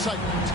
excitement.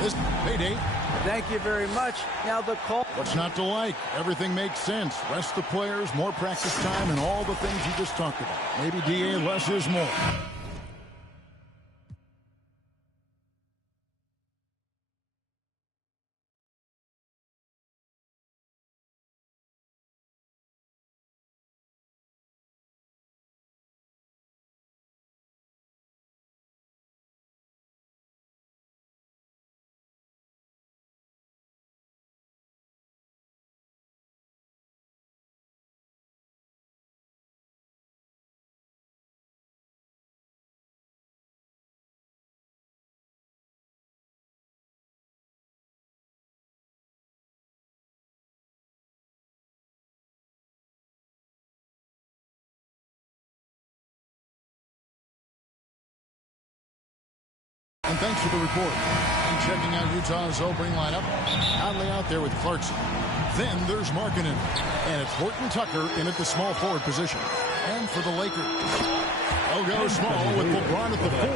This payday. Thank you very much. Now the call. What's not to like? Everything makes sense. Rest the players, more practice time, and all the things you just talked about. Maybe DA less is more. And thanks for the report. And checking out Utah's opening lineup. Conley out there with Clarkson. Then there's Markkanen. And it's Horton Tucker in at the small forward position. And for the Lakers, they'll go small with LeBron at the 4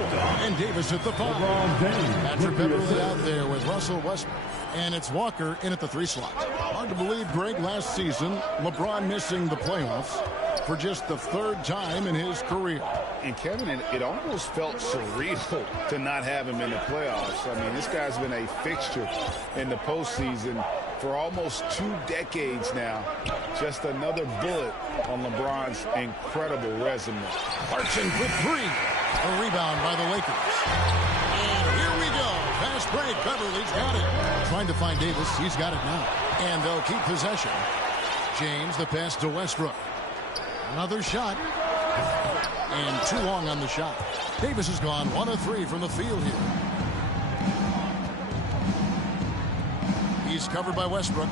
and Davis at the 5. Patrick Beverly out there with Russell Westbrook. And it's Walker in at the 3 slot. Hard to believe, Greg, last season, LeBron missing the playoffs for just the 3rd time in his career. And Kevin, it almost felt surreal to not have him in the playoffs. I mean, this guy's been a fixture in the postseason for almost 2 decades now. Just another bullet on LeBron's incredible resume. Clarkson for 3. A rebound by the Lakers. And here we go. Fast break. Beverly's got it. Trying to find Davis. He's got it now. And they'll keep possession. James, the pass to Westbrook. Another shot. And too long on the shot. Davis has gone 1 of 3 from the field here. He's covered by Westbrook.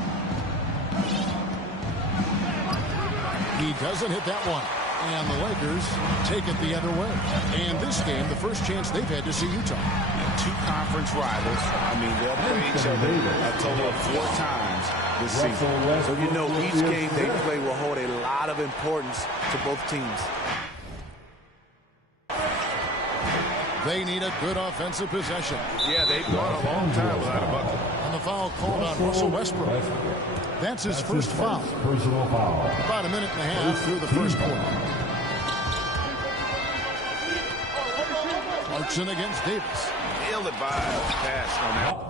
He doesn't hit that one. And the Lakers take it the other way. And this game, the first chance they've had to see Utah. 2 conference rivals. I mean, they'll play each other a total of 4 times this season. So you know each game they play will hold a lot of importance to both teams. They need a good offensive possession. Yeah, they've gone a long time without a bucket. And the foul called on Russell Westbrook. That's his first foul. Personal foul. About a minute and a half through the first quarter. Clarkson against Davis. Ill-advised pass on that.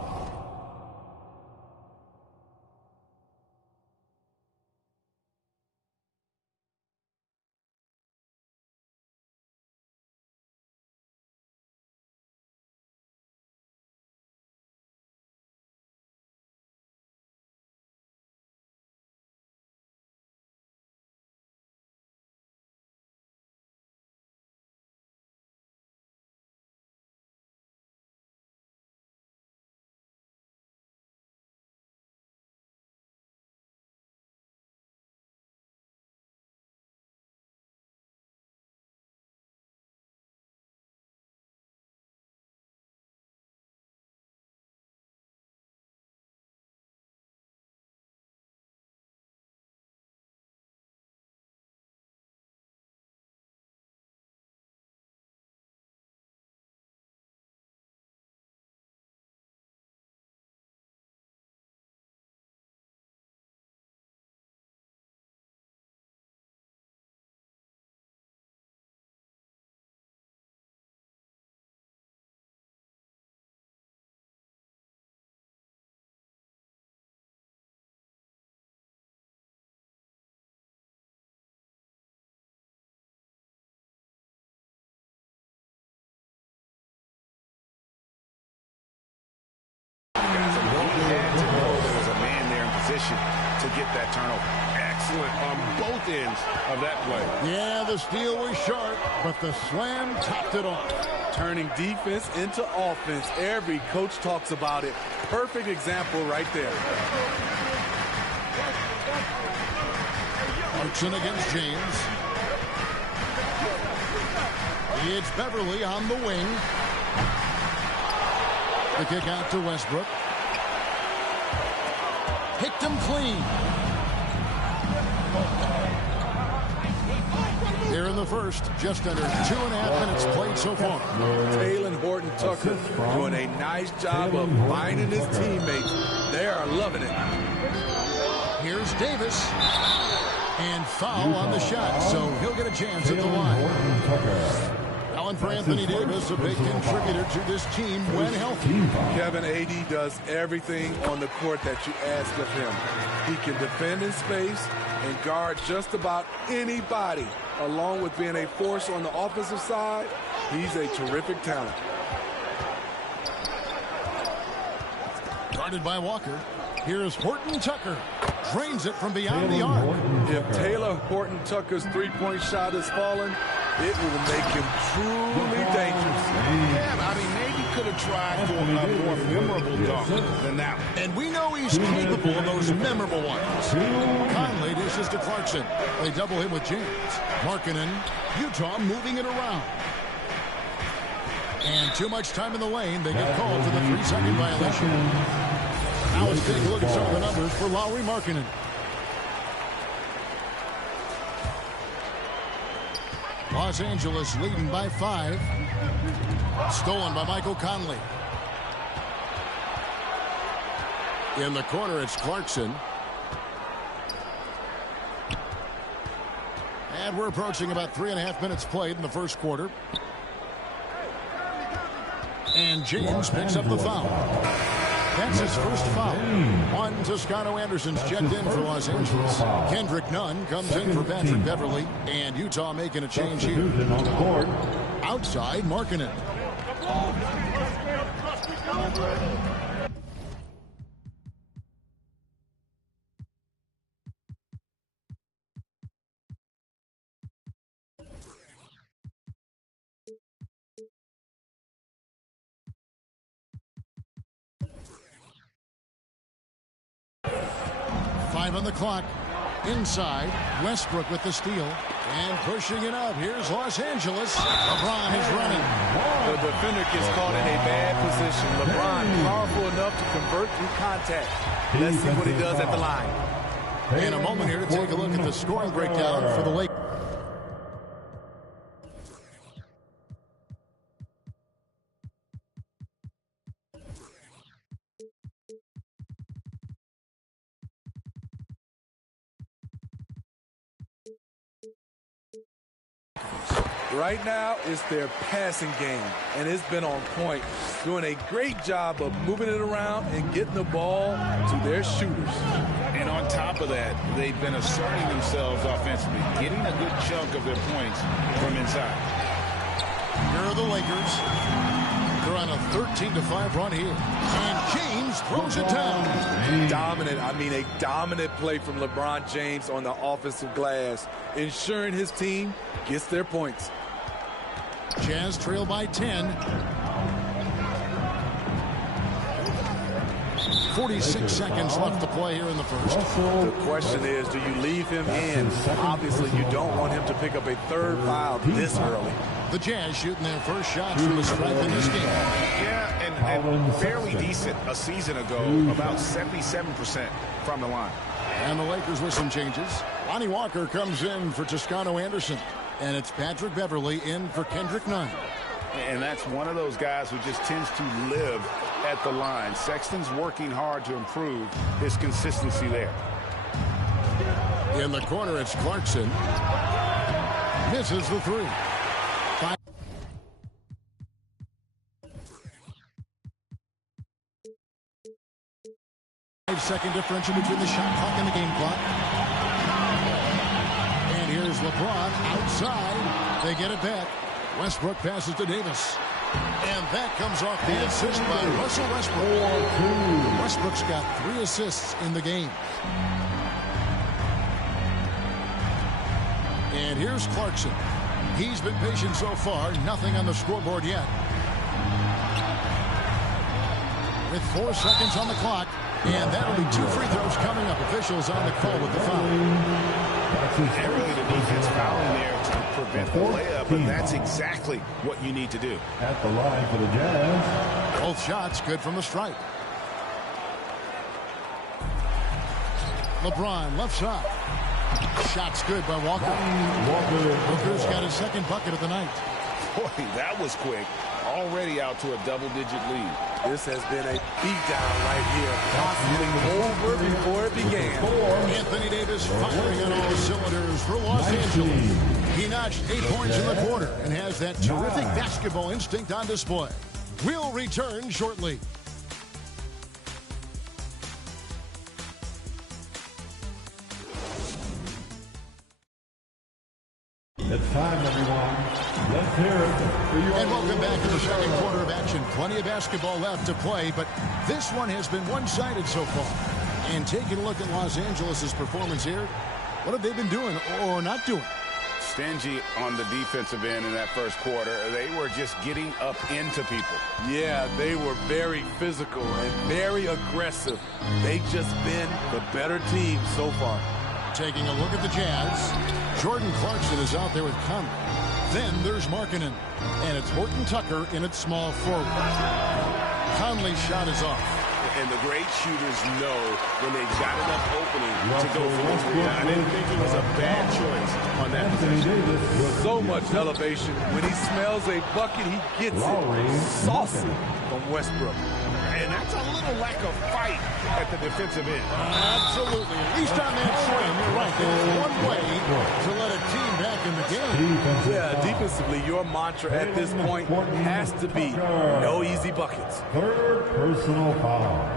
To get that turnover. Excellent on both ends of that play. Yeah, the steal was sharp, but the slam topped it off. Turning defense into offense. Every coach talks about it. Perfect example right there. Clarkson against James. It's Beverly on the wing. The kick out to Westbrook. Picked him clean. Here in the first, just under 2.5 minutes played so far. Taylor Horton-Tucker doing a nice job of finding his teammates. They are loving it. Here's Davis. And foul on the shot, so he'll get a chance at the line. Allen for Anthony Davis, a big contributor to this team when healthy. Kevin, AD does everything on the court that you ask of him. He can defend in space and guard just about anybody. Along with being a force on the offensive side, he's a terrific talent. Guarded by Walker. Here's Horton-Tucker. Drains it from beyond the arc. If Taylor Horton-Tucker's three-point shot is falling, it will make him truly dangerous. Yeah, I mean, maybe could have tried for a more memorable dunk than that one. And we know he's capable of those memorable ones. Conley dishes to Clarkson. They double him with James. Markkanen, Utah moving it around. And too much time in the lane. They get called for the 3-second violation. Now let's take a look at some of the numbers for Lauri Markkanen. Los Angeles leading by 5. Stolen by Michael Conley. In the corner, it's Clarkson. And we're approaching about 3.5 minutes played in the first quarter. And James picks up the foul. That's his first foul. One Toscano Anderson's checked in for Los Angeles. Kendrick Nunn comes in for Patrick Beverly. And Utah making a change here. Outside, Markkanen. On the clock. Inside, Westbrook with the steal. And pushing it up. Here's Los Angeles. LeBron is running. The defender gets caught in a bad position. LeBron powerful enough to convert through contact. Let's see what he does at the line. In a moment here to take a look at the scoring breakdown for the Lakers. Right now, it's their passing game, and it's been on point, doing a great job of moving it around and getting the ball to their shooters. And on top of that, they've been asserting themselves offensively, getting a good chunk of their points from inside. Here are the Lakers. They're on a 13-5 run here. And James throws it down. Dominant, I mean a dominant play from LeBron James on the offensive glass, ensuring his team gets their points. Jazz trail by 10. 46 seconds left to play here in the first. The question is, do you leave him in? Obviously, you don't want him to pick up a third foul this early. The Jazz shooting their first shots from the stripe in this game. Yeah, and fairly decent a season ago, about 77% from the line. And the Lakers with some changes. Lonnie Walker comes in for Toscano Anderson. And it's Patrick Beverly in for Kendrick Nunn. And that's one of those guys who just tends to live at the line. Sexton's working hard to improve his consistency there. In the corner, it's Clarkson. Misses the three. 5-second differential between the shot clock and the game clock. And here's LeBron outside. They get it back. Westbrook passes to Davis. And that comes off the assist by Russell Westbrook. Westbrook's got 3 assists in the game. And here's Clarkson. He's been patient so far. Nothing on the scoreboard yet. With 4 seconds on the clock. And that'll be 2 free throws coming up. Officials on the call with the foul. And really the defense fouling there to prevent the layup, but that's exactly what you need to do. At the line for the Jazz. Both shots good from the stripe. LeBron left side. Shots good by Walker. Booker's got his second bucket of the night. Boy, that was quick. Already out to a double-digit lead. This has been a beatdown right here. Possibly over before it began. Anthony Davis firing on all cylinders for Los Angeles. He notched 8 points in the quarter and has that terrific basketball instinct on display. We'll return shortly. It's time, everyone. Let's hear it for you. And welcome back to the second quarter of action. Plenty of basketball left to play, but this one has been one-sided so far. And taking a look at Los Angeles' performance here, what have they been doing or not doing? Stingy on the defensive end in that first quarter. They were just getting up into people. Yeah, they were very physical and very aggressive. They've just been the better team so far. Taking a look at the Jazz, Jordan Clarkson is out there with Conley. Then there's Markkanen, and it's Horton Tucker in its small forward. Conley's shot is off. And the great shooters know when they've got enough opening to go for the three. I didn't think it was a bad choice on that position. So much elevation. When he smells a bucket, he gets it. Saucy from Westbrook. And that's a little lack of fight at the defensive end. Absolutely. At least on that swing, you're right. There's one way to let a team back in the game. Yeah, defensively, your mantra at this point has to be no easy buckets. Third personal foul.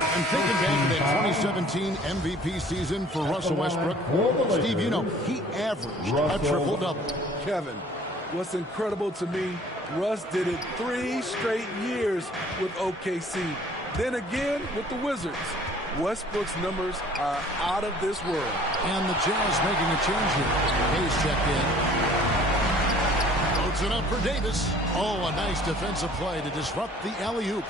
I'm thinking back to that 2017 MVP season for Russell Westbrook. Steve, you know, he averaged a triple-double. Kevin, what's incredible to me, Russ did it 3 straight years with OKC. Then again with the Wizards. Westbrook's numbers are out of this world. And the Jazz making a change here. Hayes checked in. Loads it up for Davis. Oh, a nice defensive play to disrupt the alley-oop.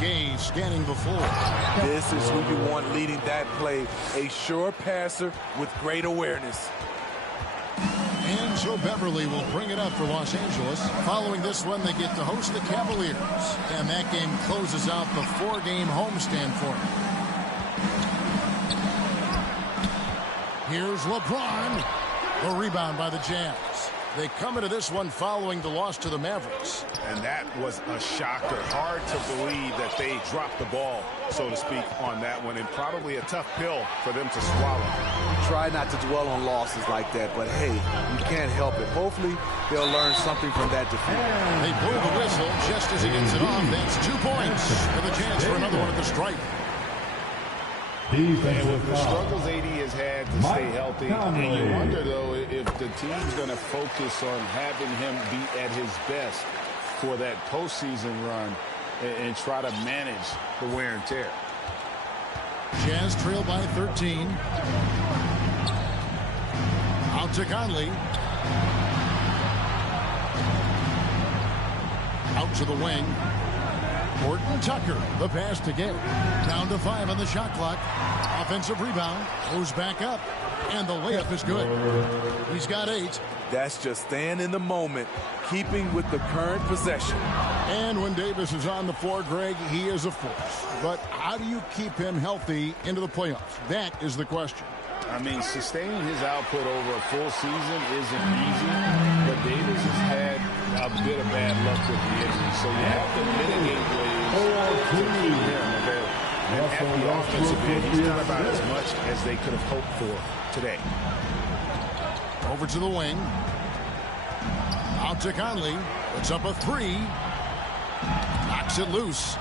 Gay scanning the floor. This is who you want leading that play. A sure passer with great awareness. And so Beverly will bring it up for Los Angeles. Following this one, they get to host the Cavaliers. And that game closes out the 4-game homestand for them. Here's LeBron. The rebound by the Jazz. They come into this one following the loss to the Mavericks. And that was a shocker. Hard to believe that they dropped the ball, so to speak, on that one. And probably a tough pill for them to swallow. Try not to dwell on losses like that, but hey, you can't help it. Hopefully, they'll learn something from that defeat. They blow the whistle just as he gets it off. That's 2 points with a chance for another one at the stripe. And with the struggles AD has had to stay healthy, and you wonder, though, if the team's going to focus on having him be at his best for that postseason run and try to manage the wear and tear. Jazz trail by 13. Out to Conley. Out to the wing. Horton Tucker, the pass to get. Down to 5 on the shot clock. Offensive rebound. Goes back up. And the layup is good. He's got 8. That's just staying in the moment, keeping with the current possession. And when Davis is on the floor, Greg, he is a force. But how do you keep him healthy into the playoffs? That is the question. I mean, sustaining his output over a full season isn't easy, but Davis has had a bit of bad luck with the injury, so you have to mitigate ways to keep him available. And at the offensive end, he's done about as much as they could have hoped for today. Over to the wing. Out to Conley. Puts up a 3. Knocks it loose.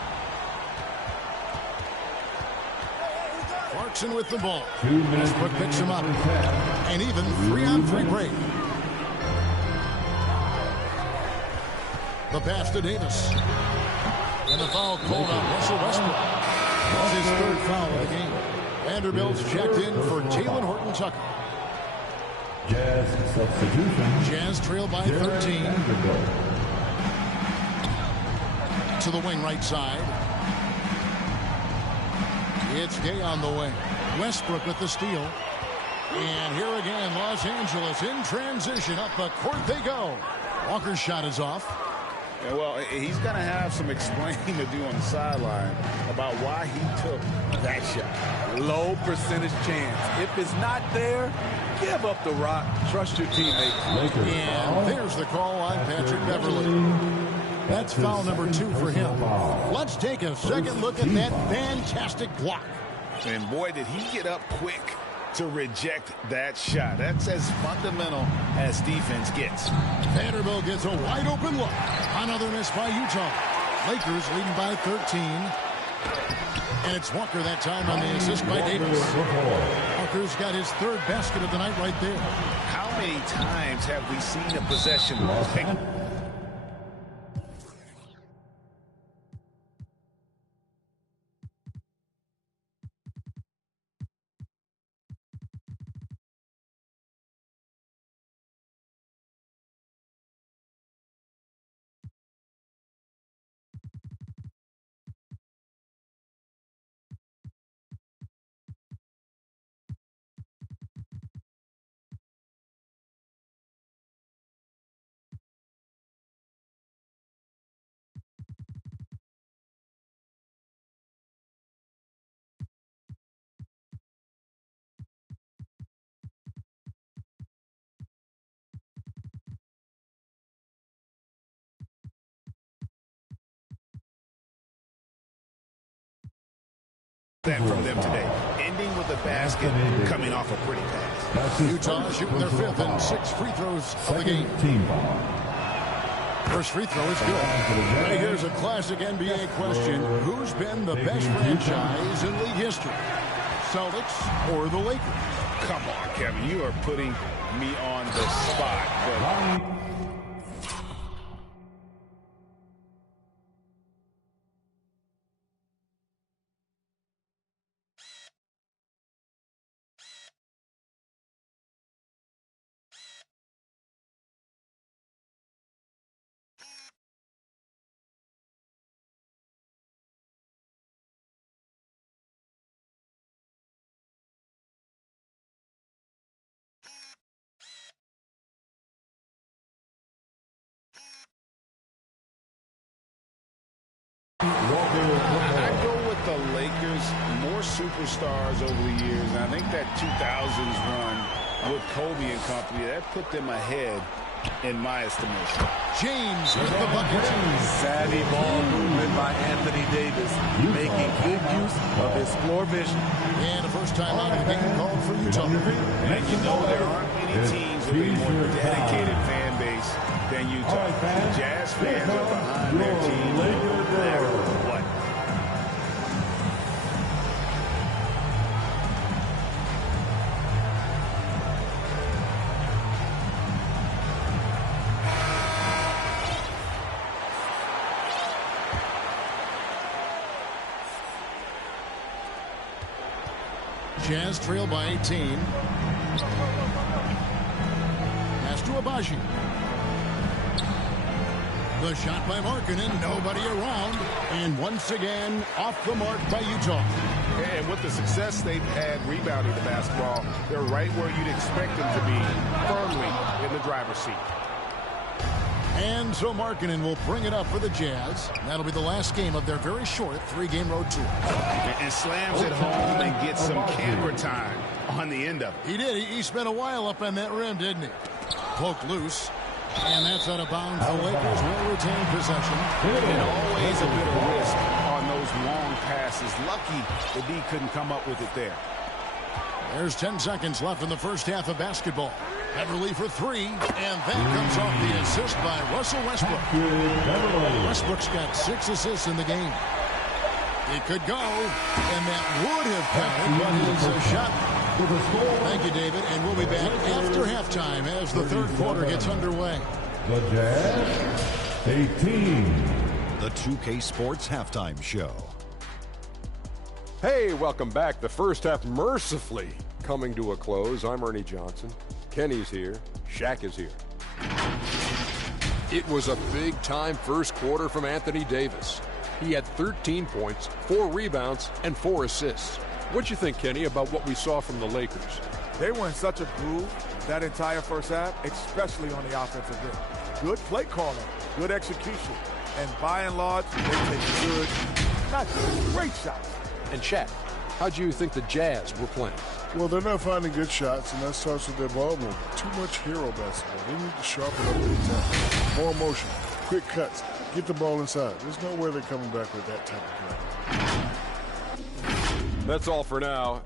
Clarkson with the ball. Westbrook picks him up. And even 3-on-3 break. The pass to Davis. And the foul called on Russell Westbrook. That's his 3rd foul of the game. Vanderbilt's checked in for Talen Horton-Tucker. Jazz substitution. Jazz trail by 13. To the wing right side. It's Gay on the way. Westbrook with the steal. And here again, Los Angeles in transition. Up the court they go. Walker's shot is off. Yeah, well, he's going to have some explaining to do on the sideline about why he took that shot. Low percentage chance. If it's not there, give up the rock. Trust your teammates. And there's the call on Patrick Beverley. That's foul number 2 for him. Let's take a second look at that fantastic block. And boy, did he get up quick to reject that shot. That's as fundamental as defense gets. Vanderbilt gets a wide open look. Another miss by Utah. Lakers leading by 13. And it's Walker that time on the assist by Davis. Walker's got his 3rd basket of the night right there. How many times have we seen a possession take? That from them today, ending with a basket coming off a pretty pass. Utah shooting their 5th and 6th free throws of the game. First free throw is good. Right here's a classic NBA question. Who's been the best franchise in league history? Celtics or the Lakers? Come on, Kevin, you are putting me on the spot. But I go with the Lakers, more superstars over the years, and I think that 2000s run with Kobe and company, that put them ahead in my estimation. James with the bucket. Savvy ball movement by Anthony Davis, making good use of his floor vision. And a first time out of the game called for Utah. And you know there aren't many teams with a more dedicated fan base than Utah. Jazz fans are behind their team no matter what. Jazz trail by 18. Pass to Abaji. The shot by Markkanen, nobody around. And once again, off the mark by Utah. And with the success they've had rebounding the basketball, they're right where you'd expect them to be, firmly in the driver's seat. And so Markkanen will bring it up for the Jazz. That'll be the last game of their very short 3-game road tour. And slams it home and gets some camera time on the end of it. He did. He spent a while up on that rim, didn't he? Poked loose. And that's out of bounds. The Lakers will retain possession. And always a bit of risk on those long passes. Lucky the D couldn't come up with it there. There's 10 seconds left in the first half of basketball. Beverly for 3, and that comes off the assist by Russell Westbrook. Westbrook's got 6 assists in the game. It could go, and that would have counted, but his shot. Thank you, David, and we'll be back after halftime as the third quarter gets underway. The Jazz, 18. The 2K Sports Halftime Show. Hey, welcome back. The first half mercifully coming to a close. I'm Ernie Johnson. Kenny's here. Shaq is here. It was a big-time first quarter from Anthony Davis. He had 13 points, 4 rebounds, and 4 assists. What you think, Kenny, about what we saw from the Lakers? They were in such a groove that entire first half, especially on the offensive end. Good play calling, good execution, and by and large, they take good, not good, great shots. And Shaq, how do you think the Jazz were playing? Well, they're not finding good shots, and that starts with their ball movement. Too much hero basketball. They need to sharpen up the attack. More motion, quick cuts, get the ball inside. There's no way they're coming back with that type of play. That's all for now.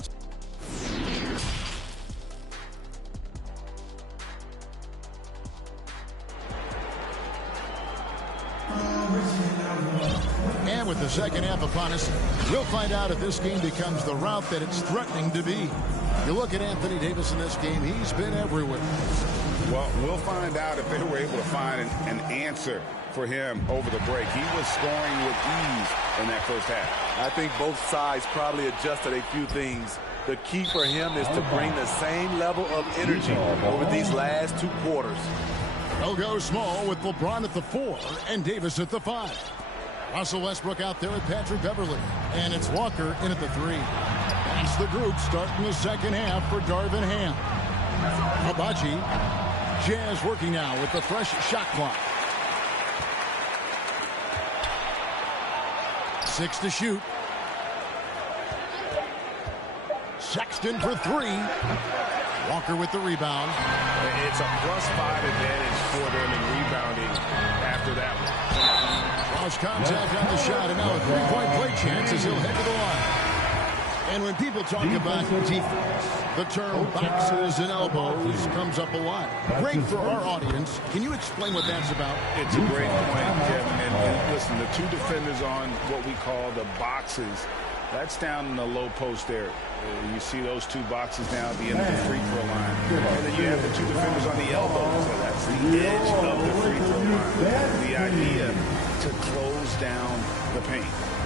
And with the second half upon us, we'll find out if this game becomes the route that it's threatening to be. You look at Anthony Davis in this game, he's been everywhere. Well, we'll find out if they were able to find an answer for him over the break. He was scoring with ease in that first half. I think both sides probably adjusted a few things. The key for him is to bring the same level of energy over these last 2 quarters. They'll go small with LeBron at the 4 and Davis at the 5. Russell Westbrook out there with Patrick Beverly. And it's Walker in at the 3. That's the group starting the second half for Darvin Ham. Abaji. Jazz working now with the fresh shot clock. 6 to shoot. Sexton for 3. Walker with the rebound. It's a +5 advantage for them in rebounding after that one. Cross contact on the shot, and now a 3-point play chance as he'll head to the line. And when people talk about defense, the term boxes and elbows comes up a lot. Great for our audience. Can you explain what that's about? It's a great point, Kevin. And listen, the 2 defenders on what we call the boxes, that's down in the low post area. You see those 2 boxes down at the end of the free throw line. And then you have the 2 defenders on the elbows. So that's the edge of the free throw line. The idea to close down the paint.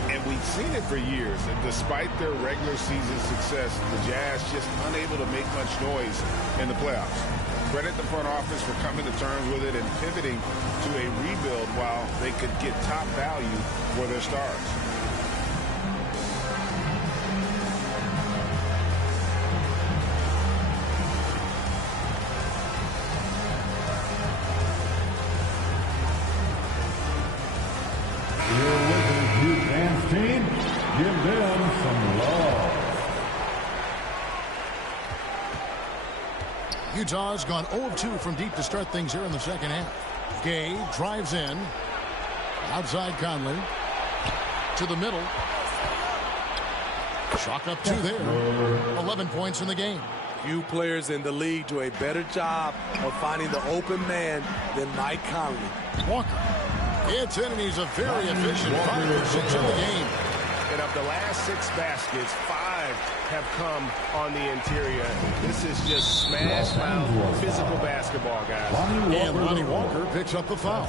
And we've seen it for years. And despite their regular season success, the Jazz just unable to make much noise in the playoffs. Credit the front office for coming to terms with it and pivoting to a rebuild while they could get top value for their stars. Team, give them some love. Utah's gone 0 of 2 from deep to start things here in the second half. Gay drives in. Outside Conley. To the middle. Chalk up 2 there. 11 points in the game. Few players in the league do a better job of finding the open man than Mike Conley. Walker gets in, and he's a very efficient 5 or 6 in the game. And of the last 6 baskets, 5 have come on the interior. This is just smash mouth physical basketball, guys. And Lonnie Walker picks up the foul.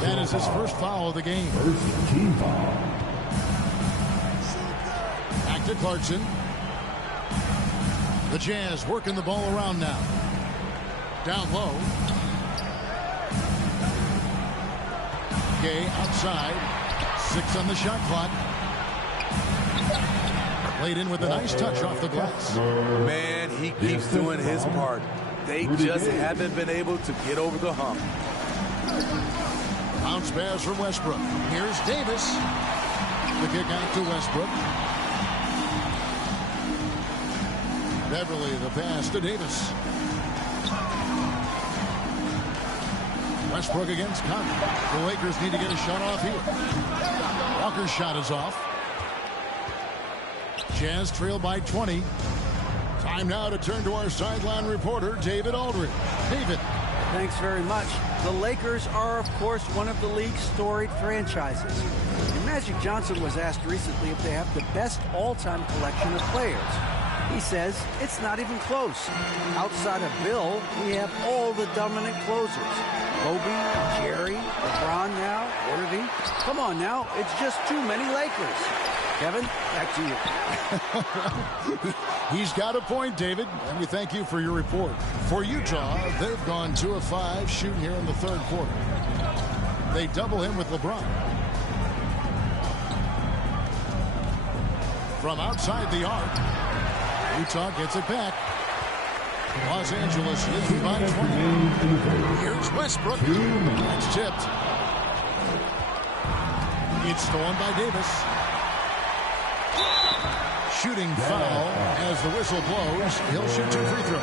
That is his first foul of the game. First team foul. Back to Clarkson. The Jazz working the ball around now. Down low. Gay outside. 6 on the shot clock. Played in with a nice touch off the glass. Man, he keeps doing his part. They just haven't been able to get over the hump. Bounce pass from Westbrook. Here's Davis. The kick out to Westbrook. Beverly, the pass to Davis. Westbrook against Conley. The Lakers need to get a shot off here. Walker's shot is off. Jazz trail by 20. Time now to turn to our sideline reporter, David Aldridge. David. Thanks very much. The Lakers are, of course, one of the league's storied franchises. And Magic Johnson was asked recently if they have the best all-time collection of players. He says it's not even close. Outside of Bill, we have all the dominant closers. Kobe, Jerry, LeBron now, Irving. Come on now, it's just too many Lakers. Kevin, back to you. He's got a point, David, and we thank you for your report. For Utah, they've gone 2 of 5 shooting here in the third quarter. They double him with LeBron. From outside the arc, Utah gets it back. Los Angeles leads by 20. Here's Westbrook. It's tipped. It's stolen by Davis. Shooting foul as the whistle blows. He'll shoot 2 free throws.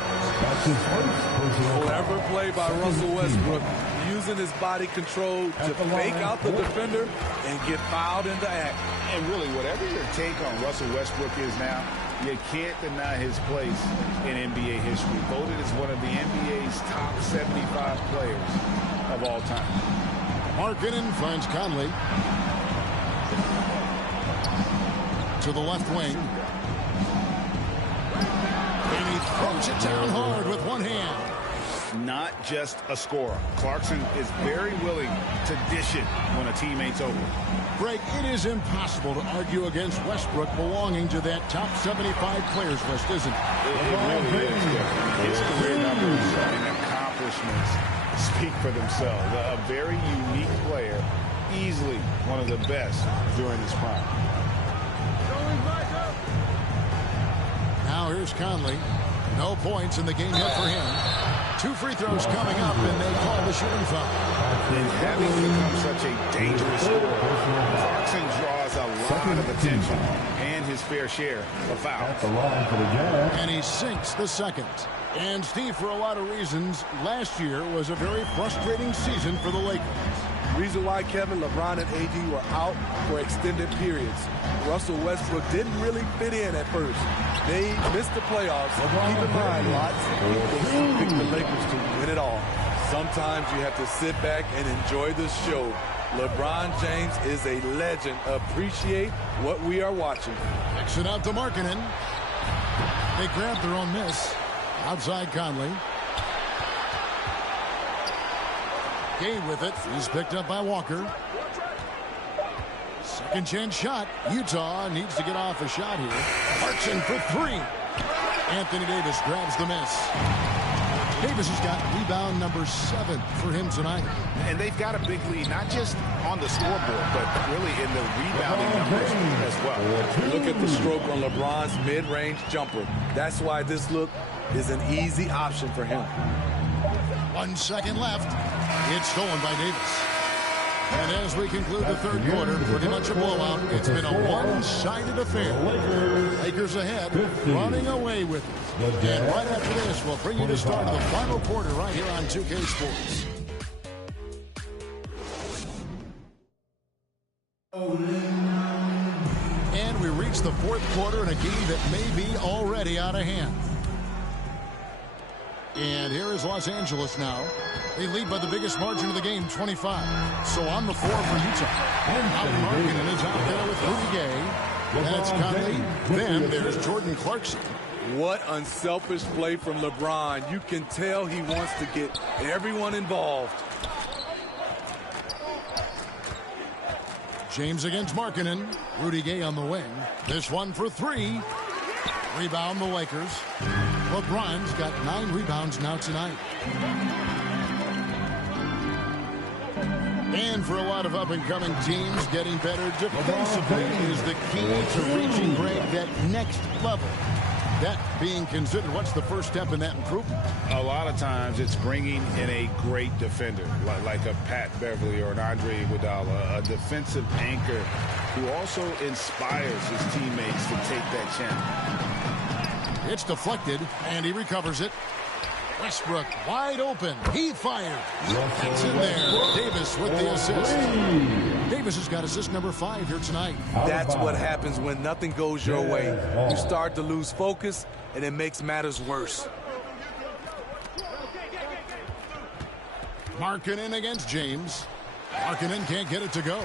Clever play by Russell Westbrook, using his body control to fake out the defender and get fouled in the act. And really, whatever your take on Russell Westbrook is now, you can't deny his place in NBA history. Voted as one of the NBA's top 75 players of all time. Markkanen finds Conley. To the left wing. And he throws it down hard with one hand. Not just a scorer. Clarkson is very willing to dish it when a teammate's open. Greg, it is impossible to argue against Westbrook belonging to that top 75 players list, isn't it? It really is. His career numbers and accomplishments speak for themselves. A very unique player, easily one of the best during his prime. Now here's Conley. No points in the game yet for him. 2 free throws coming up, and they call the shooting foul. And having become such a dangerous scorer, Clarkson draws a lot of attention and his fair share of fouls. And he sinks the second. And Steve, for a lot of reasons, last year was a very frustrating season for the Lakers. Reason why Kevin, LeBron, and AD were out for extended periods. Russell Westbrook didn't really fit in at first. They missed the playoffs. Keep in mind, lots of people pick the Lakers to win it all. Sometimes you have to sit back and enjoy the show. LeBron James is a legend. Appreciate what we are watching. Kicks it out to Markkanen. They grab their own miss. Outside Conley. Gay with it. He's picked up by Walker. Second chance shot. Utah needs to get off a shot here. Clarkson for 3. Anthony Davis grabs the miss. Davis has got rebound number 7 for him tonight. And they've got a big lead, not just on the scoreboard, but really in the rebounding numbers as well. Look at the stroke on LeBron's mid-range jumper. That's why this look is an easy option for him. 1 second left. It's stolen by Davis. And as we conclude the third quarter, pretty much a blowout. It's been a one-sided affair. Lakers ahead, running away with it. And right after this, we'll bring you the start of the final quarter right here on 2K Sports. And we reach the fourth quarter in a game that may be already out of hand. And here is Los Angeles now. They lead by the biggest margin of the game, 25. So on the floor for Utah. Out Markkanen is out there with Rudy Gay. And it's Conley. Then there's Jordan Clarkson. What unselfish play from LeBron. You can tell he wants to get everyone involved. James against Markkanen. Rudy Gay on the wing. This one for three. Rebound the Lakers. LeBron's got 9 rebounds now tonight. And for a lot of up-and-coming teams, getting better defensively is the key to reaching, Greg, that next level. That being considered, what's the first step in that improvement? A lot of times it's bringing in a great defender, like a Pat Beverly or an Andre Iguodala, a defensive anchor who also inspires his teammates to take that chance. It's deflected, and he recovers it. Westbrook wide open. He fired. That's in there. Davis with the assist. Davis has got assist number 5 here tonight. That's what happens when nothing goes your way. You start to lose focus, and it makes matters worse. Markkanen against James. Markkanen can't get it to go.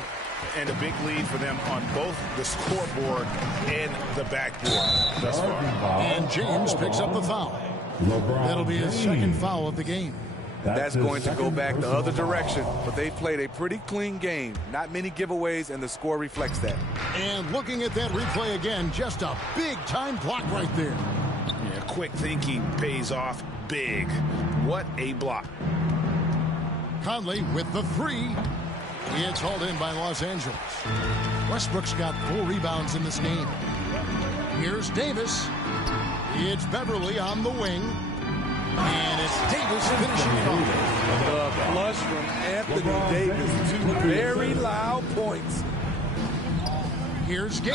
And a big lead for them on both the scoreboard and the backboard thus far. And James picks up the foul. That'll be his second foul of the game. That's going to go back the other direction, but they played a pretty clean game. Not many giveaways, and the score reflects that. And looking at that replay again, just a big-time block right there. Yeah, quick thinking pays off big. What a block. Conley with the 3. It's hauled in by Los Angeles. Westbrook's got 4 rebounds in this game. Here's Davis. It's Beverly on the wing. And it's Davis finishing it off. The flush from Anthony Davis. 2 very loud points. Here's Gay.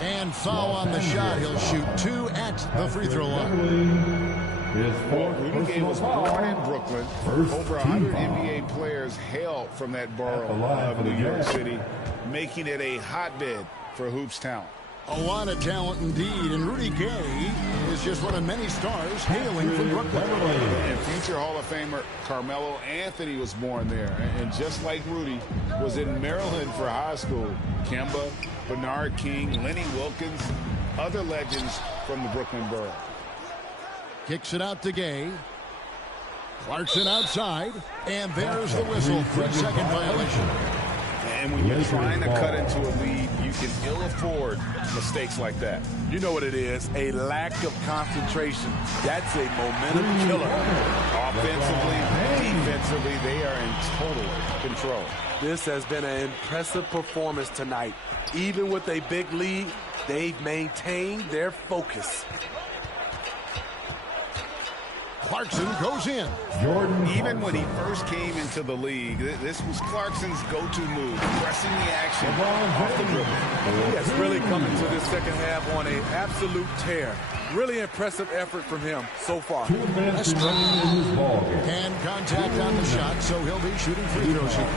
And foul on the shot. He'll shoot 2 at the free throw line. Rudy Gay was born in Brooklyn. Over 100 NBA players hail from that borough of New York City, making it a hotbed for hoops talent. A lot of talent indeed, and Rudy Gay is just one of many stars hailing from Brooklyn. And future Hall of Famer Carmelo Anthony was born there, and just like Rudy, was in Maryland for high school. Kemba, Bernard King, Lenny Wilkins, other legends from the Brooklyn borough. Kicks it out to Gay. Clarkson outside, and there's the whistle. 3-second violation. And when you're trying to cut into a lead, you can ill afford mistakes like that. You know what it is, a lack of concentration. That's a momentum killer. Offensively, defensively, they are in total control. This has been an impressive performance tonight. Even with a big lead, they've maintained their focus. Clarkson goes in. Even when he first came into the league, this was Clarkson's go-to move, pressing the action off the dribble. He has really come into this second half on an absolute tear. Really impressive effort from him so far. And contact on the shot, so he'll be shooting free throws here.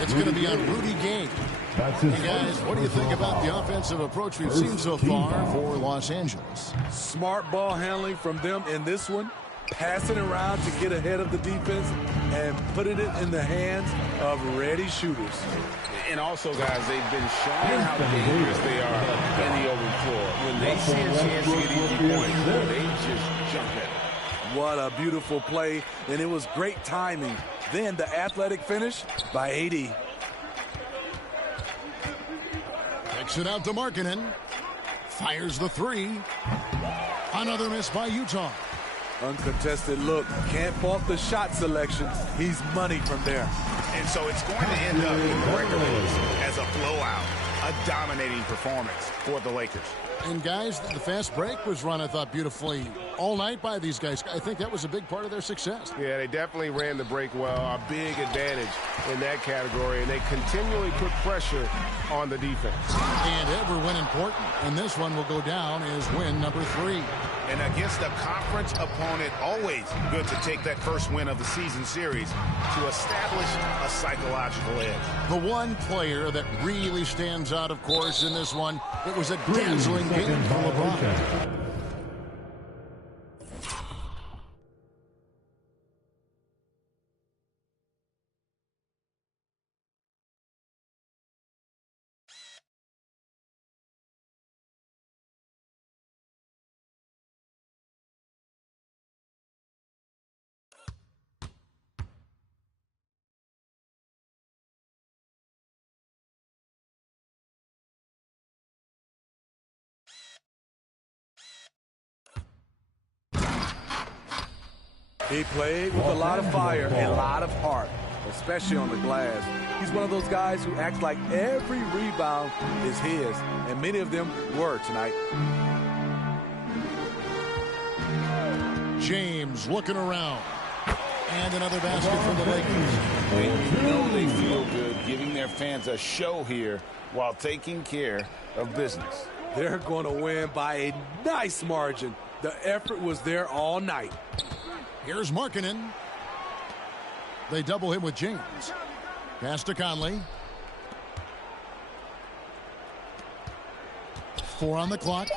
It's going to be on Rudy Gay. Hey guys, what do you think about the offensive approach we've seen so far for Los Angeles? Smart ball handling from them in this one. Passing around to get ahead of the defense and putting it in the hands of ready shooters. And also, guys, they've been showing how dangerous they are in the open floor. When they see a chance to get easy points, they just jump at it. What a beautiful play, and it was great timing. Then the athletic finish by AD. Kicks it out to Markkanen. Fires the 3. Another miss by Utah. Uncontested look. Can't fault the shot selection. He's money from there. And so it's going to end up in the regular as a blowout, a dominating performance for the Lakers. And guys, the fast break was run, I thought, beautifully all night by these guys. I think that was a big part of their success. Yeah, they definitely ran the break well. A big advantage in that category, and they continually put pressure on the defense. And every win important, and this one will go down as win number 3. And against a conference opponent, always good to take that first win of the season series to establish a psychological edge. The one player that really stands out, of course, in this one, it was a dazzling game for LeBron. He played with a lot of fire and a lot of heart, especially on the glass. He's one of those guys who acts like every rebound is his, and many of them were tonight. James looking around. And another basket for the Lakers. And you know they feel good giving their fans a show here while taking care of business. They're going to win by a nice margin. The effort was there all night. Here's Markkanen. They double him with James. Pass to Conley. 4 on the clock.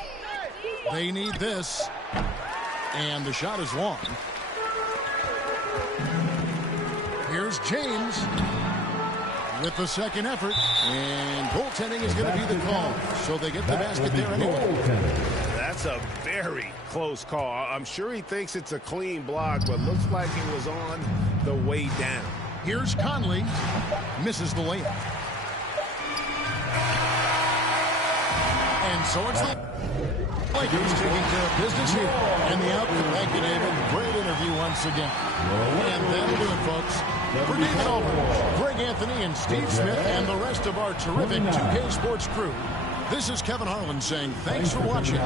They need this. And the shot is long. Here's James with the second effort. And goaltending is going to be the call. So they get the basket there anyway. That's a very close call. I'm sure he thinks it's a clean block, but looks like it was on the way down. Here's Conley. Misses the layup. And so it's the Lakers taking care of business here. And the outcome. Thank you, David. Great interview once again. And that'll do it, folks. For David Aldridge, Greg Anthony, and Steve Smith, and the rest of our terrific 2K Sports crew, this is Kevin Harlan saying thanks for watching.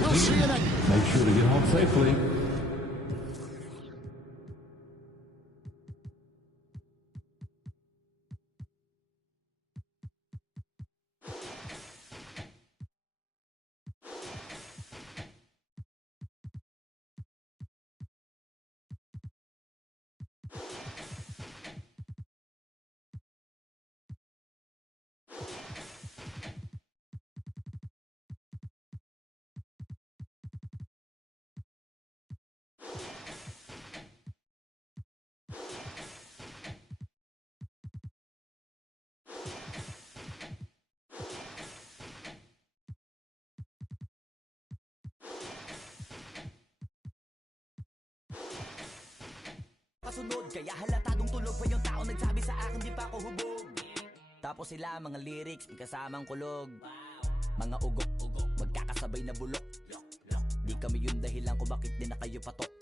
We'll see you next. Make sure to get home safely. Pasunod, kaya halatadong tulog pa yung tao nagsabi sa akin di pa ako hubog. Tapos sila mga lyrics, may kasamang kulog. Mga ugok, magkakasabay na bulok. Di kami yung dahilan kung bakit din na kayo patok.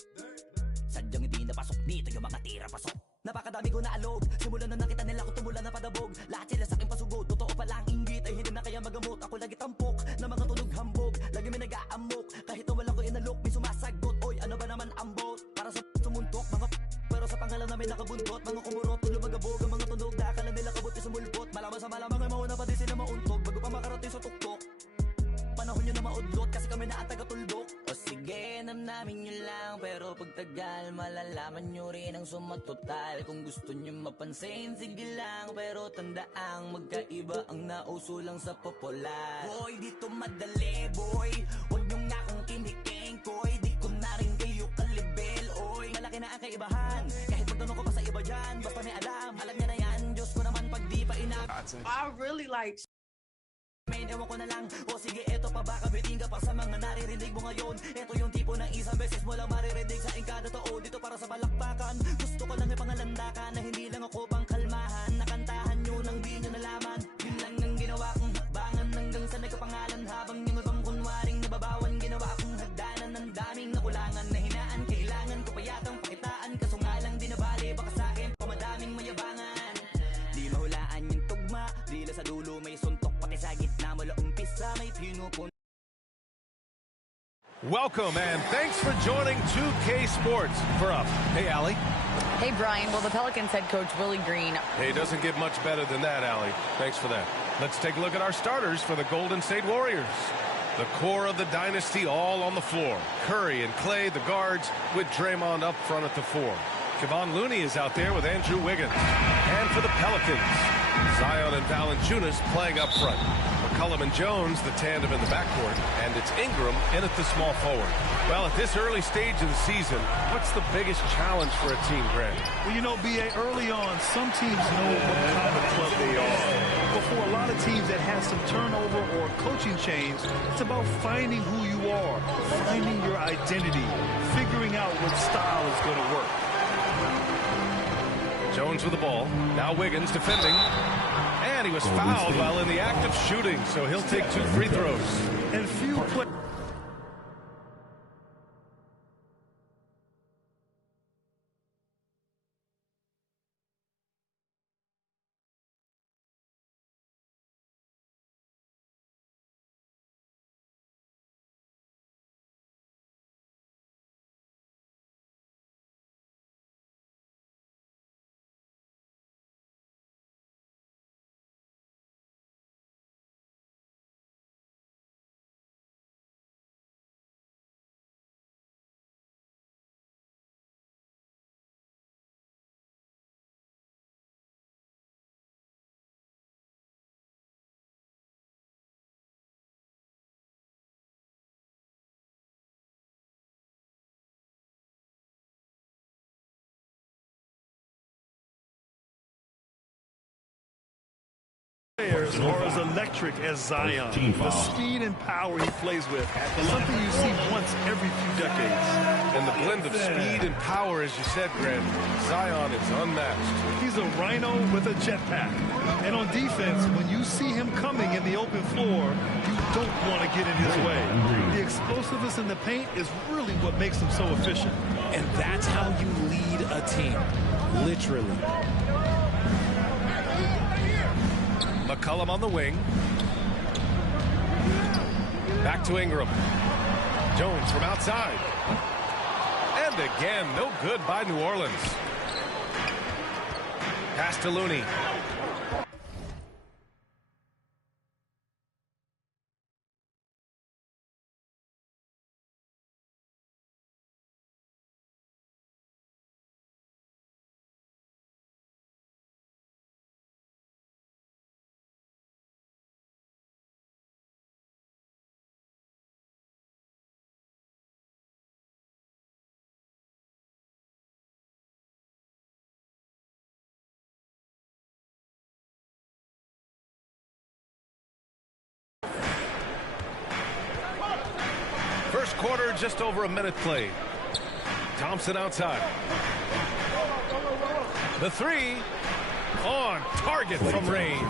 Sadyang hindi napasok dito yung mga tira pasok. Napakadami ko na alog, simulan na nakita nila ko tumula na padabog. Lahat sila sa akin pasugod, totoo palang inggit ay hindi na kaya magamot. Ako lagi tampok, na mga tunog hambog. Lagi may nag-aamok, kahit na wala ko inalok. May sumasagot, oy ano ba naman ang bot? Para sa sumuntok, mga pero sa pangalan namin nakabuntot. Mga kumurot, lumagabog ang mga tunog. Dakala nila kabuti sa mulbot. Malaman sa malamang ay mauna pa din sila mauntog. Bago pa makarating sa tuktok, panahon nyo na maudlot kasi kami na ang taga-tuldok. O sige, namnamin nyo lang, pero pagtagal malalaman nyo rin ang sumatotal. Kung gusto nyo mapansin, sige lang, pero tandaang magkaiba ang nauso lang sa popular. Boy, dito madali, boy, huwag nyo nga akong kiniking, koy. Di ko na rin kayo kalibel, oy. Malaki na ang kaibahan, kahit magtanong ko pa sa iba dyan. Basta may alam niya na yan, Diyos ko naman pag di pa inab. I really like Main, ewan ko na lang, o sige eto pa baka biting ka pa sa mga naririnig mo ngayon. Eto yung tipo ng isang beses mo lang maririnig sa kada taon. Dito para sa balakbakan, gusto ko lang ipangalandakan na hindi lang ako pang kalmahan. Nakantahan nyo nang di nyo nalaman. Yun lang ang ginawa kong hakbangan hanggang sa nagkapangalan. Habang yung ibang kunwaring nababawan, ginawa kong hagdanan ng daming nakulangan na hinaan. Kailangan ko pa yatang pakitaan, kaso nga lang di nabali. Baka sa akin pamadaming mayabangan. Di mahulaan yung tugma, dila sa dulo may suntok. Pati sa gitna mula umpisa may pinupun. Welcome, and thanks for joining 2K Sports. For up. Hey, Allie. Hey, Brian. Well, the Pelicans head coach Willie Green. Hey, it doesn't get much better than that, Allie. Thanks for that. Let's take a look at our starters for the Golden State Warriors. The core of the dynasty all on the floor. Curry and Clay, the guards, with Draymond up front at the 4. Kevon Looney is out there with Andrew Wiggins. And for the Pelicans, Zion and Valanciunas playing up front. McCollum and Jones, the tandem in the backcourt, and it's Ingram in at the small forward. Well, at this early stage of the season, what's the biggest challenge for a team, Grant? Well, you know, B.A., early on, some teams know what kind of club they are. But for a lot of teams that have some turnover or coaching change, it's about finding who you are, finding your identity, figuring out what style is going to work. Jones with the ball. Now Wiggins defending. And he was fouled while in the act of shooting, so he'll take 2 free throws. And few players. Players are as electric as Zion. The speed and power he plays with is something you see once every few decades. And the blend of speed and power, as you said, Grant, Zion is unmatched. He's a rhino with a jetpack. And on defense, when you see him coming in the open floor, you don't want to get in his way. The explosiveness in the paint is really what makes him so efficient. And that's how you lead a team, literally. McCollum on the wing. Back to Ingram. Jones from outside. And again, no good by New Orleans. Pass to Looney. First quarter, just over a minute played. Thompson outside. The 3 on target from range.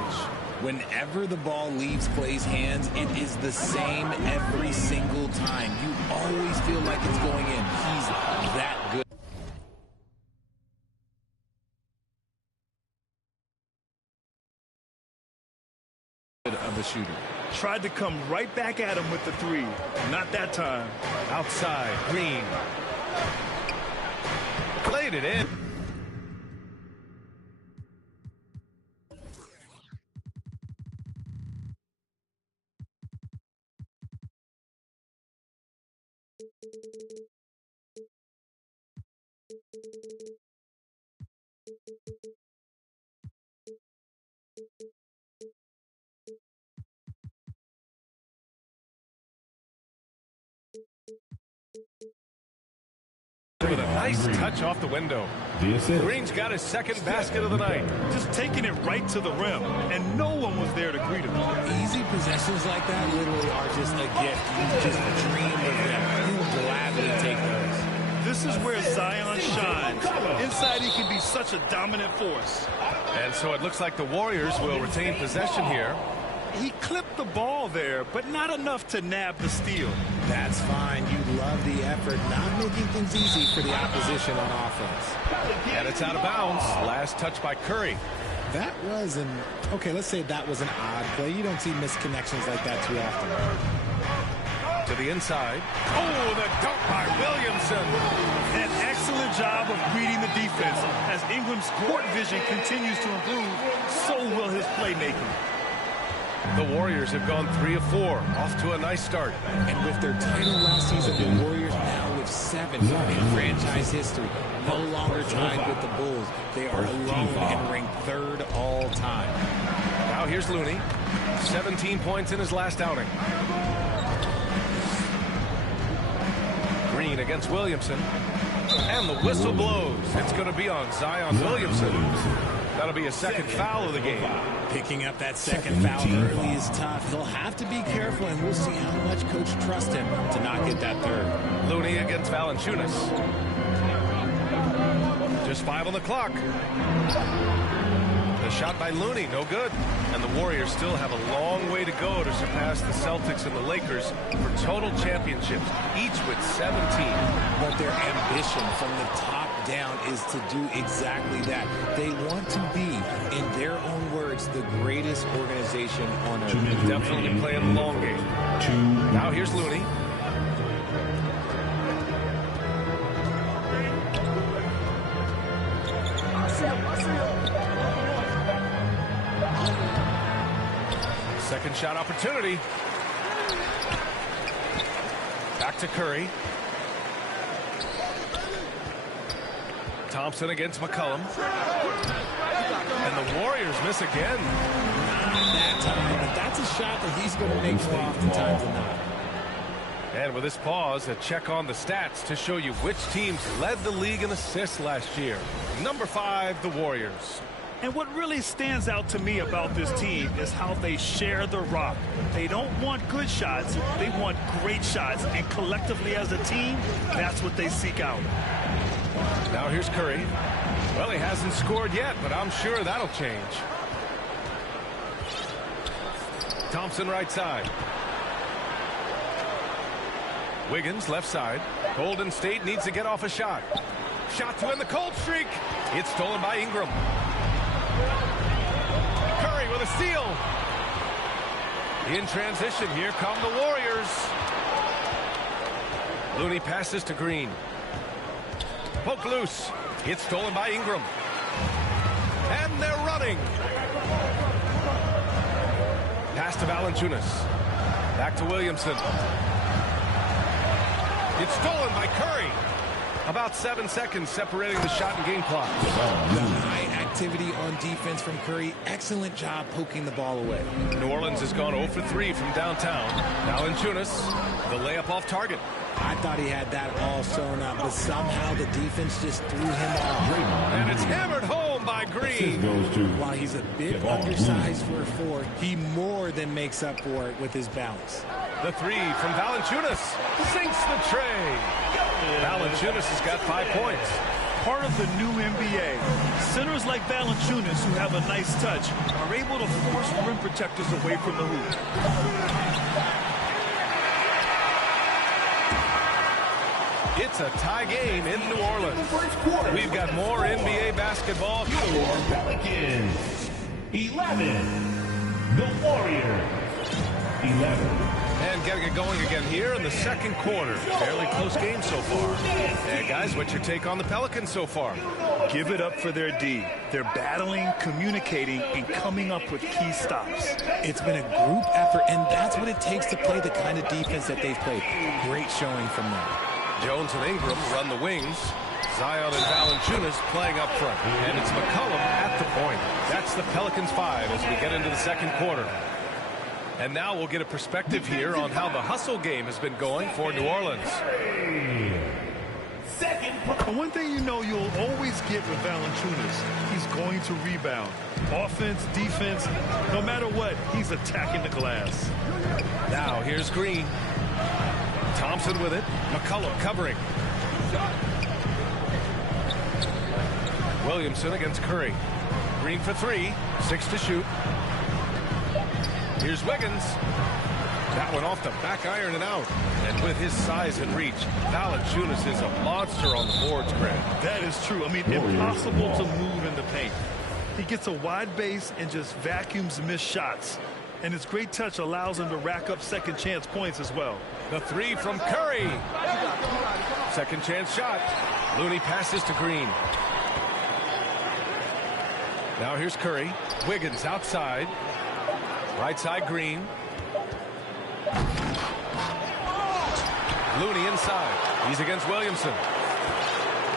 Whenever the ball leaves Clay's hands, it is the same every single time. You always feel like it's going in. He's that good. Of a shooter. Tried to come right back at him with the 3. Not that time. Outside, Green. Played it in. With a nice touch off the window. Green's got his second basket of the night. Just taking it right to the rim, and no one was there to greet him. Easy possessions like that literally are just a gift. You just dream of them. You will gladly take those. This is where Zion shines. Inside, he can be such a dominant force. And so it looks like the Warriors will retain possession here. He clipped the ball there, but not enough to nab the steal. That's fine. You love the effort, not making things easy for the opposition on offense. And it's out of bounds. Last touch by Curry. That was okay, let's say that was an odd play. You don't see misconnections like that too often. To the inside. Oh, the dunk by Williamson. An excellent job of reading the defense. As Ingram's court vision continues to improve, so will his playmaking. The Warriors have gone 3 of 4, off to a nice start. And with their title last season, the Warriors now with 7 in franchise history. No longer tied with the Bulls. They are alone and ranked 3rd all time. Now here's Looney. 17 points in his last outing. Green against Williamson. And the whistle blows. It's going to be on Zion Williamson. That'll be a second foul of the game. Picking up that second foul early is tough. He'll have to be careful, and we'll see how much coach trusts him to not get that third. Looney against Valanciunas. Just 5 on the clock. The shot by Looney, no good. And the Warriors still have a long way to go to surpass the Celtics and the Lakers for total championships, each with 17. But their ambition from the top down is to do exactly that. They want to be, in their own words, the greatest organization on earth. Definitely playing the long game. Now here's Looney. Second shot opportunity. Back to Curry. Thompson against McCollum. And the Warriors miss again. Not that time, but that's a shot that he's going to make more oftentimes than not. And with this pause, a check on the stats to show you which teams led the league in assists last year. Number 5, the Warriors. And what really stands out to me about this team is how they share the rock. They don't want good shots, they want great shots. And collectively as a team, that's what they seek out. Now here's Curry. Well, he hasn't scored yet, but I'm sure that'll change. Thompson right side. Wiggins left side. Golden State needs to get off a shot. Shot to end the cold streak. It's stolen by Ingram. Curry with a steal. In transition, here come the Warriors. Looney passes to Green. Poke loose. It's stolen by Ingram. And they're running. Pass to Valanciunas. Back to Williamson. It's stolen by Curry. About 7 seconds separating the shot and game clock. The high activity on defense from Curry. Excellent job poking the ball away. New Orleans has gone 0 for 3 from downtown. Valanciunas, the layup off target. I thought he had that all sewn up, but somehow the defense just threw him off. And it's hammered home by Green. While he's a bit undersized for a 4, he more than makes up for it with his balance. The 3 from Valanciunas sinks the tray. Valanciunas has got 5 points. Part of the new NBA, centers like Valanciunas, who have a nice touch, are able to force rim protectors away from the hoop. It's a tie game in New Orleans. We've got more NBA basketball. Your Pelicans, 11. The Warriors, 11. And getting it going again here in the second quarter. Fairly close game so far. And guys, what's your take on the Pelicans so far? Give it up for their D. They're battling, communicating, and coming up with key stops. It's been a group effort, and that's what it takes to play the kind of defense that they've played. Great showing from them. Jones and Ingram run the wings. Zion and Valanciunas playing up front. And it's McCollum at the point. That's the Pelicans 5 as we get into the second quarter. And now we'll get a perspective here on how the hustle game has been going for New Orleans. One thing you know you'll always get with Valanciunas, he's going to rebound. Offense, defense, no matter what, he's attacking the glass. Now here's Green. Thompson with it. McCollum covering. Williamson against Curry. Green for 3. 6 to shoot. Here's Wiggins. That one off the back iron and out. And with his size and reach, Valanciunas is a monster on the boards, Grant. That is true. I mean, impossible to move in the paint. He gets a wide base and just vacuums missed shots. And his great touch allows him to rack up second chance points as well. The three from Curry. Second chance shot. Looney passes to Green. Now here's Curry. Wiggins outside. Right side Green. Looney inside. He's against Williamson.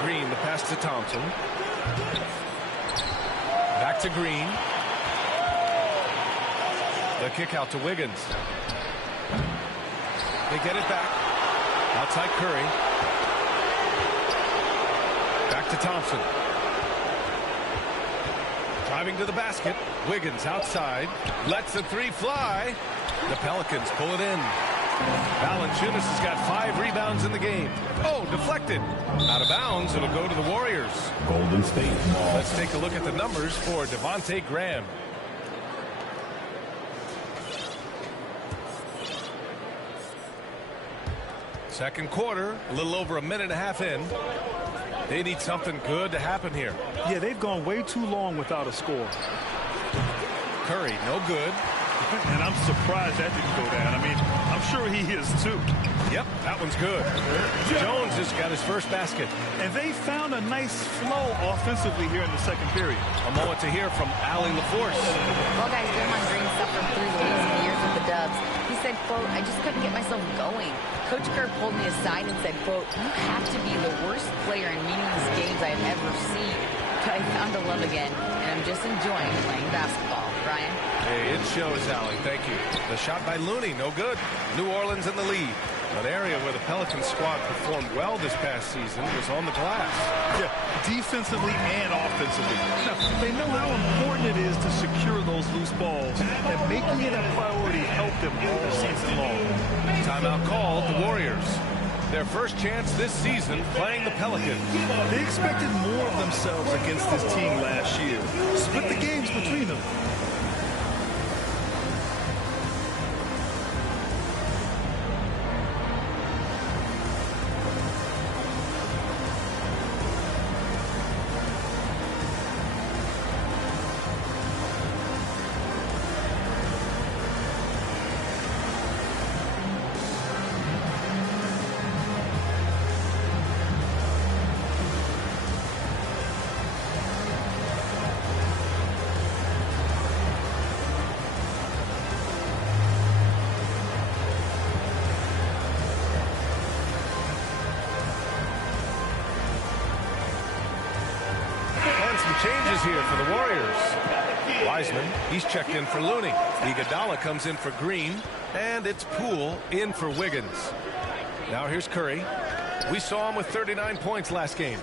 Green, the pass to Thompson. Back to Green. The kick out to Wiggins. They get it back. Outside Curry. Back to Thompson. Driving to the basket. Wiggins outside. Lets the three fly. The Pelicans pull it in. Valanciunas has got 5 rebounds in the game. Oh, deflected. Out of bounds. It'll go to the Warriors. Golden State. Let's take a look at the numbers for Devontae Graham. Second quarter, a little over a minute and a half in. They need something good to happen here. Yeah, they've gone way too long without a score. Curry, no good. And I'm surprised that didn't go down. I mean, I'm sure he is too. Yep, that one's good. Jones has got his first basket. And they found a nice flow offensively here in the second period. A moment to hear from Allie LaForce. Well, guys, Draymond Green suffered through the lazy years with the Dubs. He said, quote, I just couldn't get myself going. Coach Kerr pulled me aside and said, quote, you have to be the worst player in meaningless games I've ever seen. But I found a love again, and I'm just enjoying playing basketball. Brian? Hey, it shows, Allie. Thank you. The shot by Looney, no good. New Orleans in the lead. An area where the Pelicans squad performed well this past season was on the glass. Yeah, defensively and offensively. Now, they know how important it is to secure those loose balls, and making it a priority helped them all season long. Timeout called, the Warriors. Their first chance this season playing the Pelicans. They expected more of themselves against this team last year. Split the games between them. Changes here for the Warriors. Wiseman, he's checked in for Looney. Iguodala comes in for Green, and it's Poole in for Wiggins. Now here's Curry. We saw him with 39 points last game.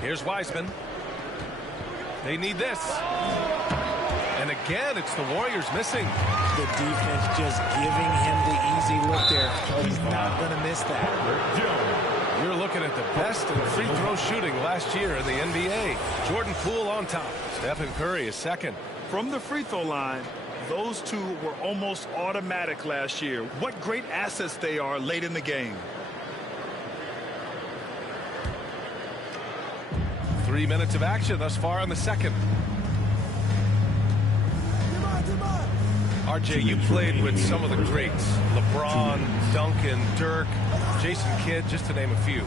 Here's Wiseman. They need this. And again, it's the Warriors missing. The defense just giving him the easy look there. He's not going to miss that. You're looking at the best in free throw shooting last year in the NBA. Jordan Poole on top. Stephen Curry is second. From the free throw line, those two were almost automatic last year. What great assets they are late in the game. 3 minutes of action thus far in the second. RJ, you played with some of the greats. LeBron, Duncan, Dirk, Jason Kidd, just to name a few.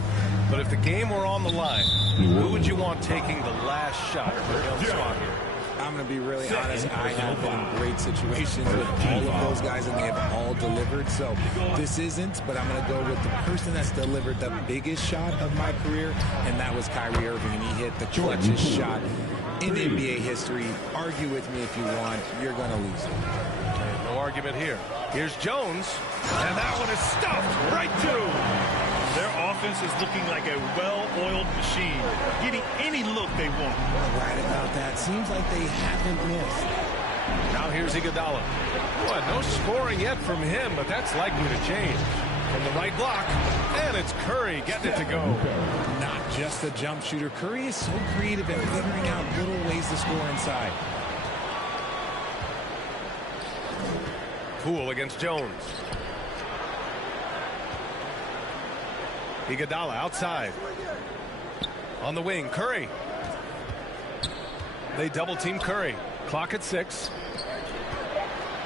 But if the game were on the line, who would you want taking the last shot on the spot here? I'm going to be really honest. I have been in great situations with all of those guys, and they have all delivered. So this isn't, but I'm going to go with the person that's delivered the biggest shot of my career, and that was Kyrie Irving. He hit the clutchest shot in NBA history. Argue with me if you want. You're going to lose it. No argument here. Here's Jones, and that one is stuffed right through. Their offense is looking like a well-oiled machine, getting any look they want. Right about that. Seems like they haven't missed. Now here's Iguodala. Boy, no scoring yet from him, but that's likely to change. From the right block, and it's Curry getting it to go. Not just a jump shooter. Curry is so creative at figuring out little ways to score inside. Poole against Jones. Iguodala outside. On the wing, Curry. They double team Curry. Clock at 6.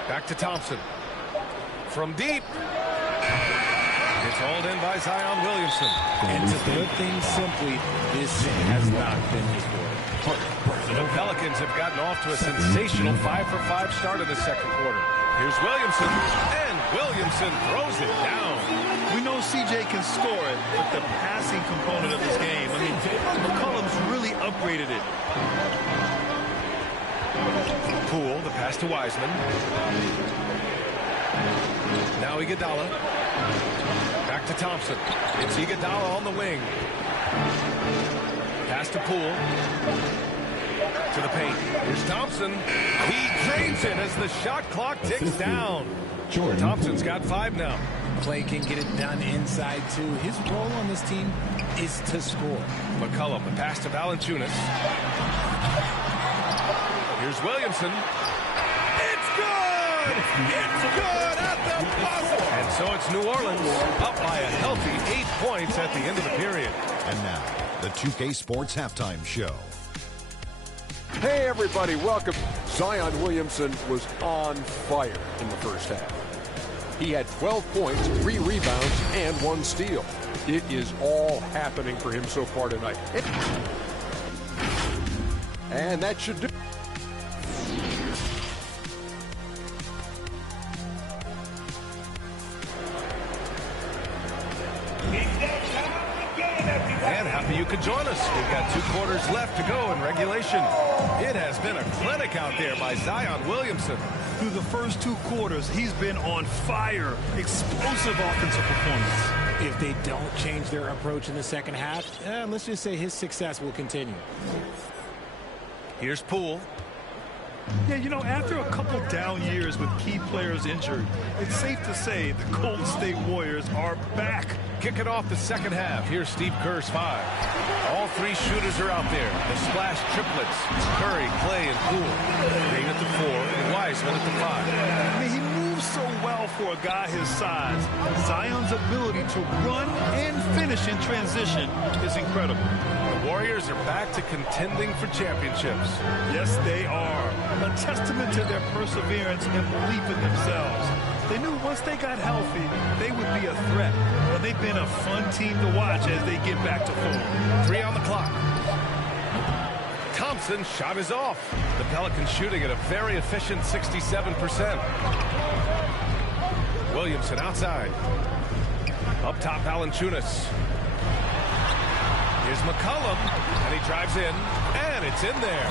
Back to Thompson. From deep. It's hauled in by Zion Williamson. And to put things simply, this has not been his quarter. The Pelicans have gotten off to a sensational 5-for-5 start in the second quarter. Here's Williamson, and Williamson throws it down. We know CJ can score it, but the passing component of this game, I mean, McCollum's really upgraded it. Poole, the pass to Wiseman. Now Iguodala. Back to Thompson. It's Iguodala on the wing. Pass to Poole. To the paint. Here's Thompson. He drains it as the shot clock ticks down. Thompson's got 5 now. Clay can get it done inside, too. His role on this team is to score. McCollum, the pass to Valanciunas. Here's Williamson. It's good! It's good at the buzzer! And so it's New Orleans up by a healthy 8 points at the end of the period. And now, the 2K Sports Halftime Show. Hey, everybody, welcome. Zion Williamson was on fire in the first half. He had 12 points, 3 rebounds, and 1 steal. It is all happening for him so far tonight. And that should do. And happy you could join us. We've got 2 quarters left to go in regulation. It has been a clinic out there by Zion Williamson. Through the first 2 quarters, he's been on fire. Explosive offensive performance. If they don't change their approach in the second half, let's just say his success will continue. Here's Poole. Yeah, you know, after a couple down years with key players injured, it's safe to say the Golden State Warriors are back. Kicking off the second half. Here's Steve Kerr's 5. All 3 shooters are out there. The splash triplets. Curry, Clay, and Poole. Green at the 4, and Wiseman at the 5. I mean, he moves so well for a guy his size. Zion's ability to run and finish in transition is incredible. The Warriors are back to contending for championships. Yes, they are. A testament to their perseverance and belief in themselves. They knew once they got healthy, they would be a threat. But they've been a fun team to watch as they get back to form. 3 on the clock. Thompson's shot is off. The Pelicans shooting at a very efficient 67%. Williamson outside. Up top, Valanciunas. Here's McCollum, and he drives in, and it's in there.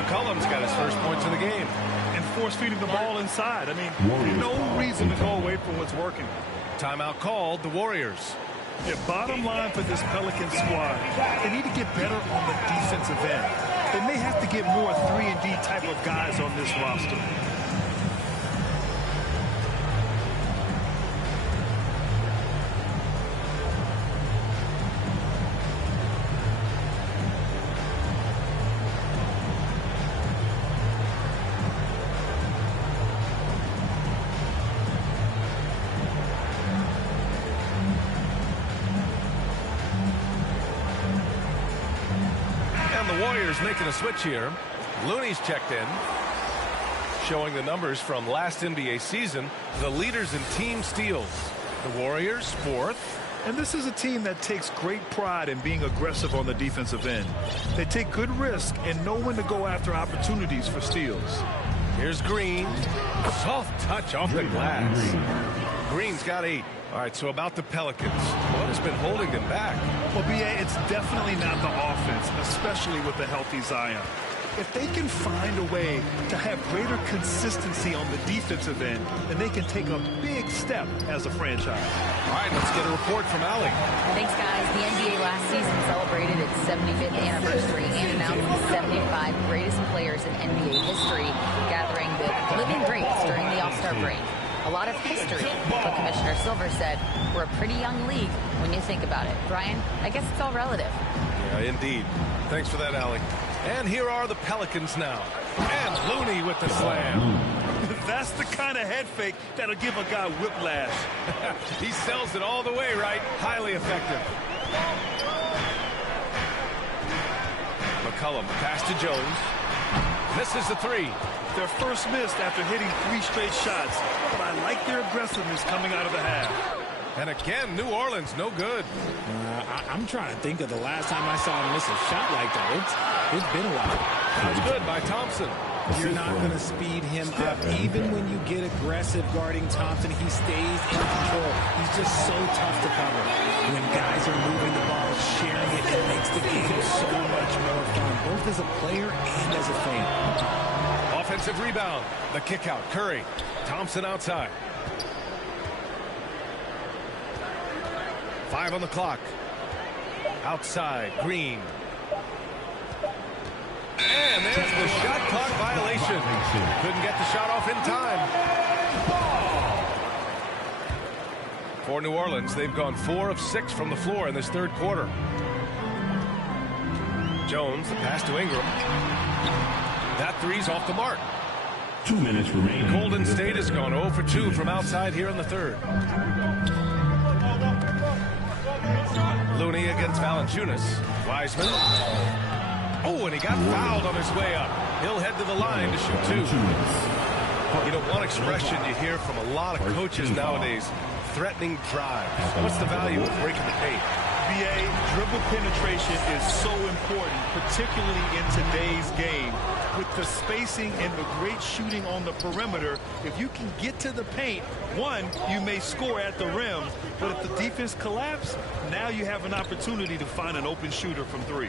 McCollum's got his first points of the game. And force-feeding the ball inside. I mean, no reason to go away from what's working. Timeout called, the Warriors. Yeah, bottom line for this Pelican squad, they need to get better on the defensive end. They may have to get more 3-and-D type of guys on this roster. Making a switch here. Looney's checked in, showing the numbers from last NBA season. The leaders in team steals. The Warriors 4th. And this is a team that takes great pride in being aggressive on the defensive end. They take good risk and know when to go after opportunities for steals. Here's Green. Soft touch off the glass. Green's got 8. All right, so about the Pelicans. What has been holding them back? Well, B.A., it's definitely not the offense, especially with the healthy Zion. If they can find a way to have greater consistency on the defensive end, then they can take a big step as a franchise. All right, let's get a report from Allie. Thanks, guys. The NBA last season celebrated its 75th anniversary and announced the 75 greatest players in NBA history, gathering the living greats during the All-Star break. A lot of history, but Commissioner Silver said, we're a pretty young league when you think about it. Brian, I guess it's all relative. Yeah, indeed. Thanks for that, Allie. And here are the Pelicans now. And Looney with the slam. That's the kind of head fake that'll give a guy whiplash. He sells it all the way, right? Highly effective. McCollum. Pass to Jones. Misses the three. Their first miss after hitting 3 straight shots. But I like their aggressiveness coming out of the half. And again, New Orleans, no good. I'm trying to think of the last time I saw him miss a shot like that. It's been a while. That was good by Thompson. You're not going to speed him up. Even when you get aggressive guarding Thompson, he stays in control. He's just so tough to cover. When guys are moving the ball, sharing it, it makes the game so much more fun, both as a player and as a fan. Offensive rebound. The kick out. Curry. Thompson outside. 5 on the clock. Outside. Green. And there's the shot clock violation. Couldn't get the shot off in time. For New Orleans, they've gone 4 of 6 from the floor in this third quarter. Jones, the pass to Ingram. That three's off the mark. 2 minutes remaining. Golden State has gone 0 for 2 from outside here in the third. Looney against Valanciunas. Wiseman. Oh, and he got fouled on his way up. He'll head to the line to shoot 2. You know, one expression you hear from a lot of coaches nowadays, threatening drives. What's the value of breaking the paint? BA, dribble penetration is so important, particularly in today's game. With the spacing and the great shooting on the perimeter, if you can get to the paint, one, you may score at the rim, but if the defense collapses, now you have an opportunity to find an open shooter from 3.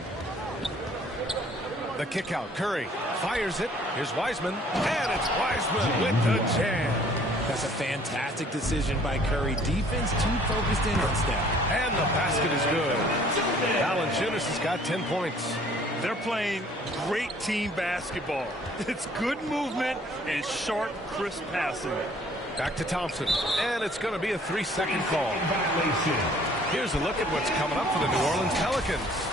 The kick out. Curry fires it. Here's Wiseman. And it's Wiseman with the jam. That's a fantastic decision by Curry. Defense too focused in on step. And the basket is good. Valanciunas has got 10 points. They're playing great team basketball. It's good movement and sharp, crisp passing. Back to Thompson. And it's going to be a 3-second call. Here's a look at what's coming up for the New Orleans Pelicans.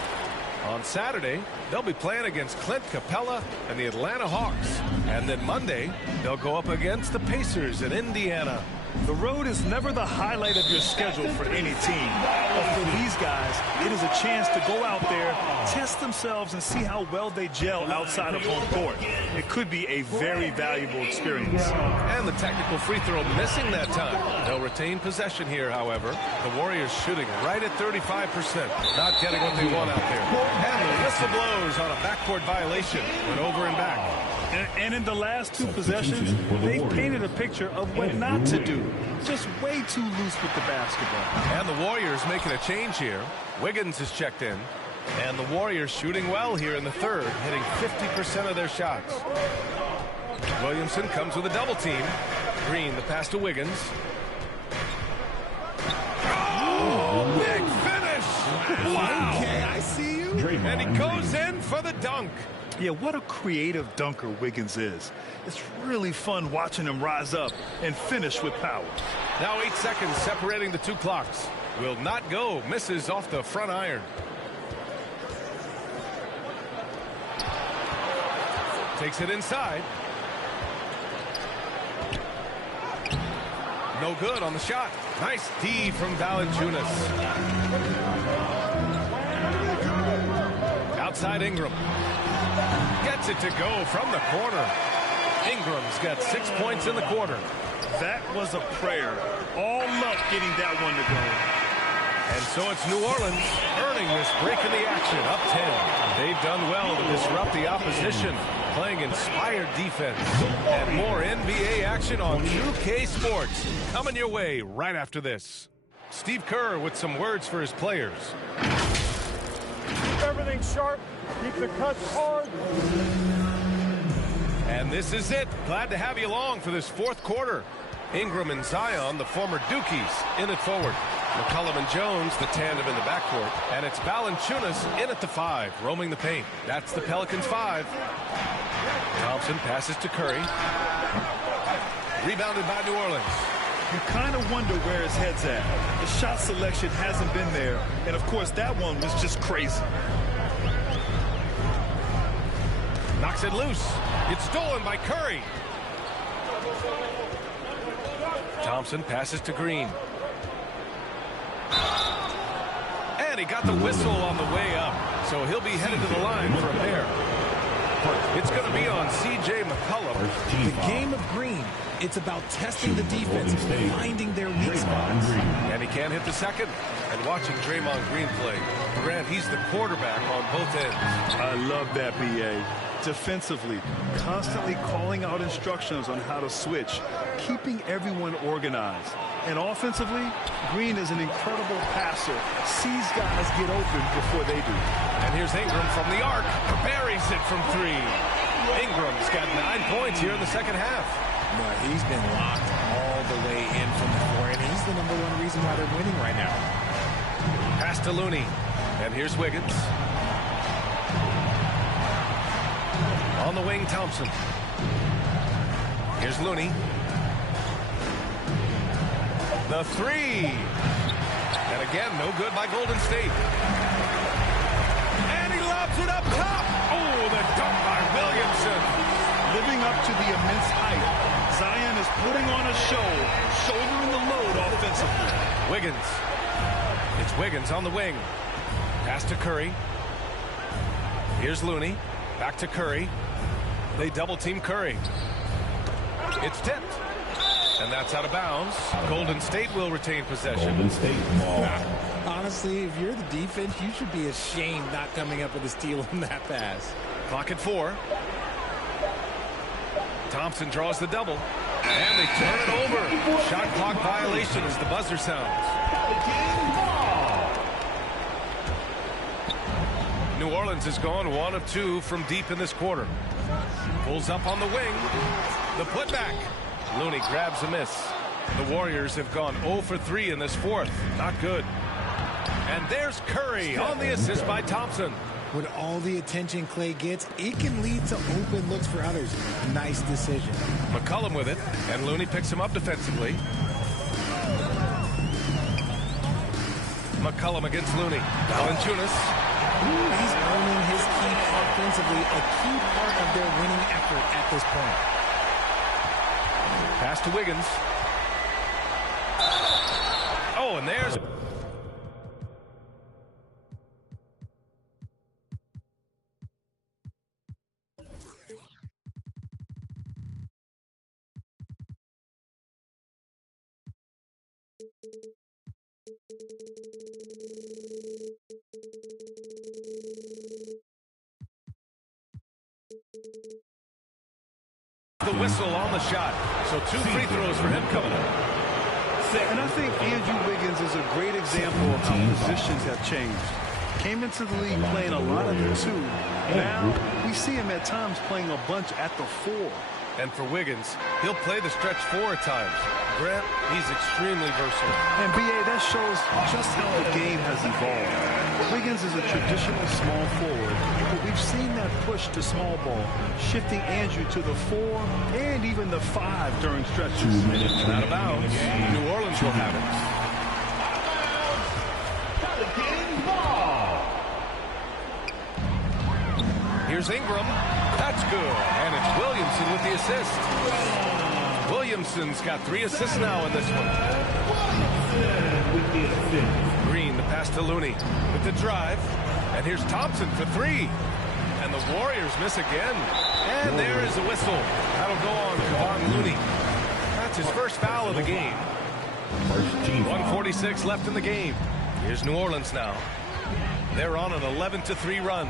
On Saturday, they'll be playing against Clint Capella and the Atlanta Hawks. And then Monday, they'll go up against the Pacers in Indiana. The road is never the highlight of your schedule for any team. But for these guys, it is a chance to go out there, test themselves, and see how well they gel outside of home court. It could be a very valuable experience. And the technical free throw missing that time. They'll retain possession here, however. The Warriors shooting right at 35%. Not getting what they want out there. And the whistle blows on a backcourt violation. Went over and back. And in the last 2 possessions, they painted a picture of what not to do. Just way too loose with the basketball. And the Warriors making a change here. Wiggins is checked in. And the Warriors shooting well here in the third, hitting 50% of their shots. Williamson comes with a double team. Green, the pass to Wiggins. Oh, big finish! Wow! Okay, I see you. And he goes in for the dunk. Yeah, what a creative dunker Wiggins is. It's really fun watching him rise up and finish with power. Now 8 seconds separating the 2 clocks. Will not go. Misses off the front iron. Takes it inside. No good on the shot. Nice D from Valanciunas. Outside Ingram. Gets it to go from the corner. Ingram's got 6 points in the quarter. That was a prayer. All luck getting that one to go. And so it's New Orleans earning this break in the action, up 10. They've done well to disrupt the opposition, playing inspired defense. And more NBA action on 2K Sports coming your way right after this. Steve Kerr with some words for his players. Keep everything sharp. Keep the cuts hard. And this is it. Glad to have you along for this fourth quarter. Ingram and Zion, the former Dukies, in it forward. McCollum and Jones, the tandem in the backcourt. And it's Valanciunas in at the 5, roaming the paint. That's the Pelicans 5. Thompson passes to Curry. Rebounded by New Orleans. You kind of wonder where his head's at. The shot selection hasn't been there. And, of course, that one was just crazy. Knocks it loose. It's stolen by Curry. Thompson passes to Green. And he got the whistle on the way up. So he'll be headed to the line for a pair. It's going to be on C.J. McCollum. The game of green. It's about testing the defense, finding their weak spots. And he can't hit the second. And watching Draymond Green play, Grant, he's the quarterback on both ends. I love that, B.A. Defensively, constantly calling out instructions on how to switch, keeping everyone organized. And offensively, Green is an incredible passer, sees guys get open before they do. And here's Ingram from the arc, buries it from three. Ingram's got 9 points here in the second half. No, he's been locked all the way in from the floor, and he's the #1 reason why they're winning right now. Pass to Looney, and here's Wiggins. On the wing, Thompson. Here's Looney. The three. And again, no good by Golden State. And he lobs it up top. Oh, the dunk by Williamson. Living up to the immense height, Zion is putting on a show, shouldering the load offensively. Wiggins. It's Wiggins on the wing. Pass to Curry. Here's Looney. Back to Curry. They double-team Curry. It's tipped. And that's out of bounds. Golden State will retain possession. Golden State ball. Honestly, if you're the defense, you should be ashamed not coming up with a steal on that pass. Clock at 4. Thompson draws the double. And they turn it over. Shot clock violation as the buzzer sounds. New Orleans has gone 1 of 2 from deep in this quarter. Pulls up on the wing. The putback. Looney grabs a miss. The Warriors have gone 0 for 3 in this fourth. Not good. And there's Curry on the assist by Thompson. With all the attention Clay gets, it can lead to open looks for others. Nice decision. McCollum with it, and Looney picks him up defensively. McCollum against Looney. Valanciunas. He's earning his keep offensively, a key part of their winning effort at this point. Pass to Wiggins. Oh, and there's... the whistle on the shot. So 2 free throws for him coming up. And I think Andrew Wiggins is a great example of how positions have changed. Came into the league playing a lot of the 2. Now we see him at times playing a bunch at the 4. And for Wiggins, he'll play the stretch 4 at times. Grant, he's extremely versatile. And B.A., that shows just how the game has evolved. Wiggins is a traditional small forward, but we've seen that push to small ball, shifting Andrew to the 4 and even the 5 during stretches. 2 minutes. Out of bounds. New Orleans will have it. Here's Ingram. That's good. And it's Williamson with the assist. Williamson's got 3 assists now in this one. Green, the pass to Looney with the drive. And here's Thompson for 3. And the Warriors miss again. And there is a whistle. That'll go on Kevon Looney. That's his first foul of the game. 1:46 left in the game. Here's New Orleans now. They're on an 11-3 run.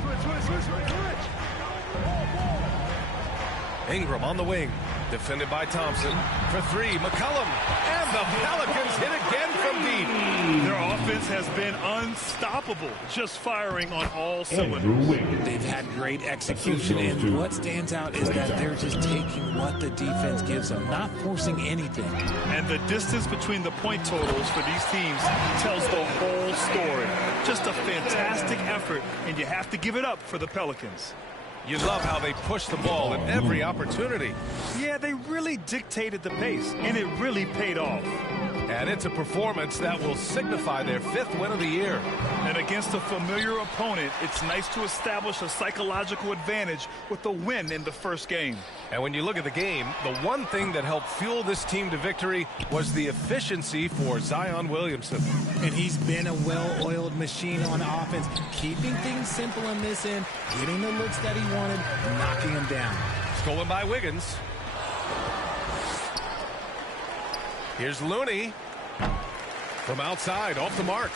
Ingram on the wing. Defended by Thompson. For 3, McCollum. And the Pelicans hit again from deep. Their offense has been unstoppable, just firing on all cylinders. They've had great execution, and what stands out is that they're just taking what the defense gives them, not forcing anything. And the distance between the point totals for these teams tells the whole story. Just a fantastic effort, and you have to give it up for the Pelicans. You love how they push the ball at every opportunity. Yeah, they really dictated the pace, and it really paid off. And it's a performance that will signify their 5th win of the year. And against a familiar opponent, it's nice to establish a psychological advantage with the win in the first game. And when you look at the game, the one thing that helped fuel this team to victory was the efficiency for Zion Williamson. And he's been a well-oiled machine on offense, keeping things simple in this end, getting the looks that he wanted, knocking him down. Stolen by Wiggins. Here's Looney from outside, off the mark.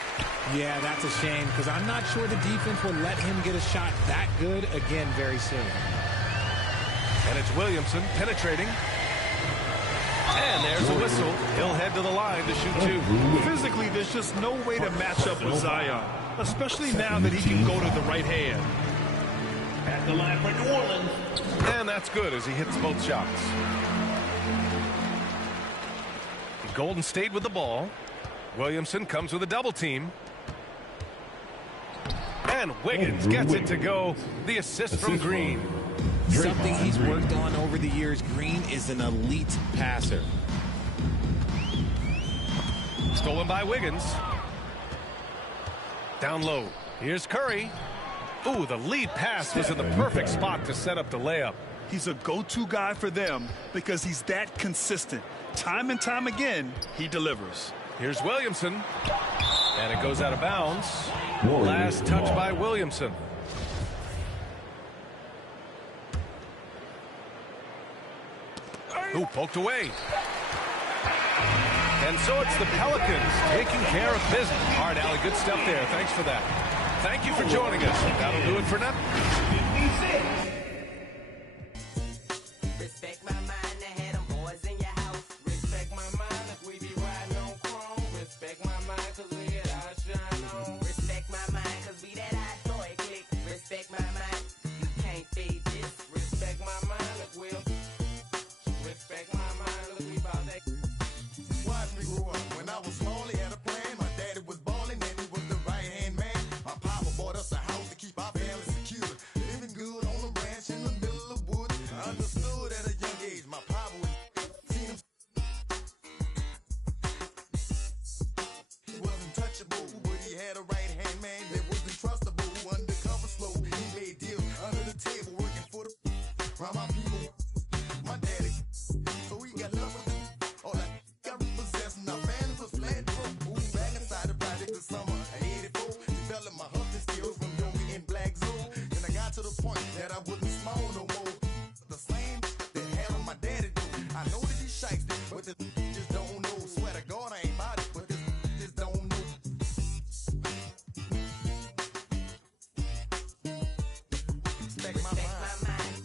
Yeah, that's a shame because I'm not sure the defense will let him get a shot that good again very soon. And it's Williamson penetrating. And there's a whistle. He'll head to the line to shoot 2. Physically, there's just no way to match up with Zion, especially now that he can go to the right hand. At the line for New Orleans. And that's good as he hits both shots. Golden State with the ball. Williamson comes with a double team. And Wiggins gets it to go. The assist from Green. Something he's worked on over the years. Green is an elite passer. Stolen by Wiggins. Down low. Here's Curry. Ooh, the lead pass was in the perfect spot to set up the layup. He's a go-to guy for them because he's that consistent. Time and time again, he delivers. Here's Williamson. And it goes out of bounds. Last touch by Williamson. Ooh, poked away. And so it's the Pelicans taking care of business. All right, Allie, good stuff there. Thanks for that. Thank you for joining us. That'll do it for now. Respect my mind, I had them boys in your house. Respect my mind if we be riding on chrome. Respect my mind cause we get our shine on. Respect my mind cause we that hot toy click. Respect my mind, you can't fade this. Respect my mind if we'll. Respect my mind if we bout that. Watch me grow up. When I was small, he had a plan. My daddy was balling and he was the right-hand man. My papa bought us a house to keep our family secure. Living good on a ranch in the middle of woods. I understood at a young age my papa was seen him. He wasn't touchable, but he had a right-hand man that wasn't trustable. Undercover slow, he made deals under the table, working for the around my people. My daddy, so he got love with it. All I got repossessed and our family was flat broke. Moved back inside the project this summer of '84. Developed my hustle skills from young and black zone. Then I got to the point that I wasn't small no more. The same that happened my daddy do. I know that he shikes it, but this just don't know. Swear to God I ain't about it, but this just don't know. Respect my mind.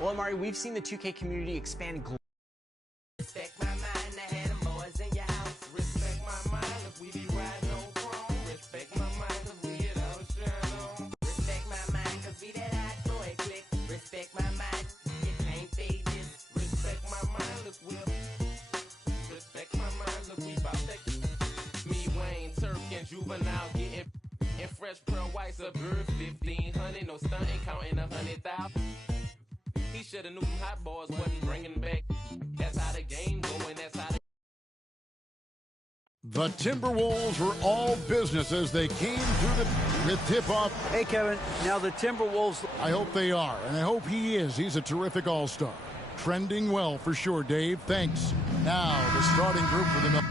Well, Amari, we've seen the 2K community expand globally. Respect my mind, I had them boys in your house. Respect my mind if we be riding on chrome. Respect my mind cause we get our shine on. Respect my mind cause we that hot toy click. Respect my mind, you can't fade this. Respect my mind, look we'll. Respect my mind, look we bout that. Me, Wayne, Turk, and Juvenile getting and fresh pearl whites of birth 1,500. No stunting, counting 100,000. He shoulda knew them hot boys wasn't bringing back. That's how the game going. That's how The Timberwolves were all business as they came through the tip-off. Hey, Kevin, now the Timberwolves. I hope they are, and I hope he is. He's a terrific all-star. Trending well for sure, Dave. Thanks. Now, the starting group for the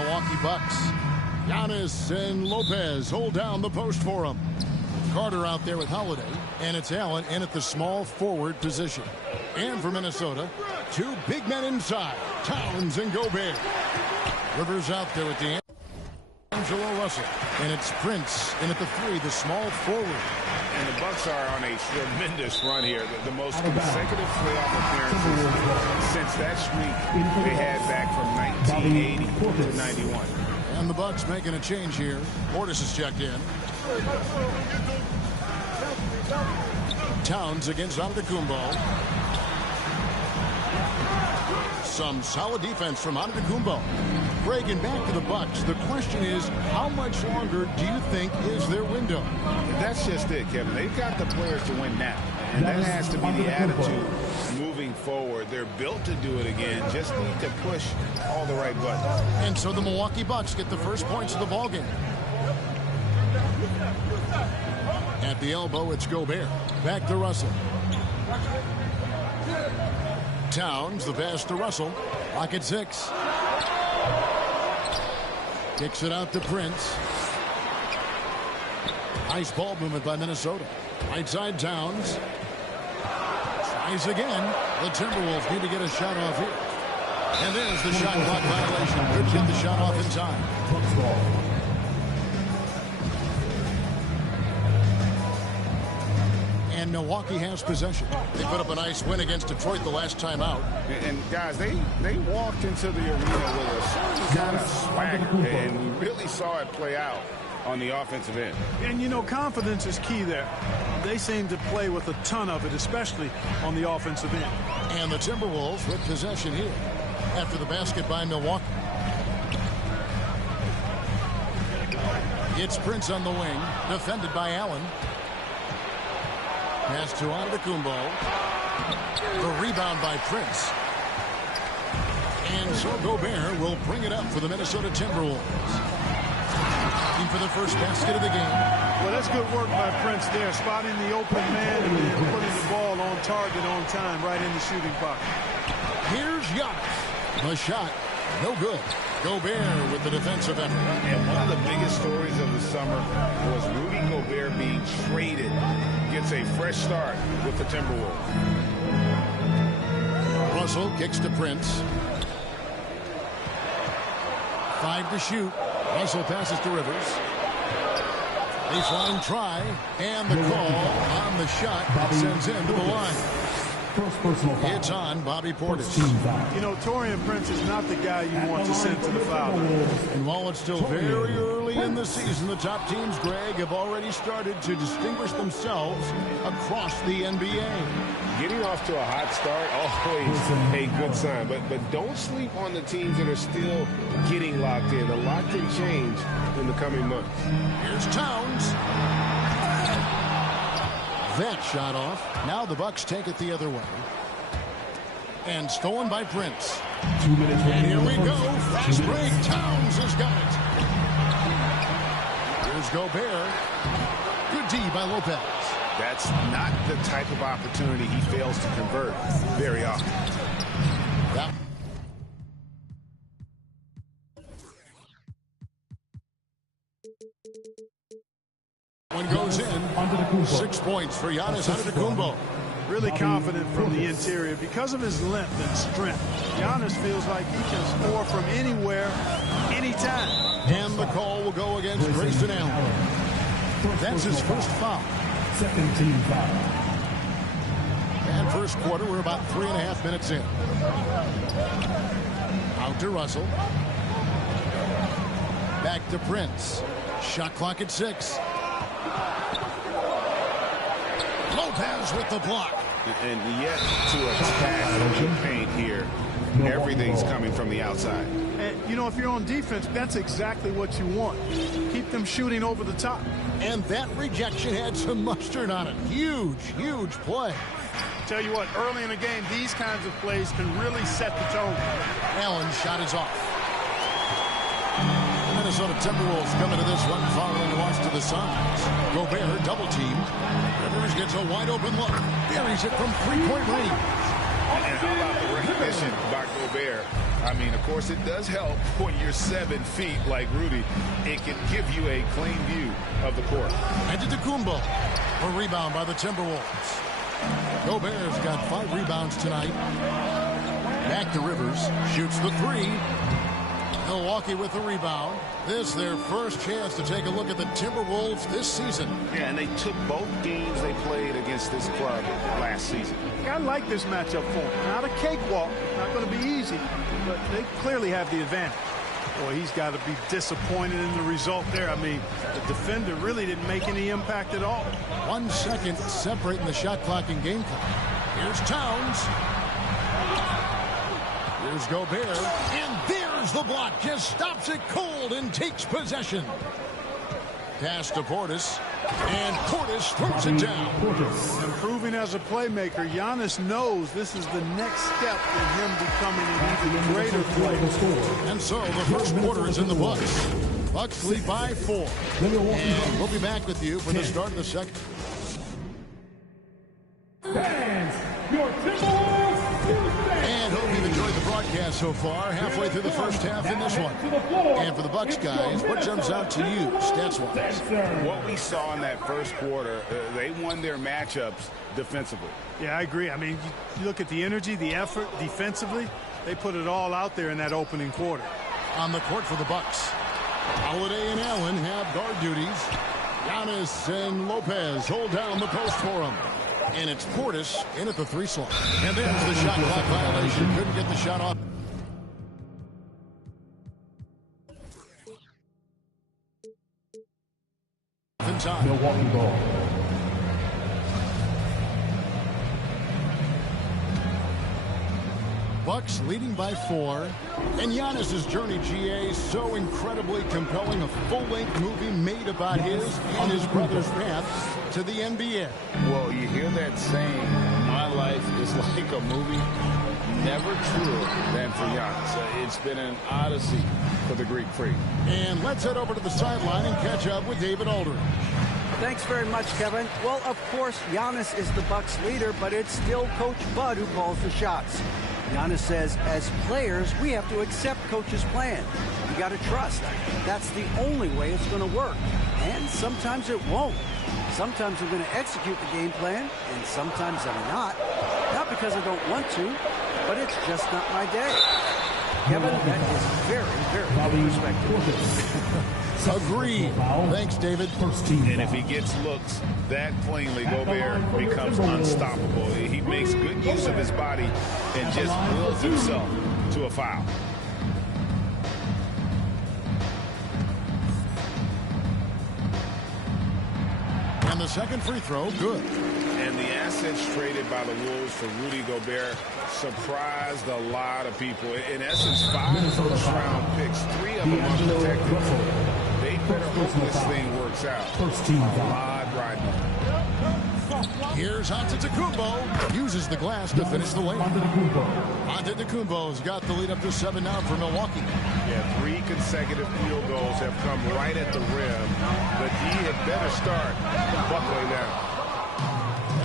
Milwaukee Bucks. Giannis and Lopez hold down the post for him. Carter out there with Holiday, and it's Allen in at the small forward position. And for Minnesota, two big men inside, Towns and Gobert. Rivers out there with the Angelo Russell, and it's Prince in at the 3, the small forward. And the Bucks are on a tremendous run here. The most consecutive playoff appearances since that streak they had back from 1980 to 91. And the Bucks making a change here. Portis is checked in. Towns against Antetokounmpo. Some solid defense from Antetokounmpo. Greg, and back to the Bucks. The question is, how much longer do you think is their window? That's just it, Kevin. They've got the players to win now. And that has to be the attitude moving forward. They're built to do it again. Just need to push all the right buttons. And so the Milwaukee Bucks get the first points of the ballgame. At the elbow, it's Gobert. Back to Russell. Towns, the pass to Russell. Lock at 6. Kicks it out to Prince. Nice ball movement by Minnesota. Right side Towns. Tries again. The Timberwolves need to get a shot off here. And there's the shot clock violation. Couldn't get the shot off in time. And Milwaukee has possession. They put up a nice win against Detroit the last time out. And guys, they walked into the arena with a certain kind of swagger, and we really saw it play out on the offensive end. And, you know, confidence is key there. They seem to play with a ton of it, especially on the offensive end. And the Timberwolves with possession here after the basket by Milwaukee. It's Prince on the wing, defended by Allen. Pass to Antetokounmpo. The rebound by Prince. And so Gobert will bring it up for the Minnesota Timberwolves. Looking for the first basket of the game. Well, that's good work by Prince there, spotting the open man and then putting the ball on target on time right in the shooting pocket. Here's Giannis. The shot, no good. Gobert with the defensive effort. And one of the biggest stories of the summer was Rudy Gobert being traded. Gets a fresh start with the Timberwolves. Russell kicks to Prince. 5 to shoot. Russell passes to Rivers. Baseline try, and the call on the shot that sends him to the line. It's on Bobby Portis. You know, TRYin Prince is not the guy you want to send to the foul line. And while it's still very early in the season, the top teams, Greg, have already started to distinguish themselves across the NBA. Getting off to a hot start, always a good sign. But don't sleep on the teams that are still getting locked in. A lot can change in the coming months. Here's Towns. That shot off. Now the Bucks take it the other way. And stolen by Prince. 2 minutes. And here we go. Fast break. Towns has got it. Here's Gobert. Good D by Lopez. That's not the type of opportunity he fails to convert very often. That one goes in. 6 points for Giannis Antetokounmpo. Really confident from the interior because of his length and strength. Giannis feels like he can score from anywhere, anytime. And the call will go against Grayson Allen. That's his first foul. Second team foul. And first quarter, we're about 3.5 minutes in. Out to Russell. Back to Prince. Shot clock at 6. Lopez with the block. And yet to attack the paint here. Everything's coming from the outside. And, you know, if you're on defense, that's exactly what you want. Keep them shooting over the top. And that rejection had some mustard on it. Huge, huge play. Tell you what, early in the game, these kinds of plays can really set the tone. Allen's shot is off. The Minnesota Timberwolves come into this one following a loss to the Suns. Gobert double teamed. Rivers gets a wide open look. Buries it from 3-point range. And how about the recognition by Gobert? I mean, of course, it does help when you're 7 feet like Rudy. It can give you a clean view of the court. Antetokounmpo. A rebound by the Timberwolves. Gobert's got 5 rebounds tonight. Back to Rivers. Shoots the 3. Milwaukee with the rebound. This their first chance to take a look at the Timberwolves this season. Yeah, and they took both games they played against this club last season. I like this matchup for them. Not a cakewalk, not going to be easy, but they clearly have the advantage. Boy, he's got to be disappointed in the result there. I mean, the defender really didn't make any impact at all. 1 second separating the shot clock and game clock. Here's Towns. Here's Gobert, and there's the block. Just stops it cold and takes possession. Pass to Portis, and Portis throws it down. Improving as a playmaker, Giannis knows this is the next step in him becoming an even greater player. And so the first quarter is in the books. Bucks lead by 4. And we'll be back with you for the start of the second. Fans, your Timberwolves Tuesday. And hope you've enjoyed the broadcast so far. Halfway through the first half in this one. And for the Bucks guys, what jumps out to you, stats-wise? What we saw in that first quarter, they won their matchups defensively. Yeah, I agree. I mean, you look at the energy, the effort defensively, they put it all out there in that opening quarter. On the court for the Bucks, Holiday and Allen have guard duties. Giannis and Lopez hold down the post for him. And it's Portis in at the 3 slot. And there's the shot clock violation. Couldn't get the shot off. In time. Milwaukee ball. Bucks leading by 4. And Giannis's journey, GA, so incredibly compelling. A full-length movie made about his and his brother's path to the NBA. Well, you hear that saying, my life is like a movie. Never truer than for Giannis. It's been an odyssey for the Greek freak. And let's head over to the sideline and catch up with David Aldridge. Thanks very much, Kevin. Well, of course, Giannis is the Bucks leader, but it's still Coach Bud who calls the shots. Giannis says, as players, we have to accept Coach's plan. You got to trust. That's the only way it's going to work. And sometimes it won't. Sometimes I'm going to execute the game plan, and sometimes I'm not. Not because I don't want to, but it's just not my day. Kevin, that is very, very good perspective. Agreed. Thanks, David. And if he gets looks that cleanly, Gobert becomes unstoppable. He makes good use of his body and just wills himself to a foul. And the second free throw, good. And the assets traded by the Wolves for Rudy Gobert surprised a lot of people. In essence, 5 first-round picks, 3 of them unprotected. They better hope this thing works out. A lot riding on. Here's Antetokounmpo. Uses the glass to finish the lane. Antetokounmpo's got the lead up to 7 now for Milwaukee. Yeah, 3 consecutive field goals have come right at the rim. But he had better start buckling down.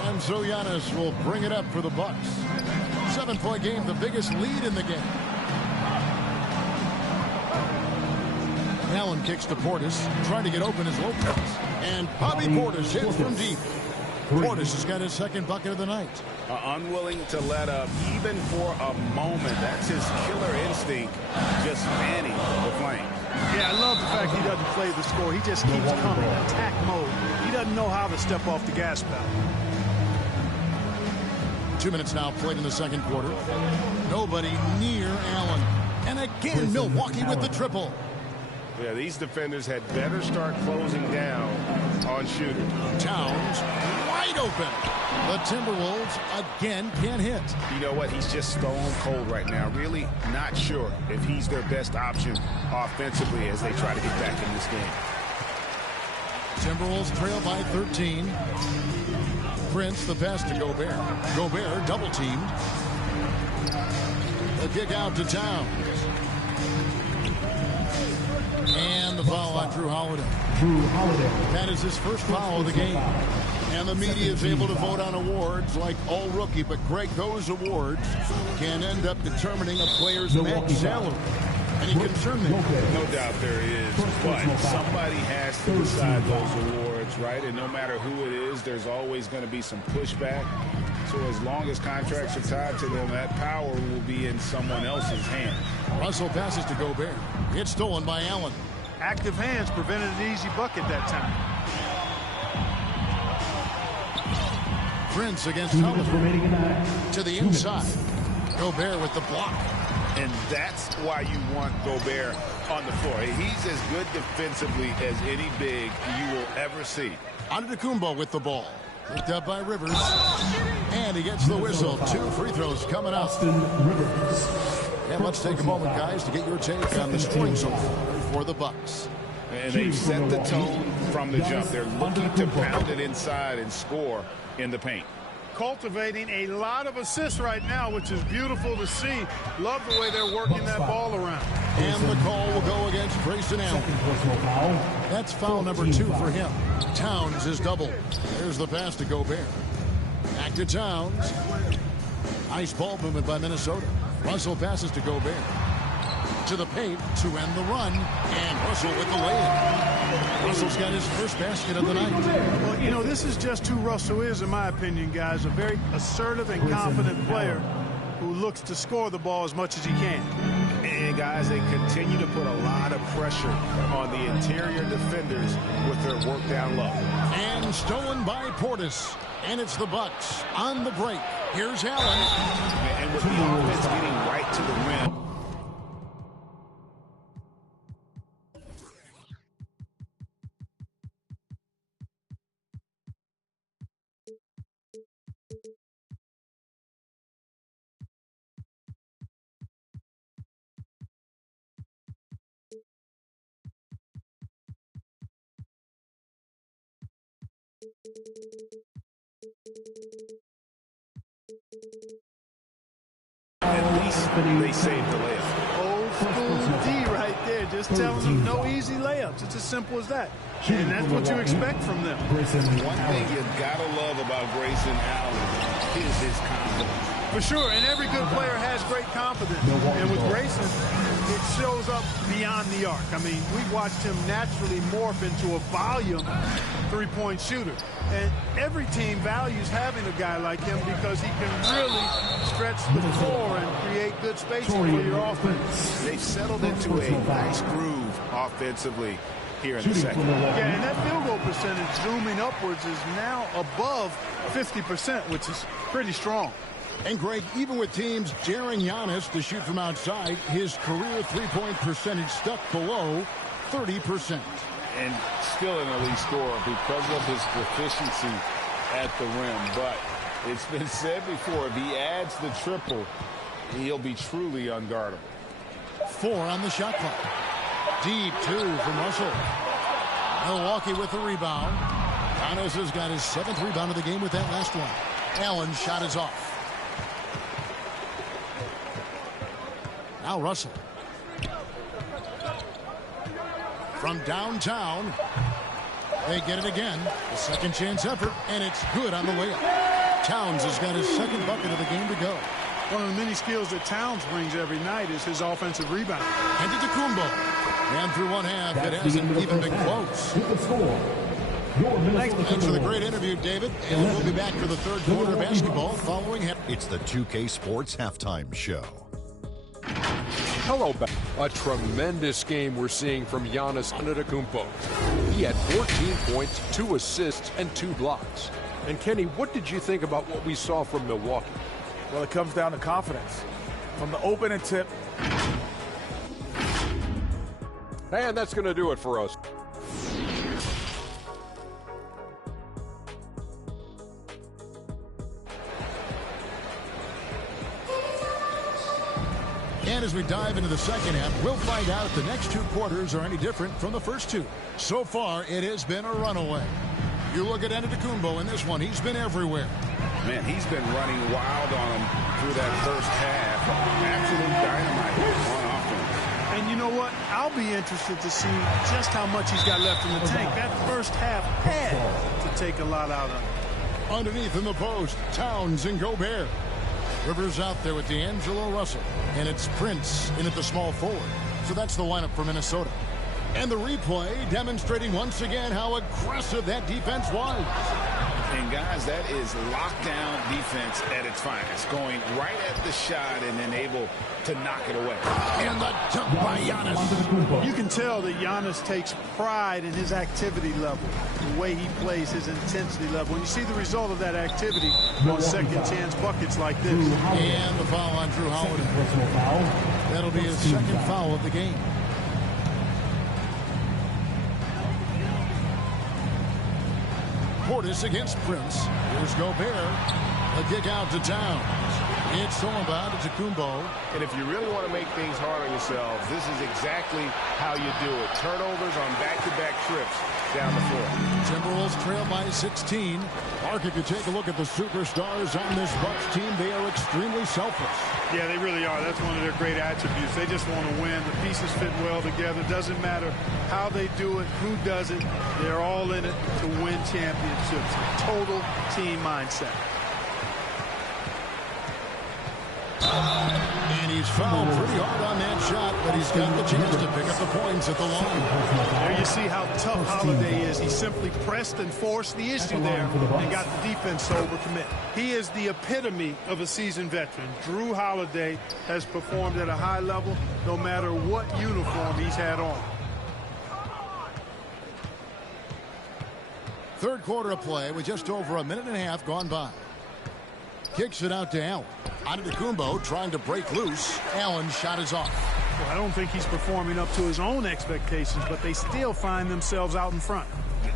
And so Giannis will bring it up for the Bucks. 7-point game, the biggest lead in the game. Allen kicks to Portis, trying to get open as Lopez. And Bobby Portis hits from deep. Portis has got his second bucket of the night. Unwilling to let up, even for a moment. That's his killer instinct, just fanning the flame. Yeah, I love the fact he doesn't play the score. He just keeps coming, attack mode. He doesn't know how to step off the gas pedal. 2 minutes now played in the second quarter. Nobody near Allen. And again, Milwaukee with the triple. Yeah, these defenders had better start closing down on shooters. Towns wide open. The Timberwolves again can't hit. You know what? He's just stone cold right now. Really not sure if he's their best option offensively as they try to get back in this game. Timberwolves trail by 13. Prince, the pass to Gobert. Gobert double teamed. The kick out to Towns. And the foul on Drew Holiday. That is his first foul of the game. And the media is able to vote on awards like all rookie. But, Greg, those awards can end up determining a player's max salary. Any concern there? No doubt there is. But somebody has to decide those awards, right? And no matter who it is, there's always going to be some pushback. So as long as contracts are tied to them, that power will be in someone else's hand. Russell passes to Gobert. It's stolen by Allen. Active hands prevented an easy bucket that time. Prince against Holiday. To the inside. Gobert with the block. And that's why you want Gobert on the floor. He's as good defensively as any big you will ever see. Antetokounmpo with the ball. Picked up by Rivers. And he gets the whistle. 2 free throws coming up. And let's take a moment, guys, to get your take on the scoring so far for the Bucks. And they've set the tone from the jump. They're looking to pound it inside and score in the paint. Cultivating a lot of assists right now, which is beautiful to see. Love the way they're working that ball around. And the call will go against Grayson Allen. That's foul number 2 for him. Towns is doubled. There's the pass to Gobert. Back to Towns. Nice ball movement by Minnesota. Russell passes to Gobert. To the paint to end the run. And Russell with the layup. Russell's got his first basket of the night. Well, you know, this is just who Russell is, in my opinion, guys. A very assertive and confident player who looks to score the ball as much as he can. And, guys, they continue to put a lot of pressure on the interior defenders with their work down low. And stolen by Portis. And it's the Bucks on the break. Here's Allen. And with the offense getting right to the rim. At least they saved the layup. Old school D right there, just telling them no easy layups. It's as simple as that. And that's what you expect from them. One thing you gotta love about Grayson Allen is his confidence. For sure, and every good player has great confidence. And with Grayson, it shows up beyond the arc. I mean, we've watched him naturally morph into a volume three-point shooter. And every team values having a guy like him because he can really stretch the floor and create good spacing for your offense. They've settled into a nice groove offensively here in the second. Yeah, and that field goal percentage zooming upwards is now above 50%, which is pretty strong. And, Greg, even with teams daring Giannis to shoot from outside, his career three-point percentage stuck below 30%. And still an elite scorer because of his proficiency at the rim. But it's been said before, if he adds the triple, he'll be truly unguardable. 4 on the shot clock. Deep 2 from Russell. Milwaukee with the rebound. Giannis has got his 7th rebound of the game with that last one. Allen's shot is off. Now Russell. From downtown. They get it again. The second chance effort, and it's good on the layup. Towns has got his 2nd bucket of the game to go. One of the many skills that Towns brings every night is his offensive rebound. And to Kumbo. And through one half, it hasn't even been close. Thanks for the great interview, David. And we'll be back for the 3rd quarter of basketball following him. It's the 2K Sports Halftime Show. Hello, back. A tremendous game we're seeing from Giannis Antetokounmpo. He had 14 points, 2 assists, and 2 blocks. And Kenny, what did you think about what we saw from Milwaukee? Well, it comes down to confidence. From the opening tip. And that's going to do it for us. And as we dive into the second half, we'll find out if the next 2 quarters are any different from the first 2. So far, it has been a runaway. You look at Antetokounmpo in this one, he's been everywhere. Man, he's been running wild on him through that first half. Absolute dynamite on offense. And you know what? I'll be interested to see just how much he's got left in the tank. That first half had to take a lot out of him. Underneath in the post, Towns and Gobert. Rivers out there with D'Angelo Russell. And it's Prince in at the small forward. So that's the lineup for Minnesota. And the replay demonstrating once again how aggressive that defense was. And, guys, that is lockdown defense at its finest. Going right at the shot and then able to knock it away. And the jump by Giannis. You can tell that Giannis takes pride in his activity level, the way he plays, his intensity level. When you see the result of that activity on second chance buckets like this. And the foul on Drew Holiday. That'll be his 2nd foul of the game. Portis against Prince. Here's Gobert. A kick out to Towns. It's all about Kumbo. And if you really want to make things hard on yourselves, this is exactly how you do it. Turnovers on back-to-back trips down the floor. Timberwolves trail by 16. Mark, if you take a look at the superstars on this Bucks team, they are extremely selfless. Yeah, they really are. That's one of their great attributes. They just want to win. The pieces fit well together. Doesn't matter how they do it, who does it. They're all in it to win championships. Total team mindset. And he's fouled pretty hard on that shot, but he's got the chance to pick up the points at the line. There you see how tough Holiday is. He simply pressed and forced the issue there and got the defense to overcommit. He is the epitome of a seasoned veteran. Drew Holiday has performed at a high level no matter what uniform he's had on. Third quarter of play with just over a minute and a half gone by. Kicks it out to Allen. Kumbo trying to break loose. Allen's shot is off. Well, I don't think he's performing up to his own expectations, but they still find themselves out in front.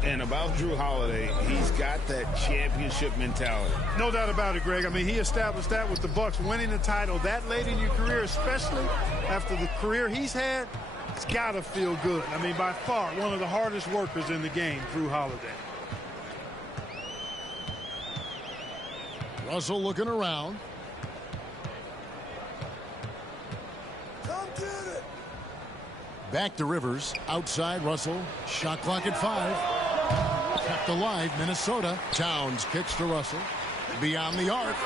And about Drew Holiday, he's got that championship mentality. No doubt about it, Greg. I mean, he established that with the Bucks, winning the title that late in your career, especially after the career he's had. It's got to feel good. I mean, by far, one of the hardest workers in the game, Drew Holiday. Russell looking around. Come get it. Back to Rivers. Outside Russell. Shot clock at 5. Kept alive Minnesota. Towns kicks to Russell. Beyond the arc.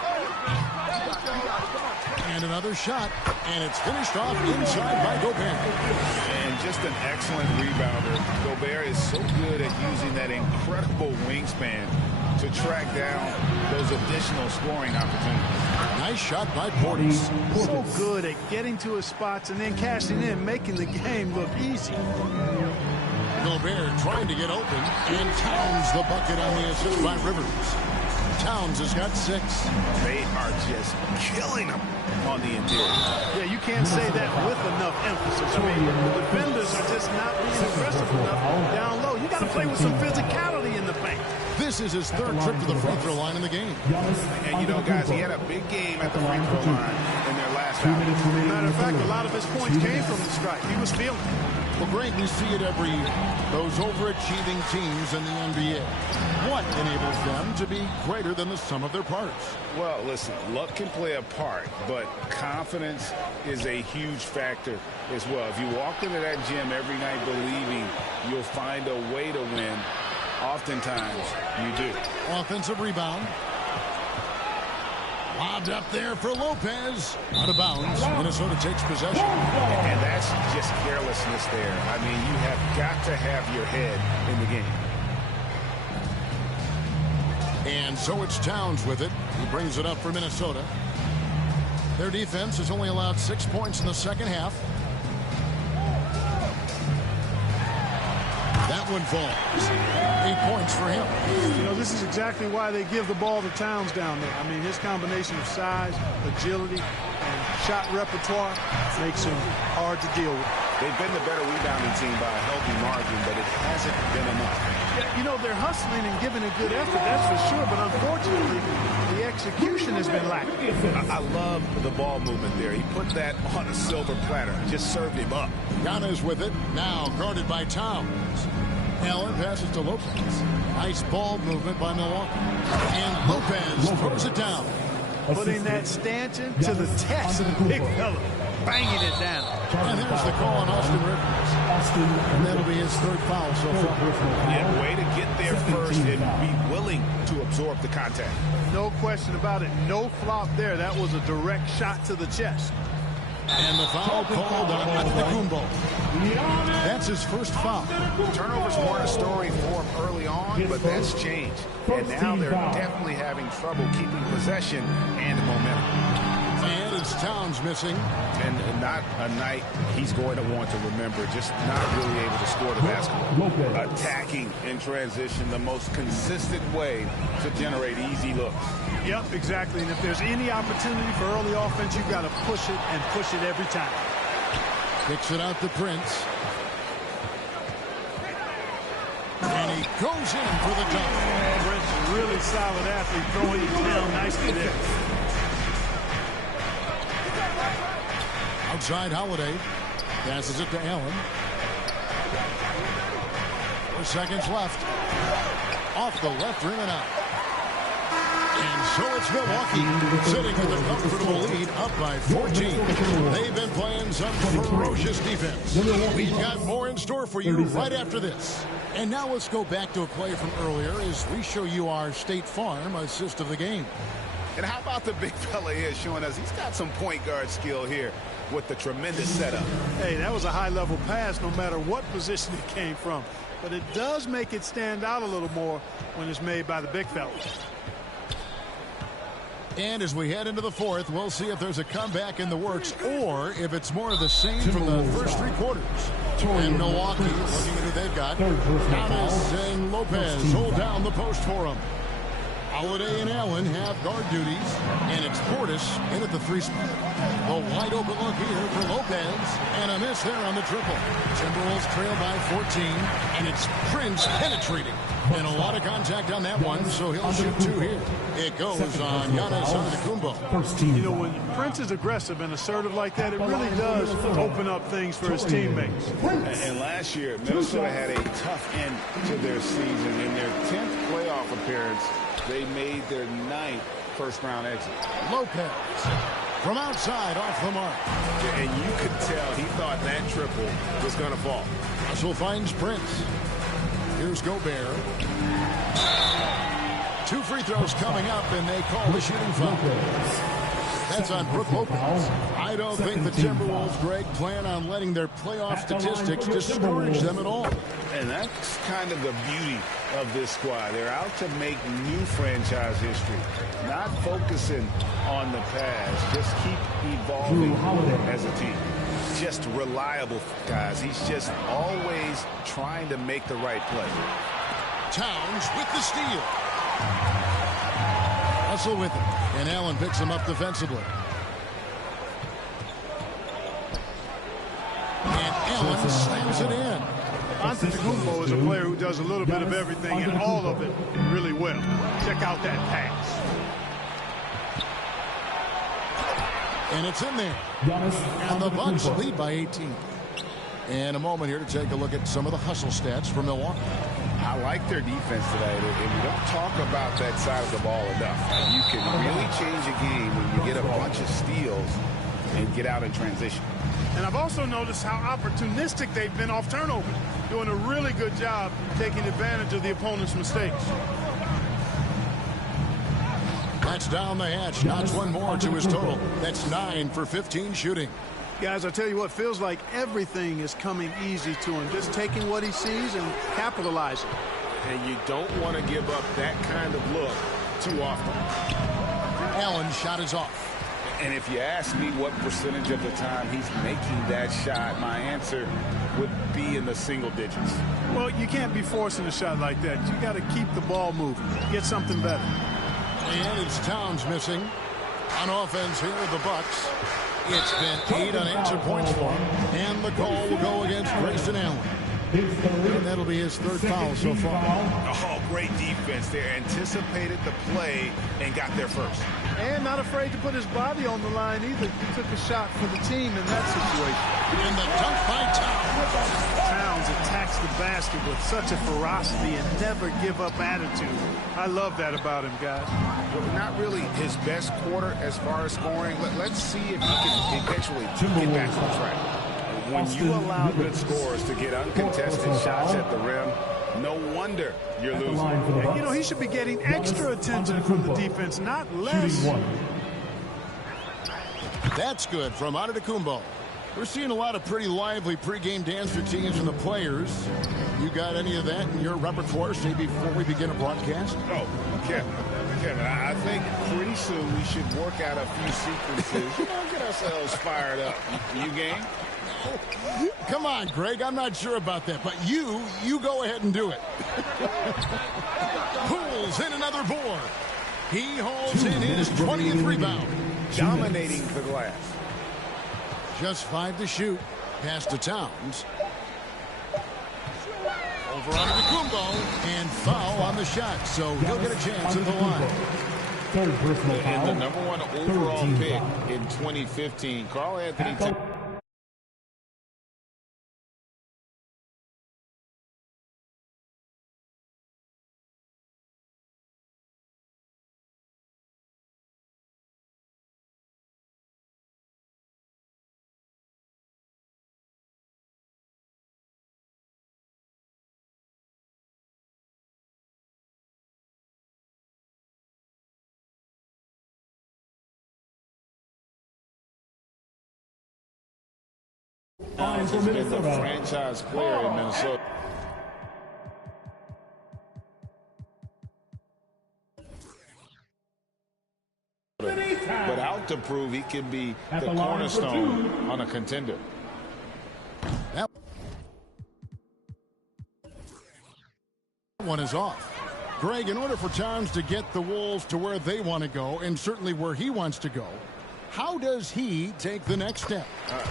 And another shot. And it's finished off inside by Gobert. And just an excellent rebounder. Gobert is so good at using that incredible wingspan to track down those additional scoring opportunities. Nice shot by Portis. So good at getting to his spots and then cashing in, making the game look easy. Gobert trying to get open, and Towns the bucket on the assist by Rivers. Towns has got 6. They are just killing him on the interior. Yeah, you can't say that with enough emphasis. I mean, the defenders are just not being aggressive enough down low. You got to play with some physicality in the paint. This is his third trip to the free throw line in the game. And you know, guys, he had a big game at the free throw line in their last outing. Matter of fact, a lot of his points came from the stripe. He was feeling it. Well, Greg, we see it every year. Those overachieving teams in the NBA. What enables them to be greater than the sum of their parts? Well, listen, luck can play a part, but confidence is a huge factor as well. If you walk into that gym every night believing you'll find a way to win, oftentimes you do. Offensive rebound. Lobbed up there for Lopez. Out of bounds. Minnesota takes possession. And that's just carelessness there. I mean, you have got to have your head in the game. And so it's Towns with it. He brings it up for Minnesota. Their defense has only allowed 6 points in the second half. That one falls. 8 points for him. You know, this is exactly why they give the ball to Towns down there. I mean, his combination of size, agility, and shot repertoire makes him hard to deal with. They've been the better rebounding team by a healthy margin, but it hasn't been enough. Yeah, you know, they're hustling and giving a good effort, that's for sure, but unfortunately, the execution has been lacking. I love the ball movement there. He put that on a silver platter, just served him up. Giannis with it, now guarded by Towns. Allen passes to Lopez. Nice ball movement by Milwaukee. And Lopez throws it down. Putting that stanchion to the test, big fella. Banging it down. And there's the call on Austin Rivers. And that'll be his third foul so far. Yeah, way to get there first and be willing to absorb the contact. No question about it. No flop there. That was a direct shot to the chest. And the foul called on Kumbo. That's his first foul. Turnovers weren't a story for him early on, but that's changed. And now they're definitely having trouble keeping possession and momentum. And it's Towns missing. And not a night he's going to want to remember. Just not really able to score the basketball. Attacking in transition, the most consistent way to generate easy looks. Yep, exactly. And if there's any opportunity for early offense, you've got to push it and push it every time. Kicks it out to Prince. And he goes in for the dunk. Prince, really solid athlete, throwing it down nicely there. Inside Holiday. Passes it to Allen. 4 seconds left. Off the left rim and out. And so it's Milwaukee sitting with a comfortable lead up by 14. They've been playing some ferocious defense. We've got more in store for you right after this. And now let's go back to a play from earlier as we show you our State Farm assist of the game. And how about the big fella here showing us he's got some point guard skill here with the tremendous setup. Hey, that was a high-level pass no matter what position it came from. But it does make it stand out a little more when it's made by the big fella. And as we head into the fourth, we'll see if there's a comeback in the works or if it's more of the same from the first 3 quarters. And Milwaukee, looking at who they've got, Thomas and Lopez hold down the post for them. Holiday and Allen have guard duties, and it's Portis in at the 3 spot. A wide open look here for Lopez, and a miss there on the triple. Timberwolves trail by 14, and it's Prince penetrating. And a lot of contact on that one, so he'll shoot 2 here. It goes on Giannis Antetokounmpo. You know, when Prince is aggressive and assertive like that, it really does open up things for his teammates. And last year, Minnesota had a tough end to their season. In their 10th playoff appearance, they made their 9th first-round exit. Lopez from outside off the mark. And you could tell he thought that triple was going to fall. Russell finds Prince. Here's Gobert. 2 free throws coming up, and they call the shooting foul. That's on Brook Lopez. I don't think the Timberwolves, Greg, plan on letting their playoff statistics discourage them at all. And that's kind of the beauty of this squad. They're out to make new franchise history, not focusing on the past. Just keep evolving as a team. Just reliable, guys. He's just always trying to make the right play. Towns with the steal. Russell with it. And Allen picks him up defensively. And Allen slams it in. Antetokounmpo is a player who does a little bit of everything and all of it really well. Check out that pass. And it's in there. And the Bucks lead by 18. And a moment here to take a look at some of the hustle stats for Milwaukee. I like their defense today, and we don't talk about that side of the ball enough. You can really change a game when you get a bunch of steals and get out in transition. And I've also noticed how opportunistic they've been off turnover, doing a really good job taking advantage of the opponent's mistakes. That's down the hatch. Notch 1 more to his total. That's 9 for 15 shooting. Guys, I tell you what, feels like everything is coming easy to him. Just taking what he sees and capitalizing. And you don't want to give up that kind of look too often. Allen's shot is off. And if you ask me what percentage of the time he's making that shot, my answer would be in the single digits. Well, you can't be forcing a shot like that. You got to keep the ball moving. Get something better. And it's Towns missing. On offense here are the Bucks. It's been 8 unanswered points for him. And the call will go against Grayson Allen. And that'll be his 3rd foul so far. Oh, great defense there. Anticipated the play and got there first. And not afraid to put his body on the line either. He took a shot for the team in that situation. And the dunk by Towns. Towns attacks the basket with such a ferocity and never give up attitude. I love that about him, guys. Well, not really his best quarter as far as scoring. Let's see if he can eventually get back on track. When you allow good scorers to get uncontested shots at the rim, no wonder you're losing. You know, he should be getting extra attention from the defense, not less. That's good from Antetokounmpo. We're seeing a lot of pretty lively pregame dance routines from the players. You got any of that in your repertoire, say, before we begin a broadcast? Oh, Kevin, I think pretty soon we should work out a few sequences. Get ourselves fired up. You game? Come on, Greg. I'm not sure about that, but you go ahead and do it. Pulls in another board. He holds in his 20th rebound. Dominating the glass. Just 5 to shoot. Pass to Towns. Over on Antetokounmpo, and foul on the shot, so he'll get a chance at the line. And the #1 overall pick in 2015, Karl Anthony Has been the franchise player in Minnesota. But out to prove he can be the cornerstone on a contender. That one is off. Greg, in order for Towns to get the Wolves to where they want to go, and certainly where he wants to go, how does he take the next step?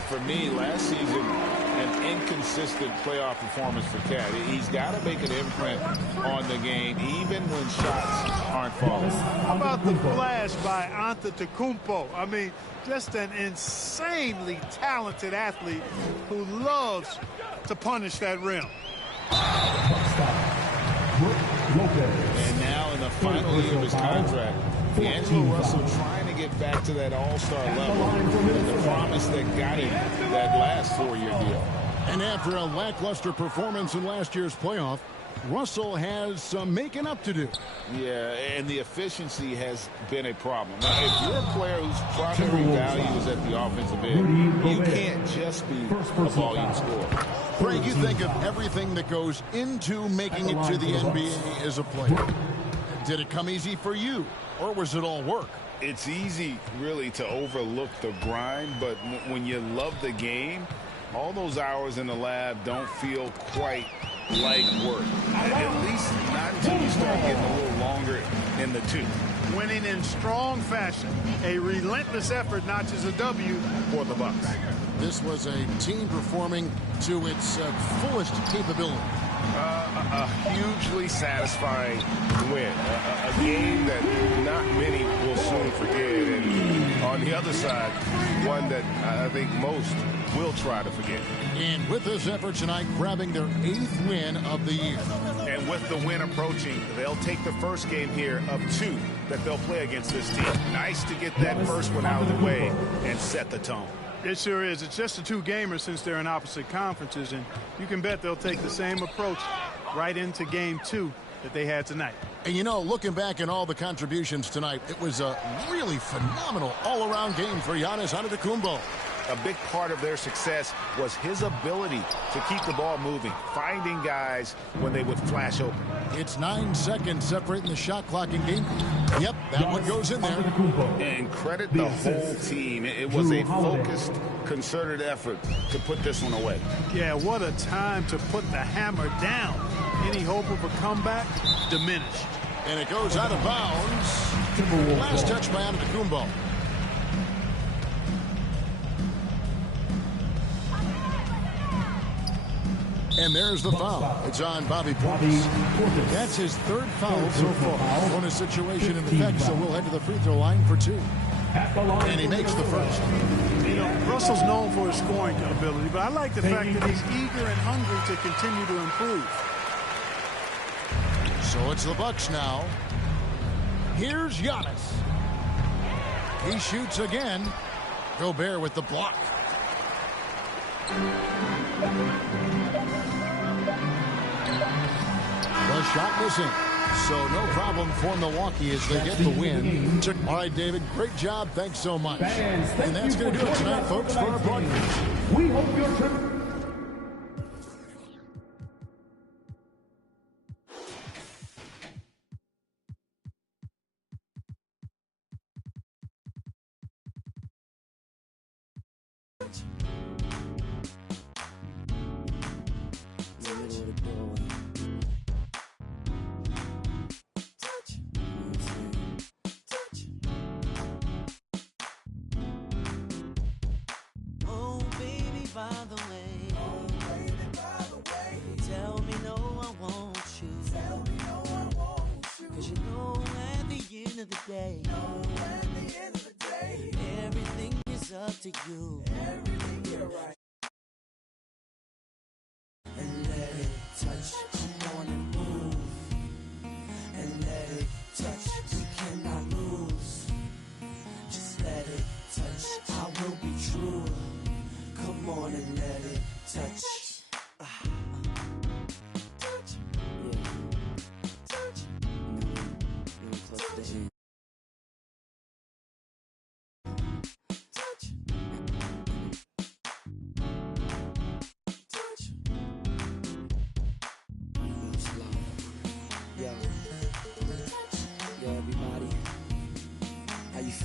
For me, last season, an inconsistent playoff performance for Cat. He's got to make an imprint on the game, even when shots aren't falling. How about the flash by Antetokounmpo? I mean, just an insanely talented athlete who loves to punish that rim. And now in the final year of his contract, D'Angelo Russell trying to get back to that all-star level, and the promise that got him that last 4-year deal. And after a lackluster performance in last year's playoff, Russell has some making up to do. Yeah, and the efficiency has been a problem. Now, if you're a player whose primary value is at the offensive end, you can't just be a volume scorer. Greg, you think of everything that goes into making it to the NBA as a player. Did it come easy for you, or was it all work? It's easy, really, to overlook the grind, but when you love the game, all those hours in the lab don't feel quite like work. At least not until you start getting a little longer in the tooth. Winning in strong fashion. A relentless effort notches a W for the Bucks. This was a team performing to its fullest capability. A hugely satisfying win. A game that not many will soon forget. And on the other side, one that I think most will try to forget. And with this effort tonight, grabbing their 8th win of the year. And with the win approaching, they'll take the first game here of 2 that they'll play against this team. Nice to get that first one out of the way and set the tone. It sure is. It's just a 2-gamer since they're in opposite conferences, and you can bet they'll take the same approach right into game 2 that they had tonight. And you know, looking back at all the contributions tonight, it was a really phenomenal all-around game for Giannis Antetokounmpo. A big part of their success was his ability to keep the ball moving, finding guys when they would flash open. It's 9 seconds separating the shot clock in game. Yep, that one goes in there. And credit the whole team. It was a focused, concerted effort to put this one away. Yeah, what a time to put the hammer down. Any hope of a comeback diminished. And it goes out of bounds. Last touch by Antetokounmpo. And there's the foul. It's on Bobby Portis. That's his 3rd foul so far on a situation in effect, so we'll head to the free throw line for 2. And he makes the first. You know, Russell's known for his scoring ability, but I like the fact that he's eager and hungry to continue to improve. So it's the Bucks now. Here's Giannis. He shoots again. Gobert with the block. The shot missing. So no problem for Milwaukee as they get the win. All right, David, great job. Thanks so much. And that's going to do it tonight, folks, for our broadcast. We hope your trip.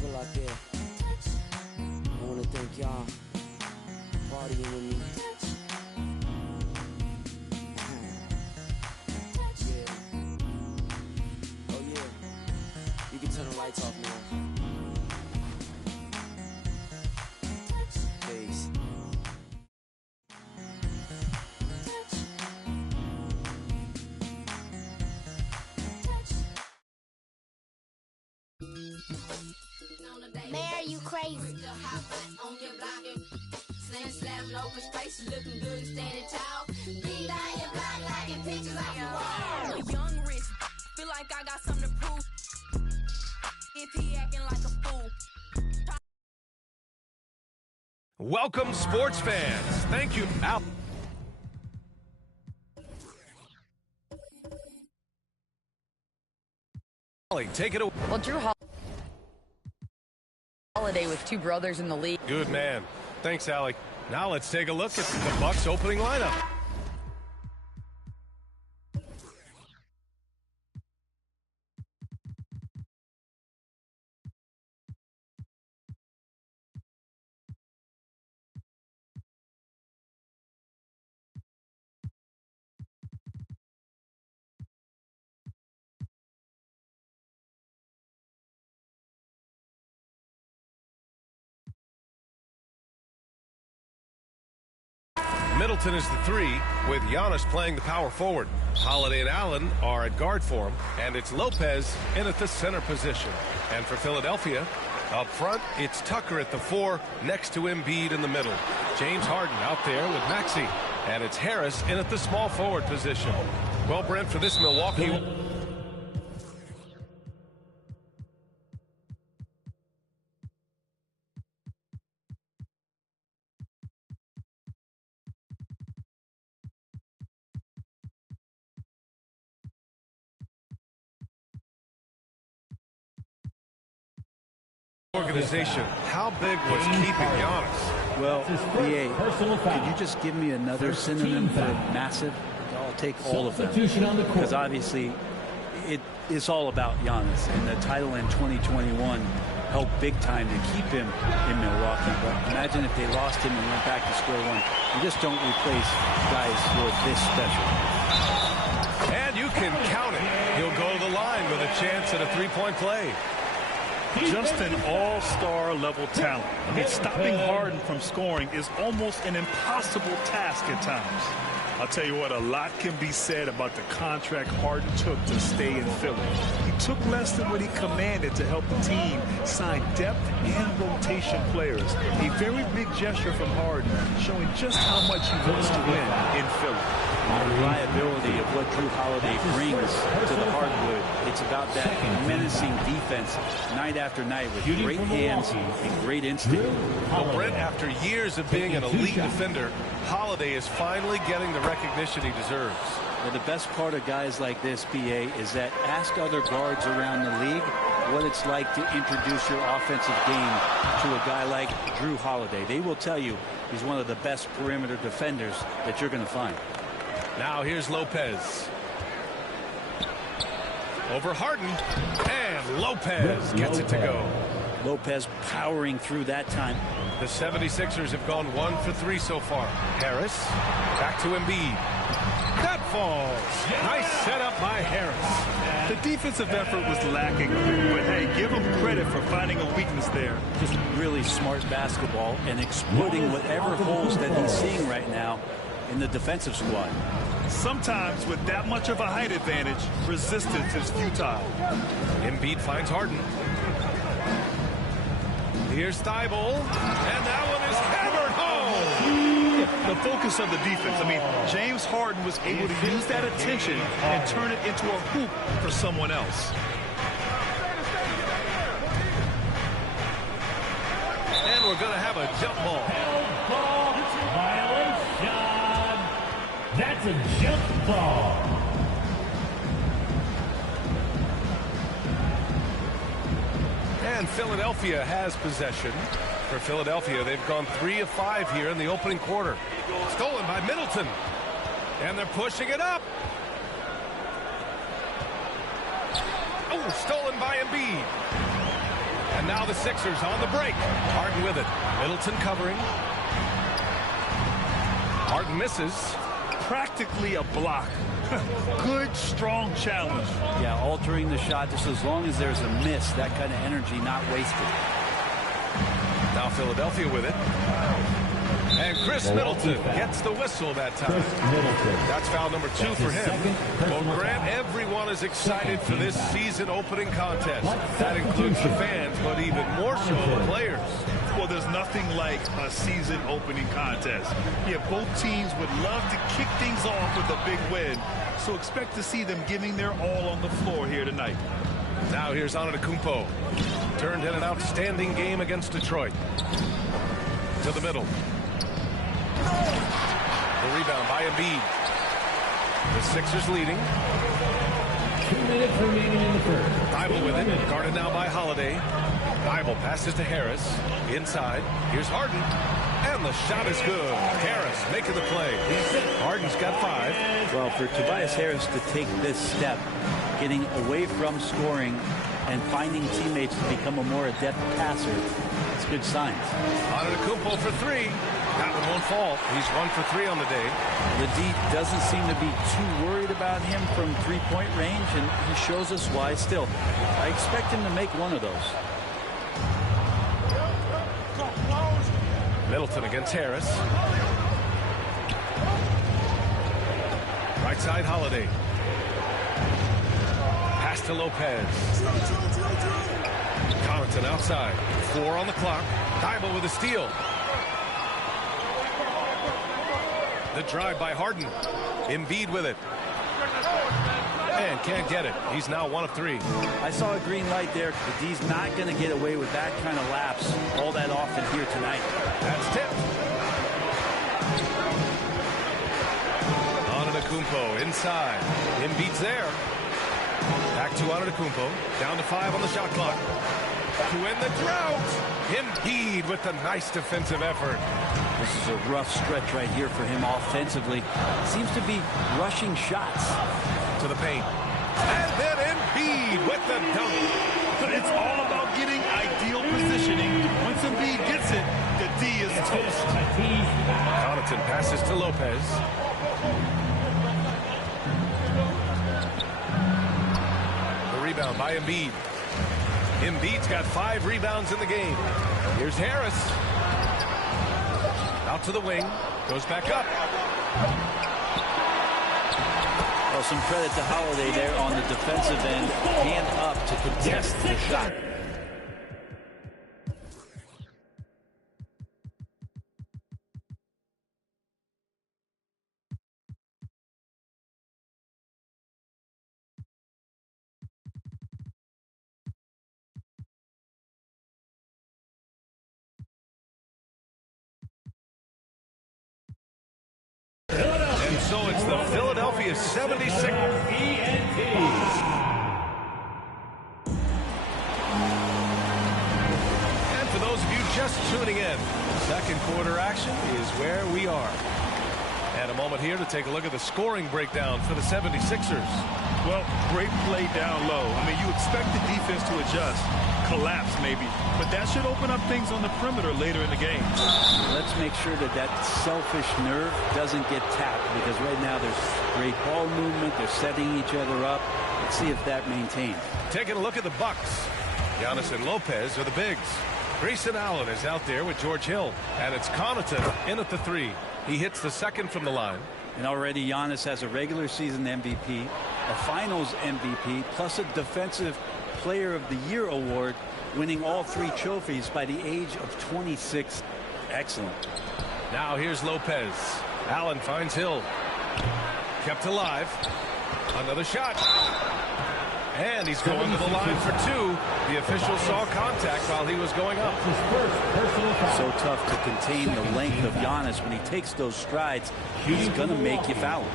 feel like that. I want to thank y'all for partying with me. Yeah. Oh yeah. You can turn the lights off now. Peace. Man, are you crazy? Young rich, feel like I got something to prove. If he acting like a fool. Welcome, sports fans. Thank you, Al. Take it away. Well, Drew Holiday with two brothers in the league. Good man. Thanks, Allie. Now let's take a look at the Bucks opening lineup. Middleton is the 3, with Giannis playing the power forward. Holiday and Allen are at guard for him, and it's Lopez in at the center position. And for Philadelphia, up front, it's Tucker at the 4, next to Embiid in the middle. James Harden out there with Maxey, and it's Harris in at the small forward position. Well, Brent, for this Milwaukee... organization, how big was keeping Giannis? Well, BA, could you just give me another synonym for massive? I'll take all of them. Because obviously, it's all about Giannis. And the title in 2021 helped big time to keep him in Milwaukee. But imagine if they lost him and went back to square one. You just don't replace guys who are this special. And you can count it. He'll go to the line with a chance at a three-point play. Just an all-star level talent. I mean, stopping Harden from scoring is almost an impossible task at times. I'll tell you what, a lot can be said about the contract Harden took to stay in Philly. He took less than what he commanded to help the team sign depth and rotation players. A very big gesture from Harden, showing just how much he wants to win in Philly. The reliability of what Drew Holiday brings to the hardwood. It's about that menacing defense night after night with great hands and great instinct. Well, Brent, after years of being an elite defender, Holiday is finally getting the recognition he deserves. Well, the best part of guys like this, BA, is that ask other guards around the league what it's like to introduce your offensive game to a guy like Drew Holiday. They will tell you he's one of the best perimeter defenders that you're going to find. Now here's Lopez. Over Harden, and Lopez gets it to go. Lopez powering through that time. The 76ers have gone 1 for 3 so far. Harris, back to Embiid. That falls. Nice setup by Harris. The defensive effort was lacking, but hey, give him credit for finding a weakness there. Just really smart basketball and exploiting whatever holes that he's seeing right now in the defensive squad. Sometimes with that much of a height advantage, resistance is futile. Embiid finds Harden. Here's Thibault, and that one is hammered home. The focus of the defense. I mean, James Harden was able to use that attention and turn it into a hoop for someone else. And we're going to have a jump ball. Violation. That's a jump ball. And Philadelphia has possession. For Philadelphia, they've gone 3 of 5 here in the opening quarter. Stolen by Middleton. And they're pushing it up. Oh, stolen by Embiid. And now the Sixers on the break. Harden with it. Middleton covering. Harden misses. Practically a block. Good, strong challenge. Yeah, altering the shot just as long as there's a miss. That kind of energy not wasted. Now Philadelphia with it. And Chris Middleton gets the whistle that time. That's foul number 2 for him. Well, Grant, everyone is excited for this season opening contest. That includes the fans, but even more so the players. Well, there's nothing like a season opening contest. Yeah, both teams would love to kick things off with a big win, so expect to see them giving their all on the floor here tonight. Now here's Antetokounmpo. Turned in an outstanding game against Detroit. To the middle. The rebound by Embiid. The Sixers leading. 2 minutes remaining in the first. Bible with it. Guarded now by Holiday. Bible passes to Harris. Inside. Here's Harden. And the shot is good. Harris making the play. Harden's got 5. Well, for Tobias Harris to take this step, getting away from scoring and finding teammates to become a more adept passer, it's good signs. Antetokounmpo for 3. That one won't fall. He's 1 for 3 on the day. The D doesn't seem to be too worried about him from three-point range, and he shows us why. Still, I expect him to make one of those. Middleton against Harris. Right side, Holiday. Pass to Lopez. Connaughton outside. 4 on the clock. Thibault with a steal. The drive by Harden. Embiid with it. And can't get it. He's now 1 of 3. I saw a green light there. The D's not going to get away with that kind of lapse all that often here tonight. That's tipped. Antetokounmpo inside. Embiid's there. Back to Antetokounmpo. Down to 5 on the shot clock. To end the drought. Embiid with a nice defensive effort. This is a rough stretch right here for him offensively. Seems to be rushing shots. To the paint. And then Embiid with the dunk. It's all about getting ideal positioning. Once Embiid gets it, the D is toast. Connaughton passes to Lopez. The rebound by Embiid. Embiid's got 5 rebounds in the game. Here's Harris. Out to the wing. Goes back up. Well, some credit to Holiday there on the defensive end. Hand up to contest the shot. And so it's the Philadelphia 76ers. And for those of you just tuning in, second quarter action is where we are. And a moment here to take a look at the scoring breakdown for the 76ers. Well, great play down low. I mean, you expect the defense to adjust, collapse maybe, but that should open up things on the perimeter later in the game. Let's make sure that that selfish nerve doesn't get tapped, because right now there's great ball movement. They're setting each other up. Let's see if that maintains. Taking a look at the Bucks. Giannis and Lopez are the bigs. Grayson Allen is out there with George Hill. And it's Connaughton in at the 3. He hits the second from the line. And already Giannis has a regular season MVP, a finals MVP, plus a defensive player of the year award, winning all 3 trophies by the age of 26. Excellent. Now here's Lopez. Allen finds Hill. Kept alive. Another shot. And he's going to the line for 2. The official saw contact while he was going up. So tough to contain the length of Giannis. When he takes those strides, he's going to make you foul.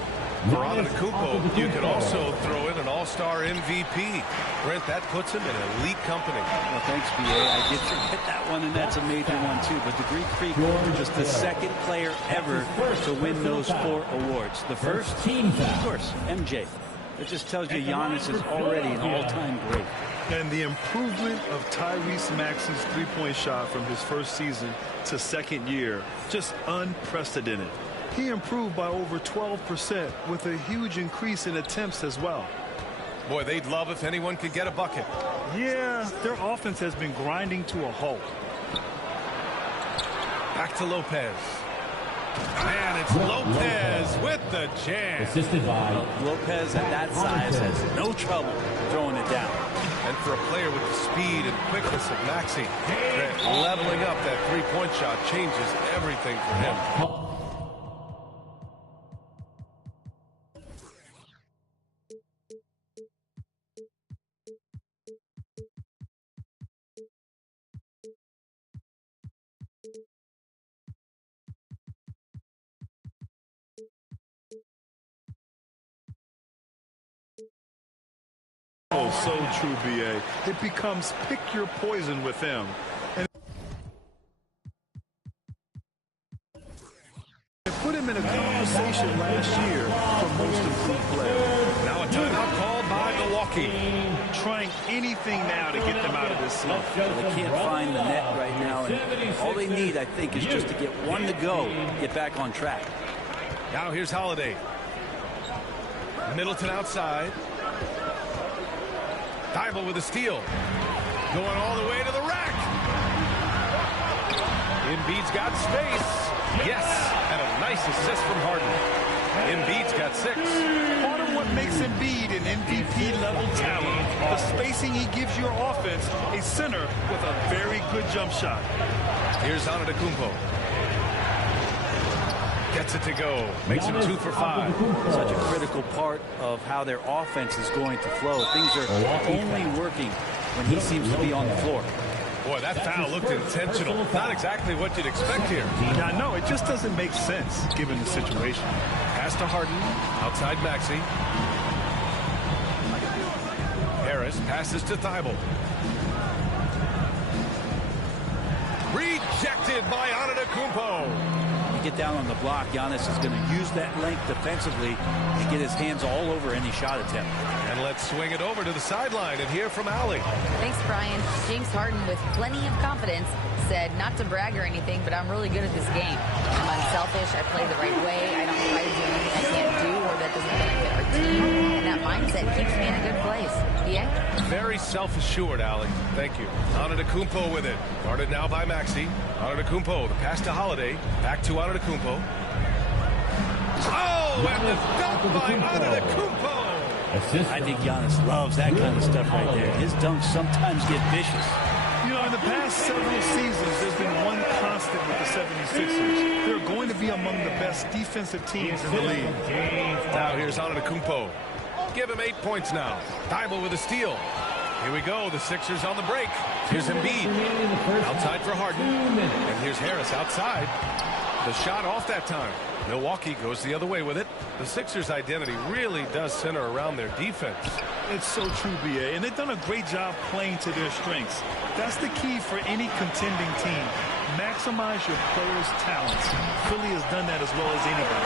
For Antetokounmpo, you could also throw in an all-star MVP. Brent, that puts him in elite company. Well, thanks, B.A. I did forget that one, and that's a major one, too. But the Greek Freak was the second player ever to win those 4 awards. The first, of course, MJ. It just tells you Giannis is already an all-time great. And the improvement of Tyrese Maxey's three-point shot from his first season to second year, just unprecedented. He improved by over 12% with a huge increase in attempts as well. Boy, they'd love if anyone could get a bucket. Yeah, their offense has been grinding to a halt. Back to Lopez. And it's Lopez with the jam. Assisted by Lopez at that size has no trouble throwing it down. And for a player with the speed and quickness of Maxey, leveling up that three-point shot changes everything for him. Oh, so true, BA. It becomes pick your poison with him. And put him in a conversation last year for most improved player. Now a timeout called by Milwaukee. Trying anything now to get them out of this slump. Well, they can't find the net right now, and all they need, I think, is just to get one to go, get back on track. Now here's Holiday. Middleton outside. THYBULL with a steal. Going all the way to the rack. Embiid's got space. Yes, and a nice assist from Harden. Embiid's got 6. Part of what makes Embiid an MVP-level talent, the spacing he gives your offense, a center with a very good jump shot. Here's Antetokounmpo. Gets it to go. Makes him 2 for 5. Such a critical part of how their offense is going to flow. Things are only working when he seems to be on the floor. Boy, that foul looked intentional. Not exactly what you'd expect here. Yeah, no, it just doesn't make sense given the situation. Pass to Harden. Outside Maxey. Harris passes to THYBULL. Rejected by Antetokounmpo. Get down on the block. Giannis is going to use that length defensively and get his hands all over any shot attempt. And let's swing it over to the sideline and hear from Allie. Thanks, Brian. James Harden, with plenty of confidence, said not to brag or anything, but I'm really good at this game. I'm unselfish. I play the right way. I don't try to do anything I can't do or that doesn't benefit our team. And that mindset keeps me in a good place. Yeah? Very self-assured, Allie. Thank you. Antetokounmpo with it. Guarded now by Maxey. Antetokounmpo, the pass to Holiday. Back to Antetokounmpo. Oh, and the dunk by Antetokounmpo. I think Giannis loves that kind of stuff right there. His dunks sometimes get vicious. You know, in the past several seasons, there's been one constant with the 76ers. They're going to be among the best defensive teams in the league. Now here's Antetokounmpo. Give him 8 points now. THYBULL with a steal. Here we go. The Sixers on the break. Here's Embiid. Outside for Harden. And here's Harris outside. The shot off that time. Milwaukee goes the other way with it. The Sixers' identity really does center around their defense. It's so true, BA, and they've done a great job playing to their strengths. That's the key for any contending team. Maximize your players' talents. Philly has done that as well as anybody.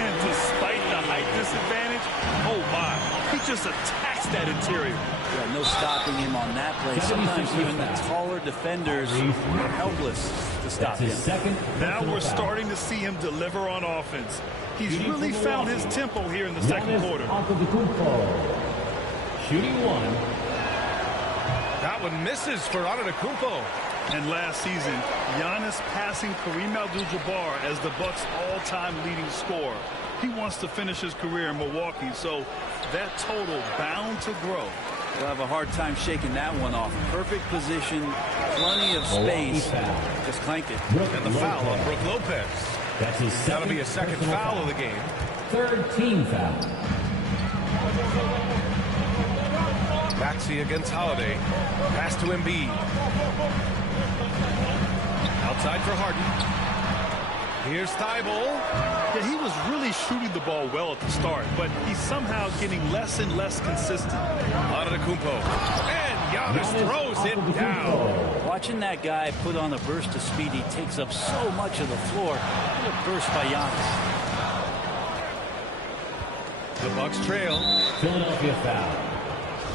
And despite the height disadvantage, oh my, he just attacks that interior. Yeah, no stopping him on that play. Sometimes even the taller defenders are helpless to stop him. Now we're starting to see him deliver on offense. He's really found his tempo here in the second quarter. Shooting 1. That one misses for Antetokounmpo. And last season, Giannis passing Kareem Abdul-Jabbar as the Bucks' all-time leading scorer. He wants to finish his career in Milwaukee, so that total bound to grow. They'll have a hard time shaking that one off. Perfect position, plenty of space. Just clanked it. And the foul on Brook Lopez. That's his second. That'll be a second foul of the game. Third team foul. Maxey against Holiday. Pass to Embiid. Outside for Harden. Here's THYBULL. Yeah, he was really shooting the ball well at the start, but he's somehow getting less and less consistent. Antetokounmpo. And Giannis throws it down. Watching that guy put on a burst of speed, he takes up so much of the floor. What a burst by Giannis. The Bucks trail. Philadelphia foul.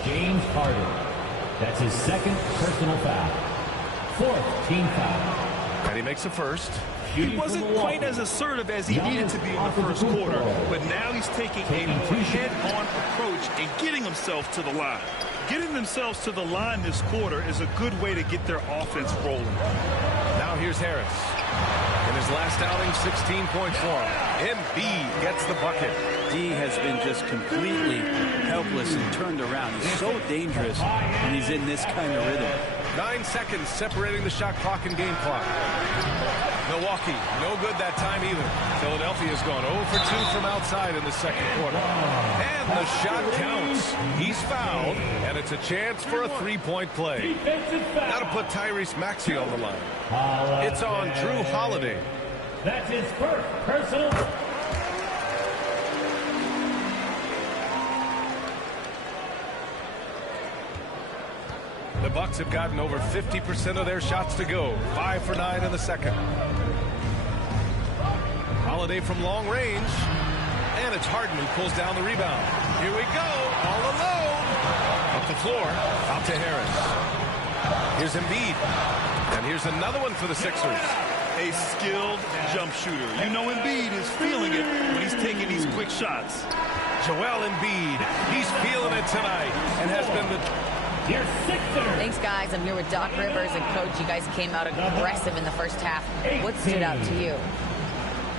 James Harden. That's his second personal foul. Fourth team foul. And he makes a first. He wasn't quite as assertive as he needed to be in the first quarter, but now he's taking a more head-on approach and getting himself to the line. Getting themselves to the line this quarter is a good way to get their offense rolling. Now here's Harris. In his last outing, 16 points for him. Embiid gets the bucket. D has been just completely helpless and turned around. He's so dangerous when he's in this kind of rhythm. 9 seconds separating the shot clock and game clock. Milwaukee, no good that time either. Philadelphia's gone 0 for 2 from outside in the second quarter. And the shot counts. He's fouled, and it's a chance for a three-point play. Now to put Tyrese Maxey on the line. It's on Drew Holiday. That's his first personal. The Bucks have gotten over 50% of their shots to go. 5 for 9 in the second. Holiday from long range. And it's Harden who pulls down the rebound. Here we go. All alone. Up the floor. Out to Harris. Here's Embiid. And here's another one for the Sixers. A skilled jump shooter. You know Embiid is feeling it when he's taking these quick shots. Joel Embiid. He's feeling it tonight and has been the... Thanks, guys. I'm here with Doc Rivers and Coach. You guys came out aggressive in the first half. What stood out to you?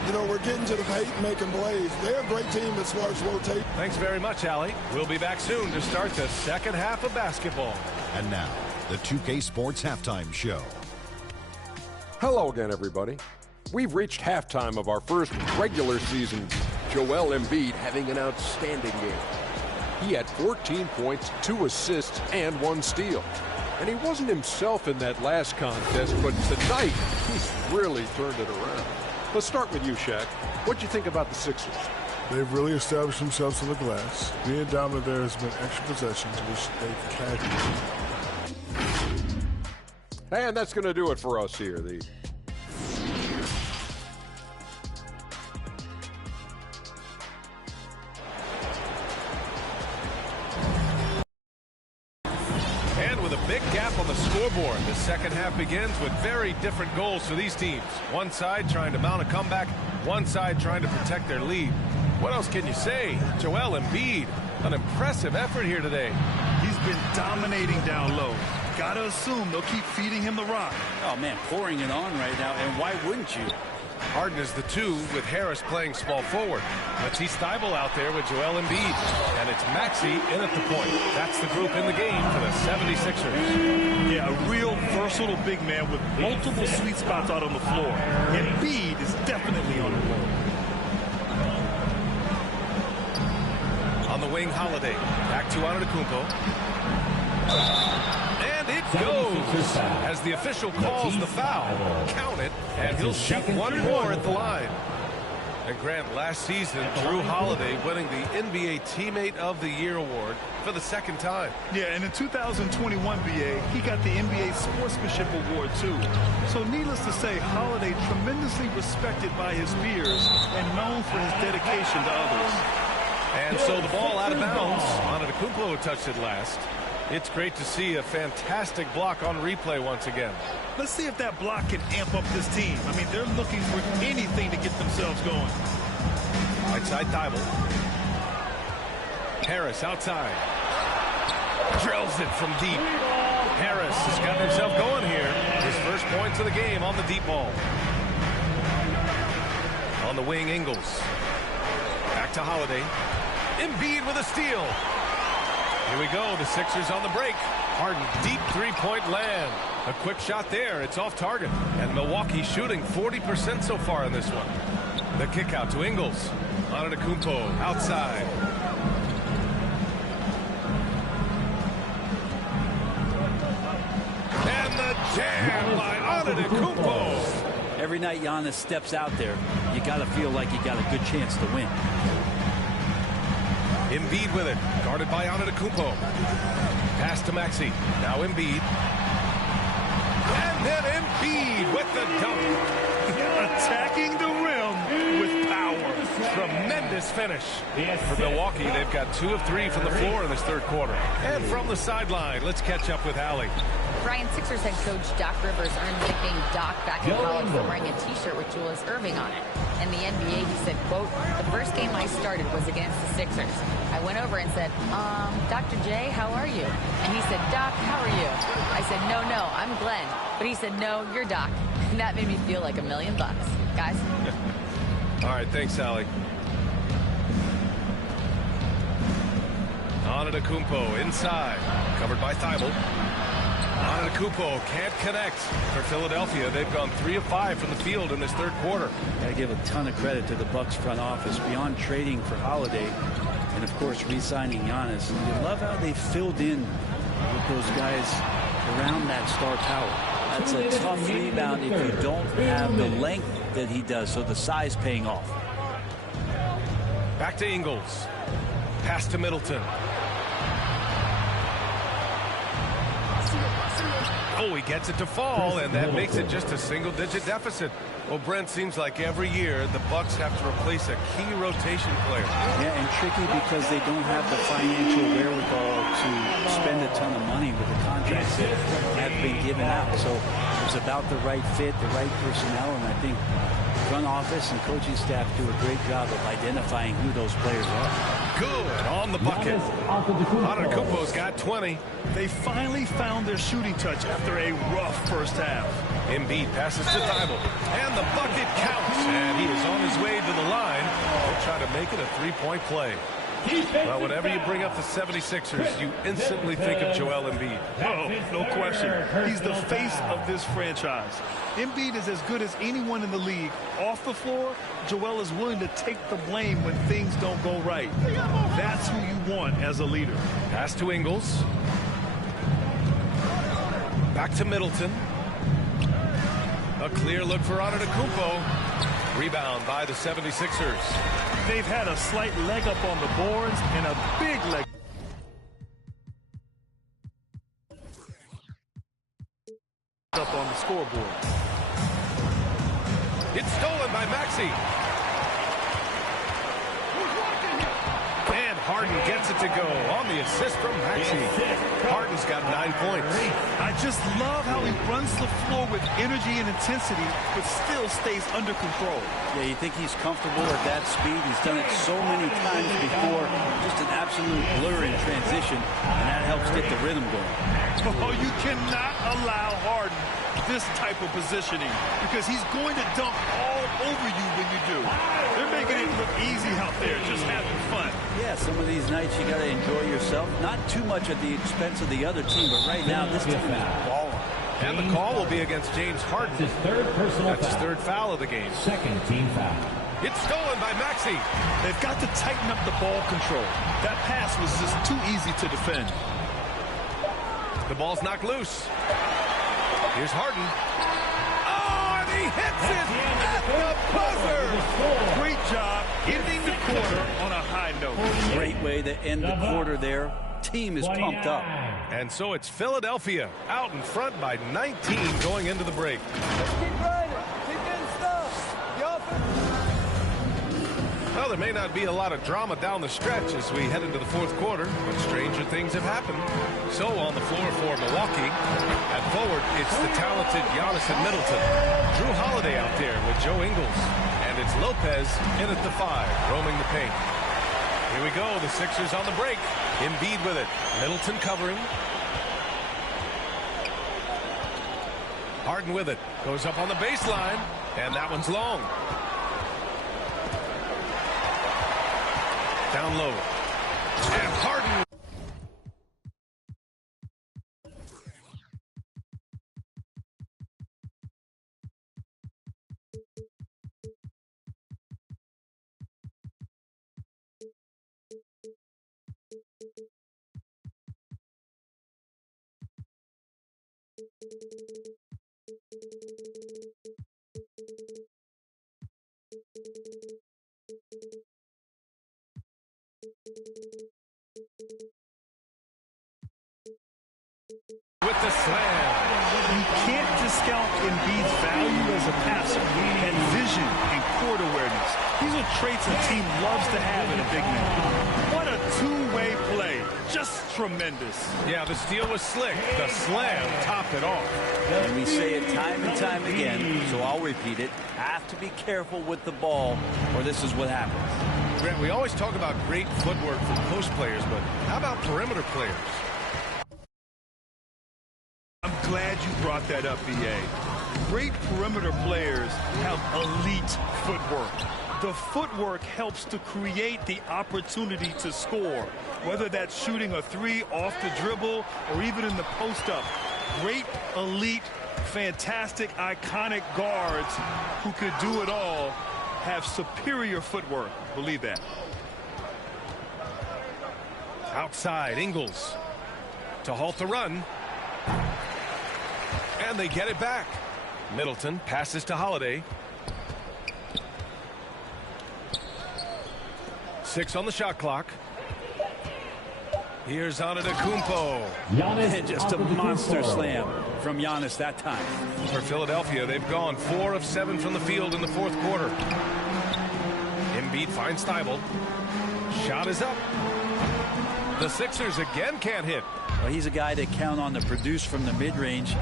You know, we're getting to the paint, making plays. They're a great team as far as rotate. Thanks very much, Allie. We'll be back soon to start the second half of basketball. And now, the 2K Sports Halftime Show. Hello again, everybody. We've reached halftime of our first regular season. Joel Embiid having an outstanding game. He had 14 points, 2 assists, and 1 steal. And he wasn't himself in that last contest, but tonight, he's really turned it around. Let's start with you, Shaq. What'd you think about the Sixers? They've really established themselves on the glass. Being dominant there has been extra possessions, which they've carried. And that's going to do it for us here. Big gap on the scoreboard. The second half begins with very different goals for these teams. One side trying to mount a comeback, one side trying to protect their lead. What else can you say? Joel Embiid, an impressive effort here today. He's been dominating down low. Gotta assume they'll keep feeding him the rock. Oh, man, pouring it on right now, and why wouldn't you? Harden is the 2 with Harris playing small forward. Let's see Steibel out there with Joel Embiid. And it's Maxey in at the point. That's the group in the game for the 76ers. Yeah, a real versatile big man with multiple sweet spots out on the floor. Embiid is definitely on the roll. On the wing, Holiday. Back to Antetokounmpo. It goes as the official calls the foul. Count it, and he'll shoot one more at the line. And Grant, last season, Drew Holiday winning the NBA Teammate of the Year award for the second time. Yeah, and in 2021, BA, he got the NBA Sportsmanship Award, too. So needless to say, Holiday tremendously respected by his peers and known for his dedication to others. And so the ball out of bounds. Antetokounmpo touched it last. It's great to see a fantastic block on replay once again. Let's see if that block can amp up this team. I mean, they're looking for anything to get themselves going. Right side, Thibault. Harris outside. Drills it from deep. Harris has got himself going here. His first points of the game on the deep ball. On the wing, Ingles. Back to Holiday. Embiid with a steal. Here we go, the Sixers on the break. Harden, deep three-point land. A quick shot there, it's off target. And Milwaukee shooting 40% so far in this one. The kick out to Ingles. Antetokounmpo outside. And the jam by Antetokounmpo. Every night Giannis steps out there, you got to feel like you got a good chance to win. Embiid with it, guarded by Antetokounmpo. Pass to Maxey. Now Embiid. And then Embiid with the dunk. Attacking the rim with power. Tremendous finish. For Milwaukee, they've got 2 of 3 from the floor in this third quarter. And from the sideline, let's catch up with Allie. Ryan, Sixers head coach Doc Rivers earned the nickname Doc back in college for wearing a T-shirt with Julius Erving on it. In the NBA, he said, quote, "The first game I started was against the Sixers. I went over and said, Dr. J, how are you?" And he said, "Doc, how are you?" I said, no, I'm Glenn." But he said, "No, you're Doc." And that made me feel like $1 million. Guys? All right, thanks, Allie. Antetokounmpo inside, covered by ThybulL. Antetokounmpo can't connect for Philadelphia. They've gone 3 of 5 from the field in this third quarter. Got to give a ton of credit to the Bucks front office beyond trading for Holiday and, of course, re-signing Giannis. You love how they filled in with those guys around that star power. That's a tough rebound if you don't have the length that he does, so the size paying off. Back to Ingles. Pass to Middleton. Oh, he gets it to fall, and that makes it just a single-digit deficit. Well, Brent, seems like every year the Bucks have to replace a key rotation player. Yeah, and tricky because they don't have the financial wherewithal to spend a ton of money with the contracts that have been given out. So it's about the right fit, the right personnel, and I think front office and coaching staff do a great job of identifying who those players are. Good on the bucket. Antetokounmpo's got 20. They finally found their shooting touch after a rough first half. Embiid passes to ThybulL, and the bucket counts, and he is on his way to the line. They'll try to make it a three-point play. Well, whenever you bring up the 76ers, you instantly think of Joel Embiid. Oh, no question. He's the face of this franchise. Embiid is as good as anyone in the league. Off the floor, Joel is willing to take the blame when things don't go right. That's who you want as a leader. Pass to Ingles. Back to Middleton. A clear look for Antetokounmpo. Rebound by the 76ers. They've had a slight leg up on the boards and a big leg up on the scoreboard. It's stolen by Maxey. And Harden gets it to go on the assist from Maxey. Harden's got 9 points. I just love how he runs the floor with energy and intensity, but still stays under control. Yeah, you think he's comfortable at that speed. He's done it so many times before. Just an absolute blur in transition, and that helps get the rhythm going. Oh, you cannot allow Harden this type of positioning because he's going to dunk all over you when you do. They're making it look easy out there, just having fun. Yeah, some of these nights you got to enjoy yourself. Not too much at the expense of the other team, but right now this team is balling. And the call will be against James Harden. That's his third foul of the game. Second team foul. It's stolen by Maxey. They've got to tighten up the ball control. That pass was just too easy to defend. The ball's knocked loose. Here's Harden. Oh, and he hits it at the buzzer. Great job ending the quarter on a high note. Great way to end the quarter there. Team is pumped up. And so it's Philadelphia out in front by 19 going into the break. Let's keep grinding. Keep getting stuff. The offense. Well, there may not be a lot of drama down the stretch as we head into the fourth quarter, but stranger things have happened. So on the floor for Milwaukee, at forward, it's the talented Giannis and Middleton. Drew Holiday out there with Joe Ingles, and it's Lopez in at the 5, roaming the paint. Here we go, the Sixers on the break. Embiid with it, Middleton covering. Harden with it, goes up on the baseline, and that one's long. Down low. And Harden. With the slam. You can't discount Embiid's He's valued as a passer and vision and court awareness. These are traits a team loves to have in a big man. What a two-way play. Just tremendous. Yeah, the steal was slick. The slam topped it off. And we say it time and time again, so I'll repeat it. Have to be careful with the ball, or this is what happens. Grant, we always talk about great footwork from post players, but how about perimeter players? I'm glad you brought that up, B.A. Great perimeter players have elite footwork. The footwork helps to create the opportunity to score, whether that's shooting a three off the dribble or even in the post-up. Great, elite, fantastic, iconic guards who could do it all have superior footwork. Believe that. Outside, Ingles to halt the run. And they get it back. Middleton passes to Holiday. 6 on the shot clock. Here's Antetokounmpo. And just a monster slam from Giannis that time. For Philadelphia, they've gone 4 of 7 from the field in the fourth quarter. Embiid finds ThybulL. Shot is up. The Sixers again can't hit. Well, he's a guy they count on to produce from the mid-range.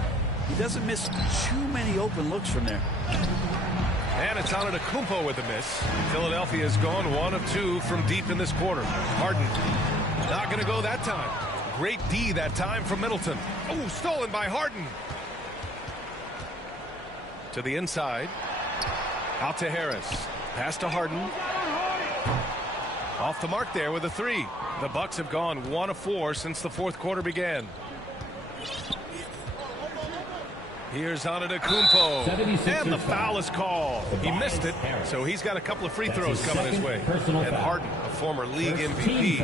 He doesn't miss too many open looks from there. And it's Antetokounmpo with a miss. Philadelphia has gone 1 of 2 from deep in this quarter. Harden not going to go that time. Great D that time from Middleton. Oh, stolen by Harden. To the inside. Out to Harris. Pass to Harden. Off the mark there with a 3. The Bucks have gone 1 of 4 since the fourth quarter began. Here's Antetokounmpo, and the foul is called. He missed it, so he's got a couple of free throws coming his way. And Harden, a former league MVP,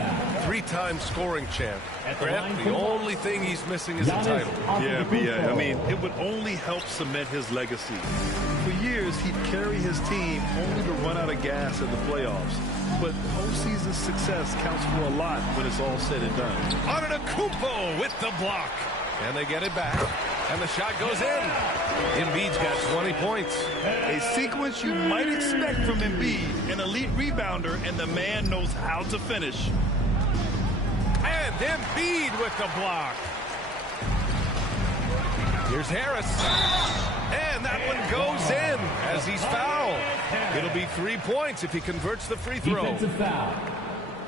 3-time scoring champ. Grant, the only thing he's missing is a title. Yeah, B.A. I mean, it would only help cement his legacy. For years, he'd carry his team only to run out of gas in the playoffs. But postseason success counts for a lot when it's all said and done. Antetokounmpo with the block. And they get it back. And the shot goes in. Embiid's got 20 points. A sequence you might expect from Embiid, an elite rebounder, and the man knows how to finish. And Embiid with the block. Here's Harris. And that one goes in as he's fouled. It'll be 3 points if he converts the free throw.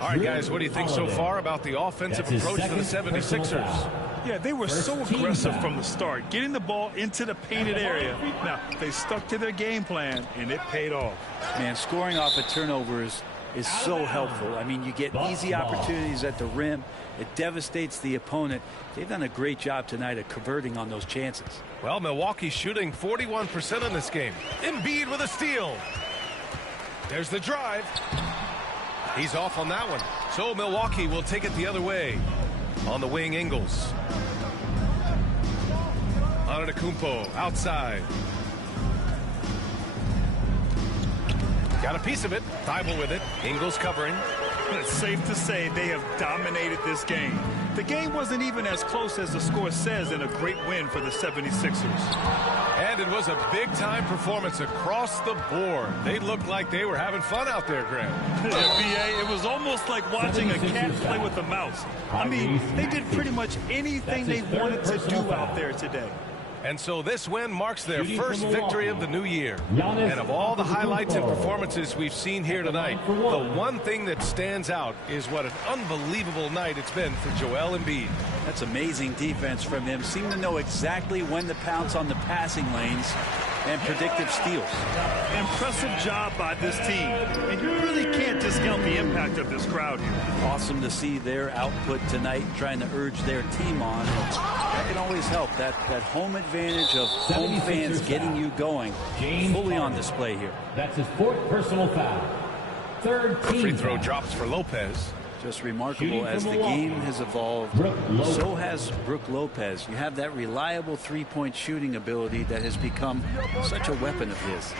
All right, guys, what do you think so far about the offensive approach for the 76ers? Yeah, they were so aggressive from the start, getting the ball into the painted area. Now, they stuck to their game plan, and it paid off. Man, scoring off of turnovers is so helpful. I mean, you get easy opportunities at the rim. It devastates the opponent. They've done a great job tonight of converting on those chances. Well, Milwaukee's shooting 41% in this game. Embiid with a steal. There's the drive. He's off on that one. So Milwaukee will take it the other way. On the wing, Ingles. Antetokounmpo outside. Got a piece of it. ThybulL with it. Ingles covering. It's safe to say they have dominated this game. The game wasn't even as close as the score says in a great win for the 76ers. And it was a big-time performance across the board. They looked like they were having fun out there, Grant. Yeah, B.A., it was almost like watching a cat play with a mouse. I mean, they did pretty much anything they wanted to do out there today. And so this win marks their first victory of the new year. And of all the highlights and performances we've seen here tonight, the one thing that stands out is what an unbelievable night it's been for Joel Embiid. That's amazing defense from him. Seemed to know exactly when to pounce on the passing lanes and predictive steals. Impressive job by this team. And you really can't discount the impact of this crowd here. Awesome to see their output tonight, trying to urge their team on. That can always help. That home advantage of home fans getting you going, fully on display here. That's his 4th personal foul. 3rd team. Free throw drops for Lopez. Just remarkable. As the game has evolved, so has Brook Lopez. You have that reliable three-point shooting ability that has become such a weapon of his.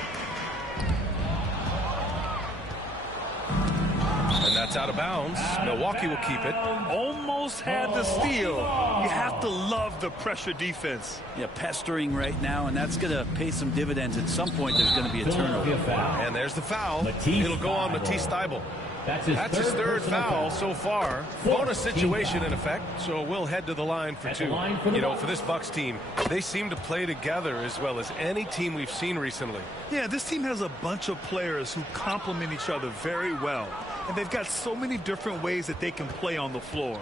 And that's out of bounds. Milwaukee will keep it. Almost had the steal. You have to love the pressure defense. Yeah, pestering right now, and that's going to pay some dividends. At some point, there's going to be a turnover. And there's the foul. It'll go on Matisse Thybulle. That's his third foul so far. Bonus situation in effect, so we'll head to the line for two. You know, for this Bucks team, they seem to play together as well as any team we've seen recently. Yeah, this team has a bunch of players who complement each other very well. And they've got so many different ways that they can play on the floor.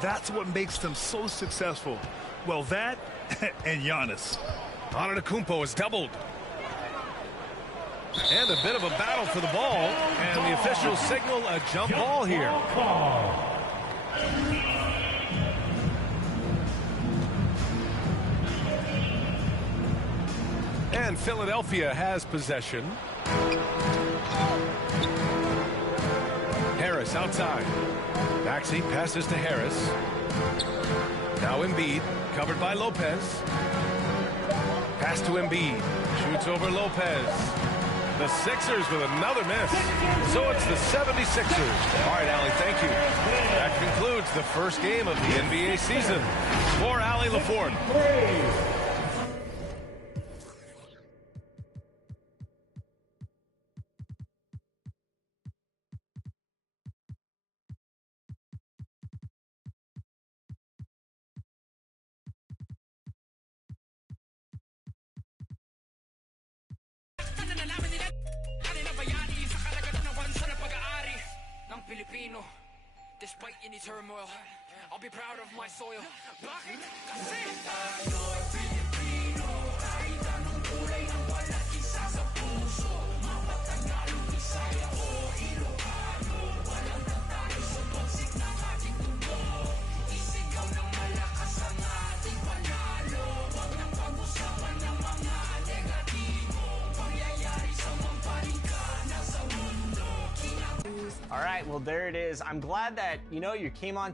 That's what makes them so successful. Well, that and Giannis. Antetokounmpo is doubled. And a bit of a battle for the ball. And the officials signal a jump ball here. And Philadelphia has possession. Harris outside. Maxey passes to Harris. Now Embiid, covered by Lopez. Pass to Embiid. Shoots over Lopez. The Sixers with another miss. So it's the 76ers. All right, Allie, thank you. That concludes the first game of the NBA season. For Allie LaForte. Despite any turmoil, I'll be proud of my soil. All right, well, there it is. I'm glad that, you know, you came on.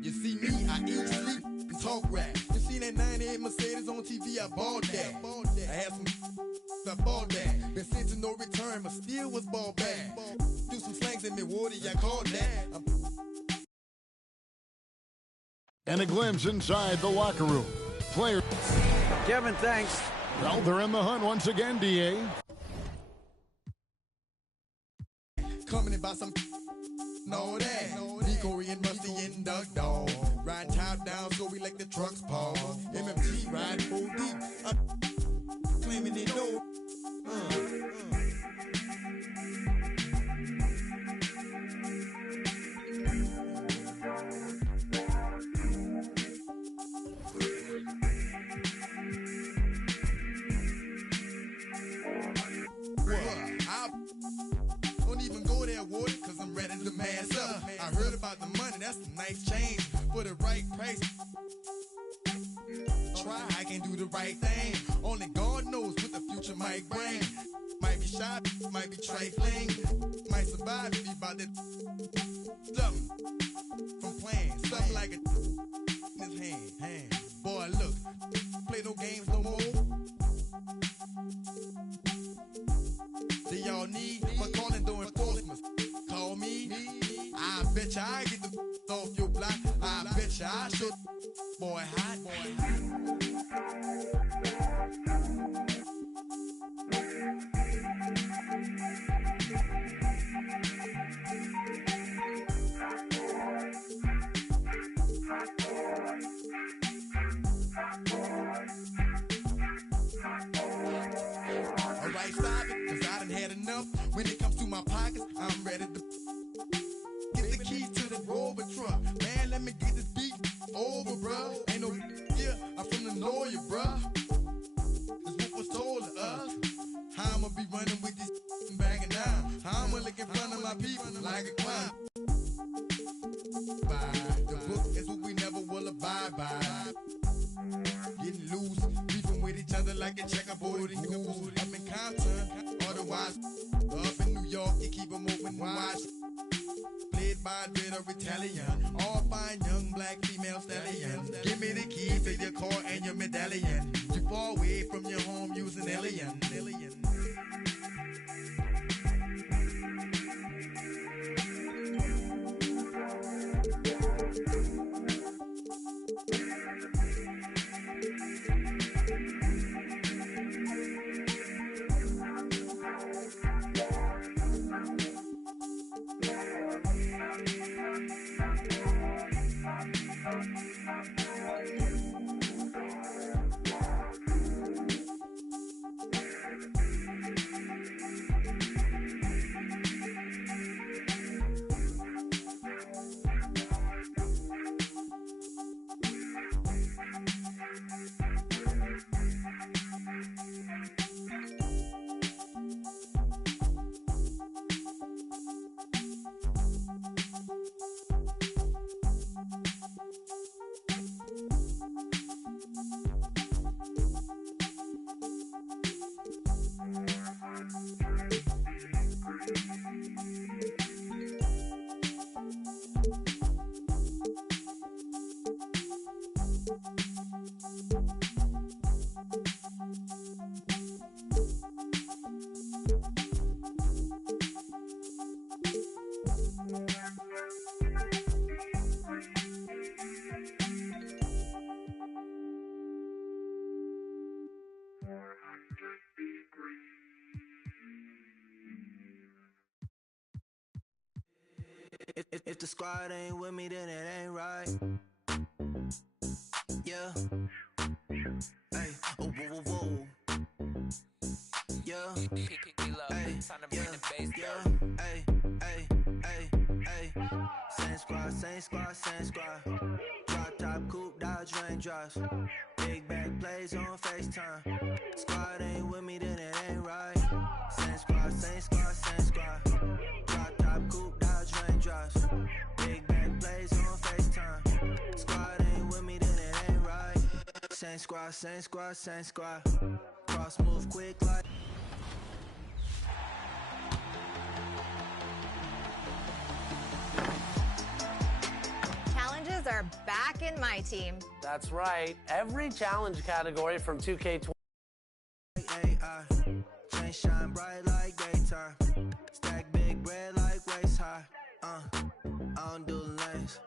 You see me, I eat, sleep, and talk rap. You seen that 98 Mercedes on TV, I bought that. I had some, I bought that. Been sent to no return, but still was ball back. Do some slangs in Milwaukee, I called that. And a glimpse inside the locker room. Players. Kevin, thanks. Well, they're in the hunt once again, D.A. Coming in by some, know that. Nico and Rusty and Doug Dog. Riding top down, so we like the trucks pause. MMT riding full deep. Claiming they know. Don't even go there, Warden, cause I'm ready to mass up. I heard about the money, that's a nice change. For the right price, try, I can do the right thing. Only God knows what the future might bring. Might be shy, might be trifling. Might survive if you about to something from playing. Something like a in his hand. Boy, look, play no games no more. Do y'all need what calling during Christmas? Call me. I bet ya I get the off your block. I bet ya I should. Boy, hot. Alright, stop it, cause I done had enough. When it comes to my pockets, I'm ready to get the keys to the Rover truck. Man, let me get this beat over, bruh. Ain't no yeah, I'm from the lawyer, bruh. That's what was told to us. How I'ma be running with this and banging down. How I'ma look in front of my people like a clown. The book is what we never will abide by. Getting loose, beefing with each other like a checkerboard and goose. Up in Compton, otherwise, up in New York, you keep them open and watch. certified with a Italian. All fine young black female stallions. Give me the key to your car and your medallion. Too far away from your home using alien. If the squad ain't with me, then it ain't right. Yeah. Hey. Oh, whoa, whoa, whoa. Yeah. Hey. Yeah. Hey. Hey. Hey. Hey. Same squad, same squad, same squad. Drop top, coupe, Dodge raindrops. Big back plays on FaceTime. Squad ain't with me, then it ain't right. Same squad, same squad, same squad. Drop top, coupe, Dodge raindrops. Big back plays on FaceTime. Squad ain't with me, then it ain't right. Same squad, same squad, same squad. Cross move quick like. Challenges are back in my team. That's right. Every challenge category from 2K20. Chain shine bright like daytime. Stack big bread like waist high. I don't do lanes.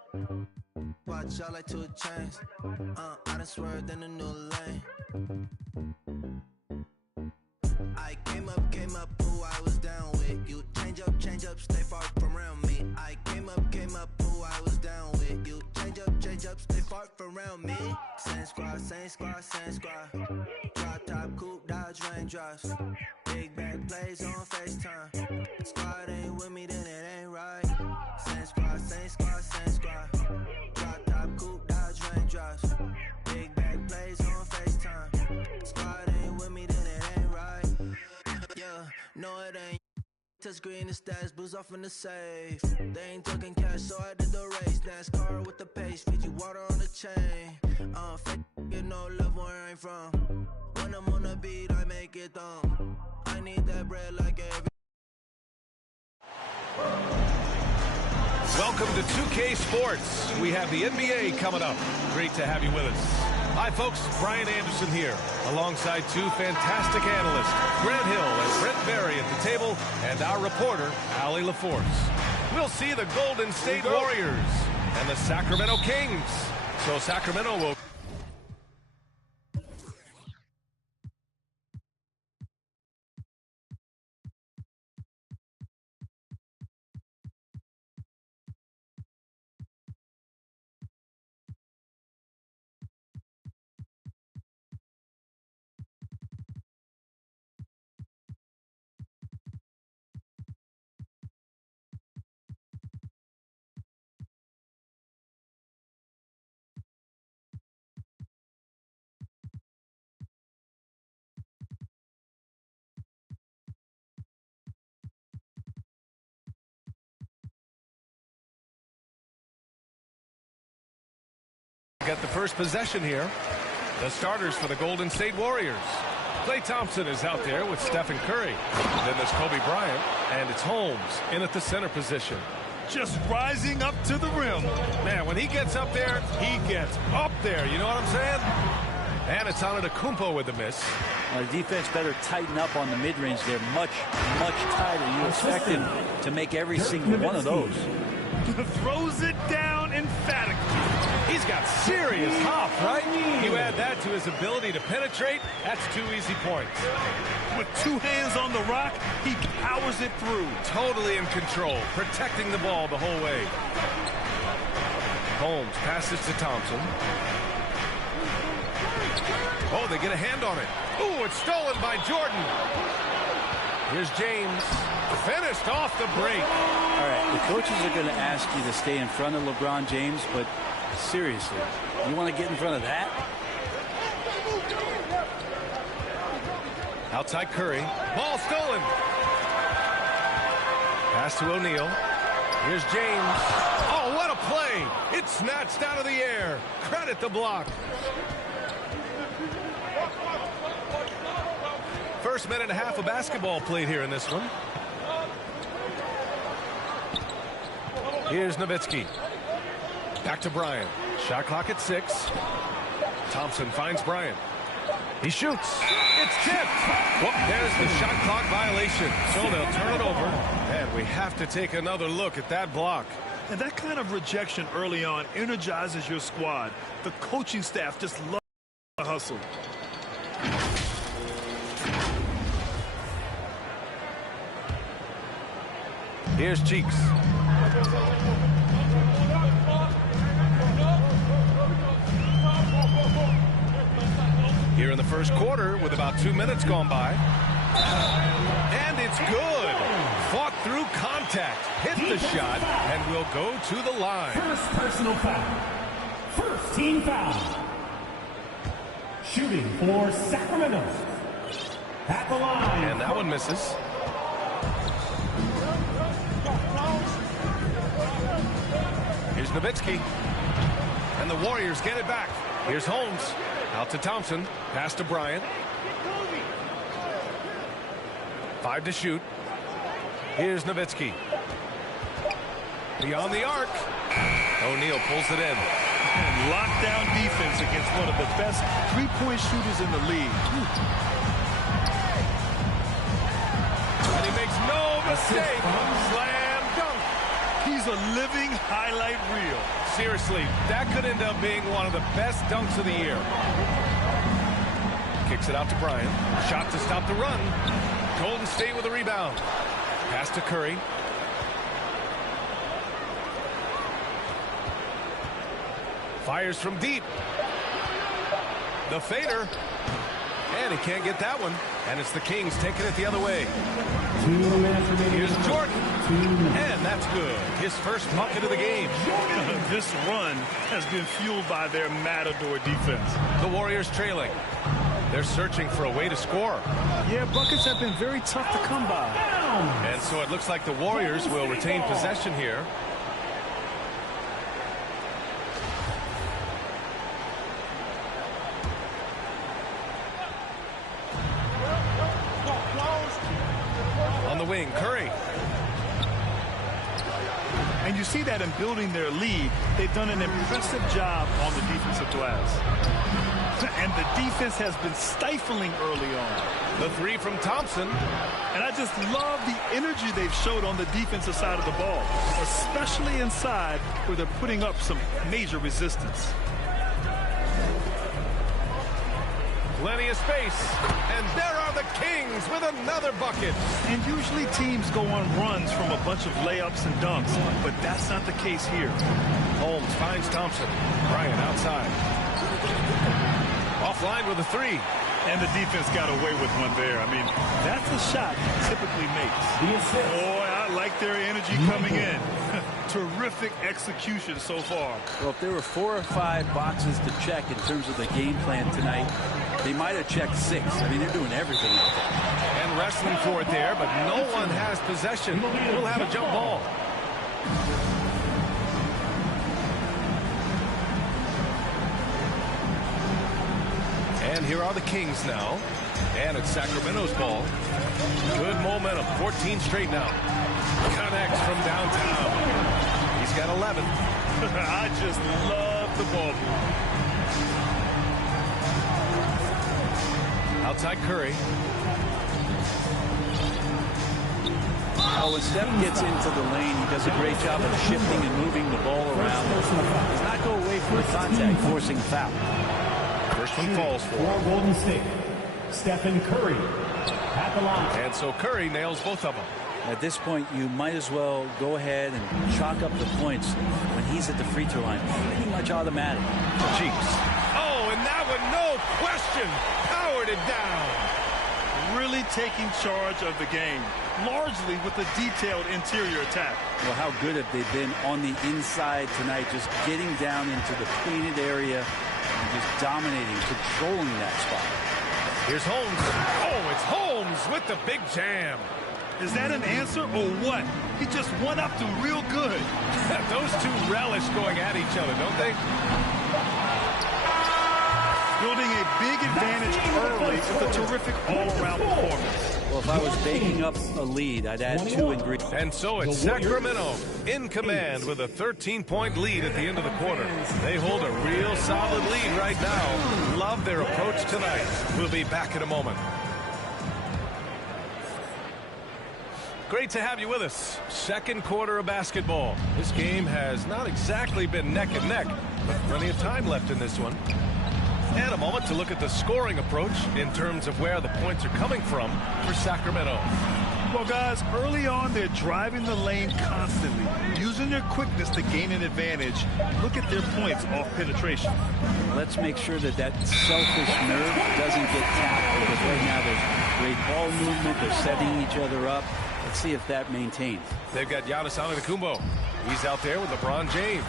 Watch out like 2 chains. I done swerved in a new lane. I came up, who I was down with. You change up, stay far from around me. I came up, who I was down with. You change up, stay far from around me. Same squad, same squad, same squad. Drop top, coupe, Dodge raindrops. Big back plays on FaceTime. Squad ain't with me, then it ain't right. Same squad, same squad, same squad. Drop top, coupe, Dodge raindrops. Big back plays on FaceTime. Squad ain't with me, then it ain't right. Yeah, no it ain't. Touch green and stats, booze off in the safe. They ain't talking cash, so I did the race. NASCAR with the pace, feed you water on the chain. Fake, you know love where I ain't from. When I'm on the beat, I make it thumb. I need that bread like every. Welcome to 2K Sports. We have the NBA coming up. Great to have you with us. Hi, folks. Brian Anderson here, alongside 2 fantastic analysts, Grant Hill and Brent Berry at the table, and our reporter, Allie LaForce. We'll see the Golden State Warriors and the Sacramento Kings. So Sacramento will... Get the first possession here. The starters for the Golden State Warriors. Klay Thompson is out there with Stephen Curry. Then there's Kobe Bryant, and it's Holmes in at the center position. just rising up to the rim. Man, when he gets up there, he gets up there. You know what I'm saying? And it's Antetokounmpo with the miss. The defense better tighten up on the mid-range. They're much, much tighter. You expect him to make every single one of those. Throws it down emphatically. He's got serious hop, right? You add that to his ability to penetrate, that's 2 easy points. With 2 hands on the rock, he powers it through. Totally in control, protecting the ball the whole way. Holmes passes to Thompson. Oh, they get a hand on it. Ooh, it's stolen by Jordan. Here's James. Finished off the break. All right, the coaches are going to ask you to stay in front of LeBron James, but seriously, you want to get in front of that? Outside Curry. Ball stolen. Pass to O'Neal. Here's James. Oh, what a play. It's snatched out of the air. Credit the block. First minute and a half of basketball played here in this one. Here's Nowitzki. Back to Bryant. Shot clock at 6. Thompson finds Bryant. He shoots. It's tipped. Well, there's the shot clock violation. So they'll turn it over. And we have to take another look at that block. And that kind of rejection early on energizes your squad. The coaching staff just loves the hustle. Here's Cheeks. Here in the first quarter with about 2 minutes gone by. And it's good. Fought through contact. Hit the shot and will go to the line. First personal foul. First team foul. Shooting for Sacramento. At the line. And that one misses. Here's Nowitzki. And the Warriors get it back. Here's Holmes. Out to Thompson. Pass to Bryant. 5 to shoot. Here's Nowitzki. Beyond the arc. O'Neal pulls it in. And lockdown defense against one of the best three-point shooters in the league. And he makes no mistake. Slam dunk. He's a living highlight reel. Seriously, that could end up being one of the best dunks of the year. Kicks it out to Bryant. Shot to stop the run. Golden State with a rebound. Pass to Curry. Fires from deep. The fader. And he can't get that one. And it's the Kings taking it the other way. 2 minutes remaining. Here's Jordan. And that's good. His first bucket of the game. This run has been fueled by their matador defense. The Warriors trailing. They're searching for a way to score. Yeah, buckets have been very tough to come by. And so it looks like the Warriors will retain possession here. On the wing, Curry. And you see that in building their lead, they've done an impressive job on the defensive glass. And the defense has been stifling early on. The 3 from Thompson. And I just love the energy they've showed on the defensive side of the ball, especially inside where they're putting up some major resistance. Plenty of space. And there are the Kings with another bucket. And usually teams go on runs from a bunch of layups and dunks, but that's not the case here. Holmes finds Thompson. Bryant outside. Offline with a 3. And the defense got away with one there. I mean, that's a shot he typically makes. Boy, I like their energy coming in. Terrific execution so far. Well, if there were 4 or 5 boxes to check in terms of the game plan tonight, they might have checked 6. I mean, they're doing everything out there. And wrestling for it there, but no one has possession. We'll have a jump ball. And here are the Kings now. And it's Sacramento's ball. Good momentum. 14 straight now. Connects from downtown. He's got 11. I just love the ball move. Outside Curry. Oh, when Steph gets into the lane, he does a great job of shifting and moving the ball around. Does not go away from the contact, forcing foul. First one falls for Golden State, Stephen Curry at the line. And so Curry nails both of them. At this point, you might as well go ahead and chalk up the points when he's at the free throw line. Pretty much automatic. Cheeks. Oh, and that one, no question, powered it down. Really taking charge of the game, largely with a detailed interior attack. Well, how good have they been on the inside tonight, just getting down into the painted area and just dominating, controlling that spot. Here's Holmes. Oh, it's Holmes with the big jam. Is that an answer or what? He just went up to real good. Those two relish going at each other, don't they? Building a big advantage early with a terrific all-around performance. Well, if I was baking up a lead, I'd add 2 ingredients. And so it's Sacramento in command with a 13-point lead at the end of the quarter. They hold a real solid lead right now. Love their approach tonight. We'll be back in a moment. Great to have you with us. Second quarter of basketball. This game has not exactly been neck and neck, but plenty of time left in this one. And a moment to look at the scoring approach in terms of where the points are coming from for Sacramento. Well, guys, early on, they're driving the lane constantly, using their quickness to gain an advantage. Look at their points off penetration. Let's make sure that that selfish nerve doesn't get tapped, because right now there's great ball movement. They're setting each other up. Let's see if that maintains. They've got Giannis Antetokounmpo. He's out there with LeBron James.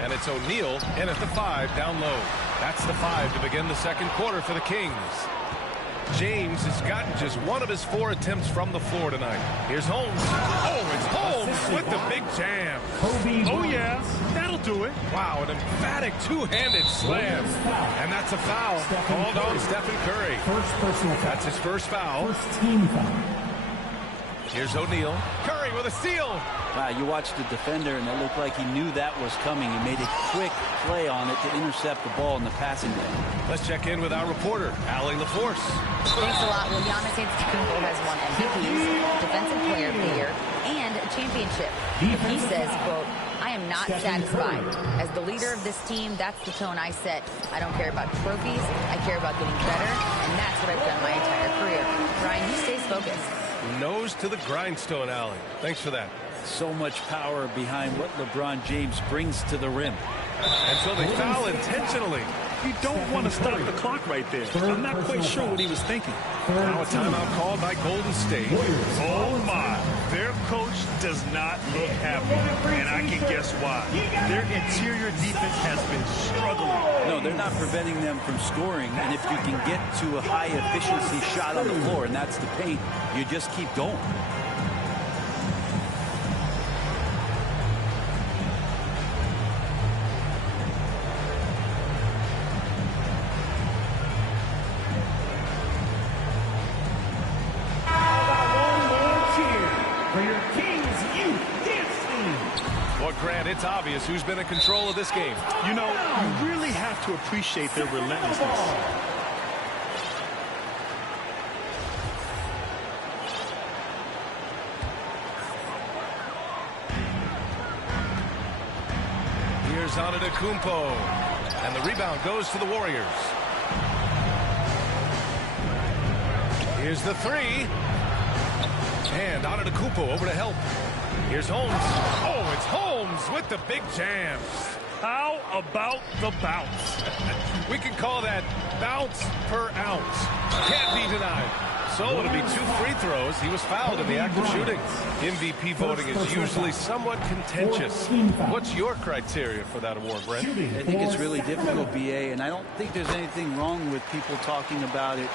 And it's O'Neal in at the 5 down low. That's the 5 to begin the second quarter for the Kings. James has gotten just one of his 4 attempts from the floor tonight. Here's Holmes. Oh, it's Holmes with the big jam. Oh, yeah, that'll do it. Wow, an emphatic two-handed slam. And that's a foul called on Stephen Curry. First personal foul. That's his first foul. First team foul. Here's O'Neal. Curry with a steal. Wow, you watched the defender, and it looked like he knew that was coming. He made a quick play on it to intercept the ball in the passing lane. Let's check in with our reporter, Allie LaForce. Thanks a lot. Well, Giannis Antetokounmpo has won MVPs, Defensive Player of the Year, and a championship. He says, quote, I am not satisfied. As the leader of this team, that's the tone I set. I don't care about trophies. I care about getting better, and that's what I've done my entire career. Ryan, he stays focused. Nose to the grindstone, Allie. Thanks for that. So much power behind what LeBron James brings to the rim. And so they foul intentionally. You don't want to stop the clock right there. I'm not quite sure what he was thinking. Now a timeout called by Golden State. Oh, my. Their coach does not look happy, and I can guess why. Their interior defense has been struggling. No, they're not preventing them from scoring, and if you can get to a high-efficiency shot on the floor, and that's the paint, you just keep going. Grant, it's obvious who's been in control of this game. You know, you really have to appreciate their relentlessness. Here's Antetokounmpo, and the rebound goes to the Warriors. Here's the 3, and Antetokounmpo over to help. Here's Holmes. Oh, it's Holmes with the big jam. How about the bounce? We can call that bounce per ounce. Can't be denied. So it'll be 2 free throws. He was fouled in the act of shooting. MVP voting is usually somewhat contentious. What's your criteria for that award, Brent? I think it's really difficult, BA, and I don't think there's anything wrong with people talking about it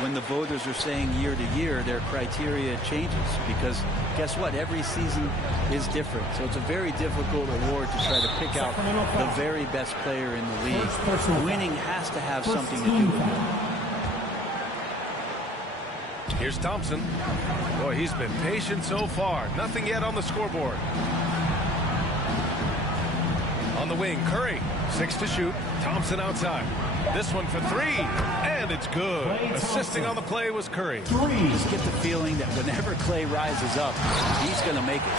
when the voters are saying year to year their criteria changes, because guess what, every season is different, so it's a very difficult award to try to pick out the very best player in the league. Winning has to have something to do with it. Here's Thompson. Boy, he's been patient so far. Nothing yet on the scoreboard. On the wing, Curry. 6 to shoot. Thompson outside. This one for 3, and it's good. Assisting on the play was Curry. Just get the feeling that whenever Clay rises up, he's going to make it.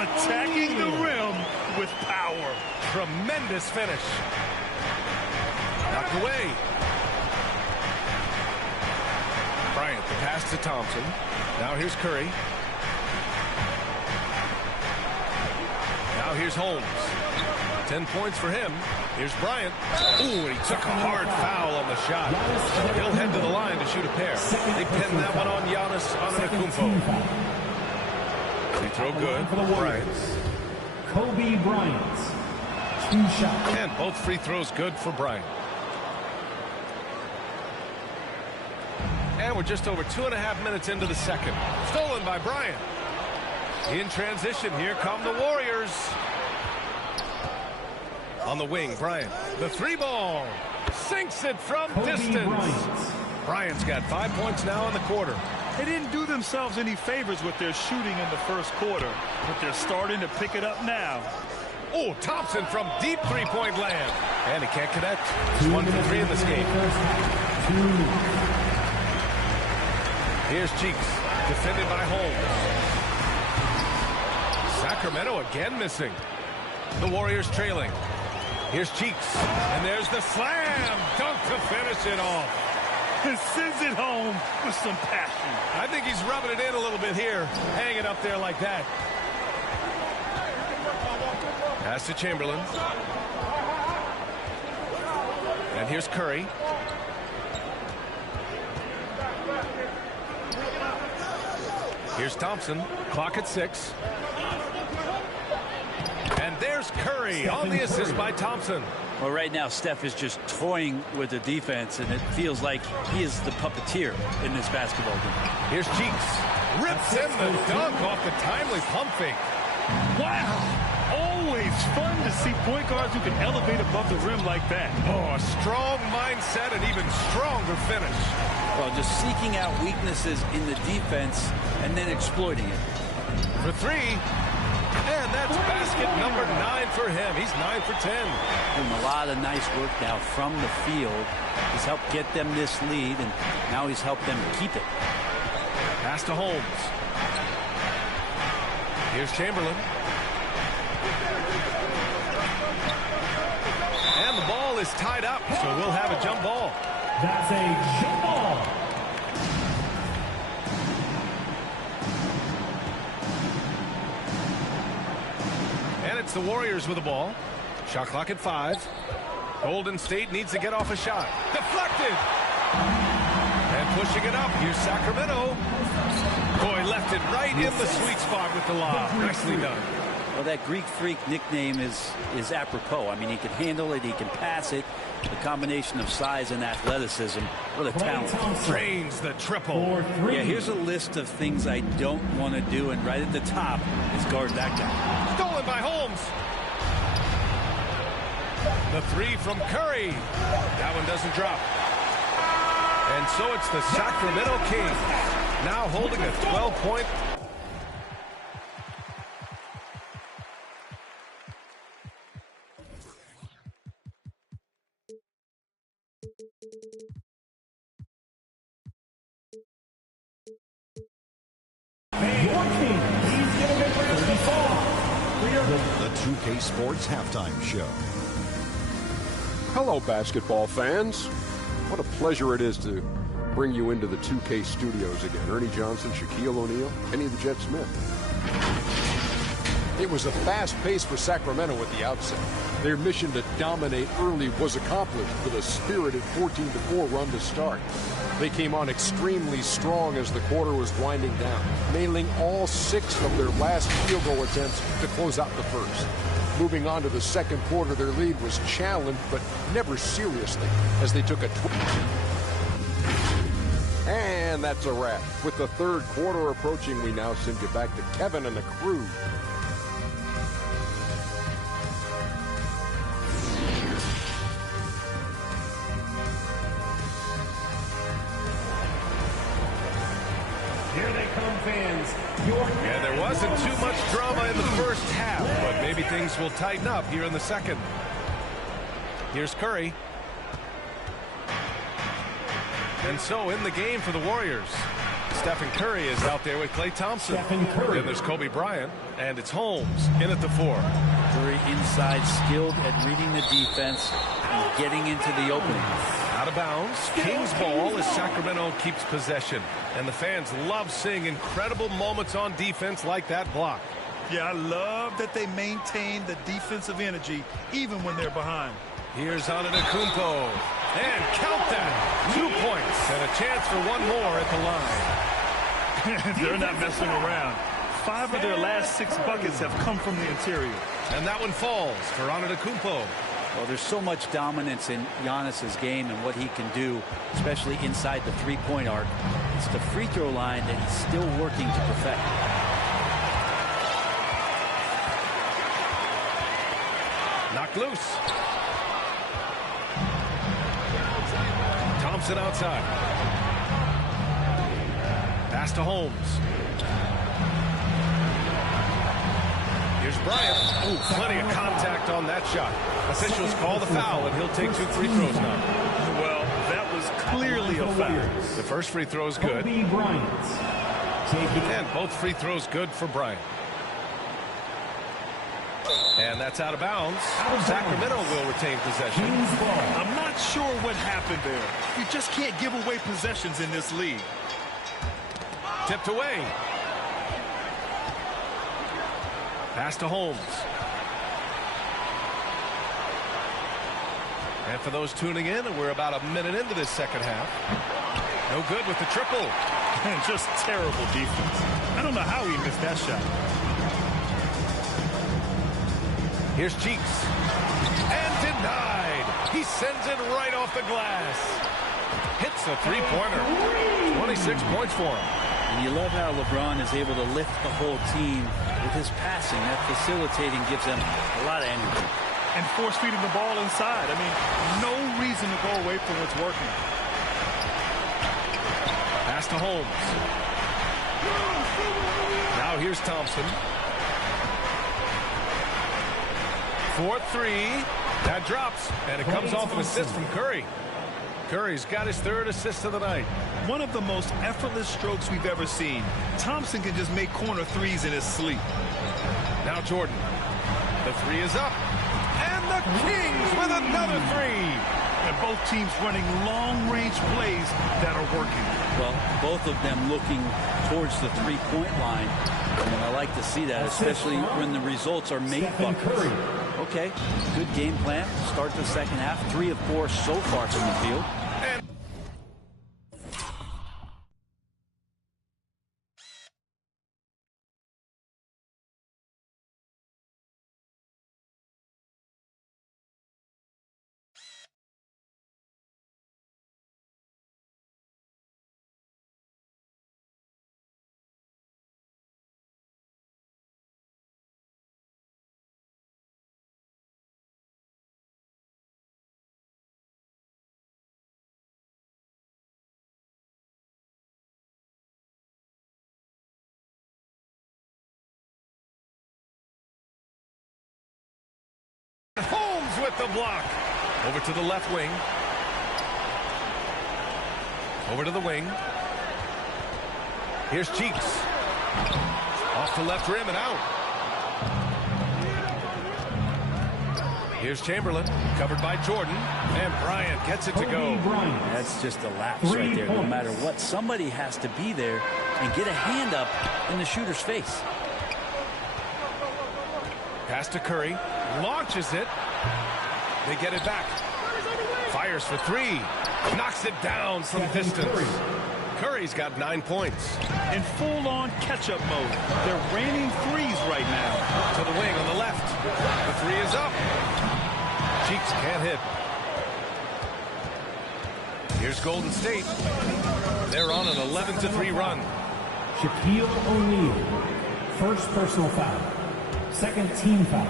Attacking the rim with power. Tremendous finish. Knocked away. Bryant, the pass to Thompson. Now here's Curry. Now here's Holmes. 10 points for him. Here's Bryant. Ooh, he took a hard foul on the shot. He'll head to the line to shoot a pair. They pinned that one on Giannis Antetokounmpo. Free throw good. Bryant. Kobe Bryant. 2 shots. And both free throws good for Bryant. And we're just over 2.5 minutes into the second. Stolen by Bryant. In transition, here come the Warriors. On the wing, Bryant. The 3-ball. Sinks it from distance. Bryant's got 5 points now in the quarter. They didn't do themselves any favors with their shooting in the first quarter, but they're starting to pick it up now. Oh, Thompson from deep three-point land. And he can't connect. He's 1 for 3 in this game. Here's Cheeks. Defended by Holmes. Sacramento again missing. The Warriors trailing. Here's Cheeks. And there's the slam. Dunk to finish it off. And sends it home with some passion. I think he's rubbing it in a little bit here. Hanging up there like that. Pass to Chamberlain. And here's Curry. Here's Thompson. Clock at 6. And there's Curry on the assist by Thompson. Well, right now, Steph is just toying with the defense, and it feels like he is the puppeteer in this basketball game. Here's Cheeks. Rips in the dunk off the timely pump fake. Wow. Always fun to see point guards who can elevate above the rim like that. Oh, a strong mindset and even stronger finish. Well, just seeking out weaknesses in the defense and then exploiting it. For 3. And that's basket number 9 for him. He's 9 for 10. Doing a lot of nice work now from the field. He's helped get them this lead, and now he's helped them keep it. Pass to Holmes. Here's Chamberlain. And the ball is tied up, so we'll have a jump ball. That's a jump ball. And it's the Warriors with the ball. Shot clock at 5. Golden State needs to get off a shot. Deflected. And pushing it up. Here's Sacramento. Boy, left it right in the sweet spot with the lob. Nicely done. Well, that Greek Freak nickname is apropos. I mean, he can handle it, he can pass it. The combination of size and athleticism, what a talent. Drains the triple. Yeah, here's a list of things I don't want to do, and right at the top is guard that guy. Stolen by Holmes. The 3 from Curry. That one doesn't drop. And so it's the Sacramento Kings now holding a 12-point. The 2K Sports Halftime Show. Hello, basketball fans. What a pleasure it is to bring you into the 2K studios again. Ernie Johnson, Shaquille O'Neal, Kenny the Jet Smith. It was a fast pace for Sacramento at the outset. Their mission to dominate early was accomplished with a spirited 14-4 run to start. They came on extremely strong as the quarter was winding down, nailing all 6 of their last field goal attempts to close out the first. Moving on to the second quarter, their lead was challenged, but never seriously, as they took a And that's a wrap. With the third quarter approaching, we now send you back to Kevin and the crew. Here they Cub fans, yeah, there wasn't too much drama in the first half, but maybe things will tighten up here in the second. Here's Curry. And so in the game for the Warriors, Stephen Curry is out there with Klay Thompson. Then there's Kobe Bryant, and it's Holmes in at the 4. Curry inside, skilled at reading the defense and getting into the opening. Out of bounds. Kings ball as Sacramento keeps possession. And the fans love seeing incredible moments on defense like that block. Yeah, I love that they maintain the defensive energy even when they're behind. Here's Antetokounmpo. And count that. 2 points and a chance for one more at the line. They're not messing around. 5 of their last 6 buckets have come from the interior. And that one falls for Antetokounmpo. Well, there's so much dominance in Giannis's game and what he can do, especially inside the three-point arc. It's the free throw line that he's still working to perfect. Knocked loose. Thompson outside. Pass to Holmes. Here's Bryant. Ooh, plenty of contact on that shot. Officials call the foul, and he'll take 2 free throws now. Well, that was clearly a foul. The first free throw is good. And both free throws good for Bryant. And that's out of bounds. Sacramento will retain possession. I'm not sure what happened there. You just can't give away possessions in this league. Tipped away. Pass to Holmes. And for those tuning in, we're about a minute into this second half. No good with the triple. And just terrible defense. I don't know how he missed that shot. Here's Cheeks. And denied. He sends it right off the glass. Hits a three-pointer. 26 points for him. And you love how LeBron is able to lift the whole team with his passing. That facilitating gives them a lot of energy. And force feeding the ball inside. I mean, no reason to go away from what's working. Pass to Holmes. Now here's Thompson. 4-3. That drops, and it comes off an assist from Curry. Curry's got his 3rd assist of the night. One of the most effortless strokes we've ever seen. Thompson can just make corner threes in his sleep. Now Jordan. The 3 is up. And the Kings with another 3. And both teams running long-range plays that are working. Well, both of them looking towards the three-point line. And I like to see that, especially when the results are made buckets. Okay, good game plan. Start the second half. 3 of 4 so far from the field. Holmes with the block. Over to the left wing. Over to the wing. Here's Cheeks. Off the left rim and out. Here's Chamberlain. Covered by Jordan. And Bryant gets it to go. That's just a lapse right there. No matter what, somebody has to be there and get a hand up in the shooter's face. Pass to Curry. Launches it. They get it back. Fires for 3. Knocks it down from distance. Curry's got 9 points. In full-on catch-up mode. They're raining threes right now. To the wing on the left. The 3 is up. Cheeks can't hit. Here's Golden State. They're on an 11-3 run. Shaquille O'Neal. First personal foul. Second team foul.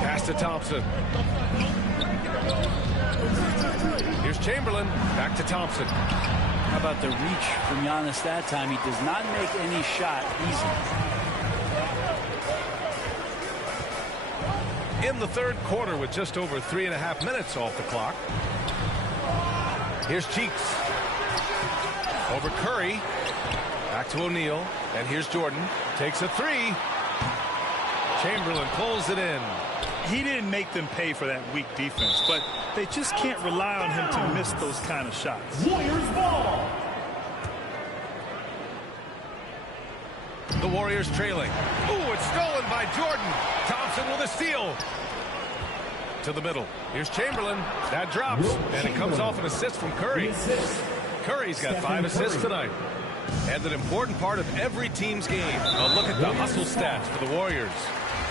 Pass to to Thompson. Here's Chamberlain. Back to Thompson. How about the reach from Giannis that time? He does not make any shot easy. In the third quarter with just over 3.5 minutes off the clock. Here's Cheeks. Over Curry. Back to O'Neal. And here's Jordan. Takes a three. Chamberlain pulls it in. He didn't make them pay for that weak defense, but they just can't rely on him to miss those kind of shots. Warriors ball. The Warriors trailing. Ooh, it's stolen by Jordan. Thompson with a steal. To the middle. Here's Chamberlain. That drops, and it comes off an assist from Curry. Curry's got 5 assists tonight. And an important part of every team's game. A look at the hustle stats for the Warriors.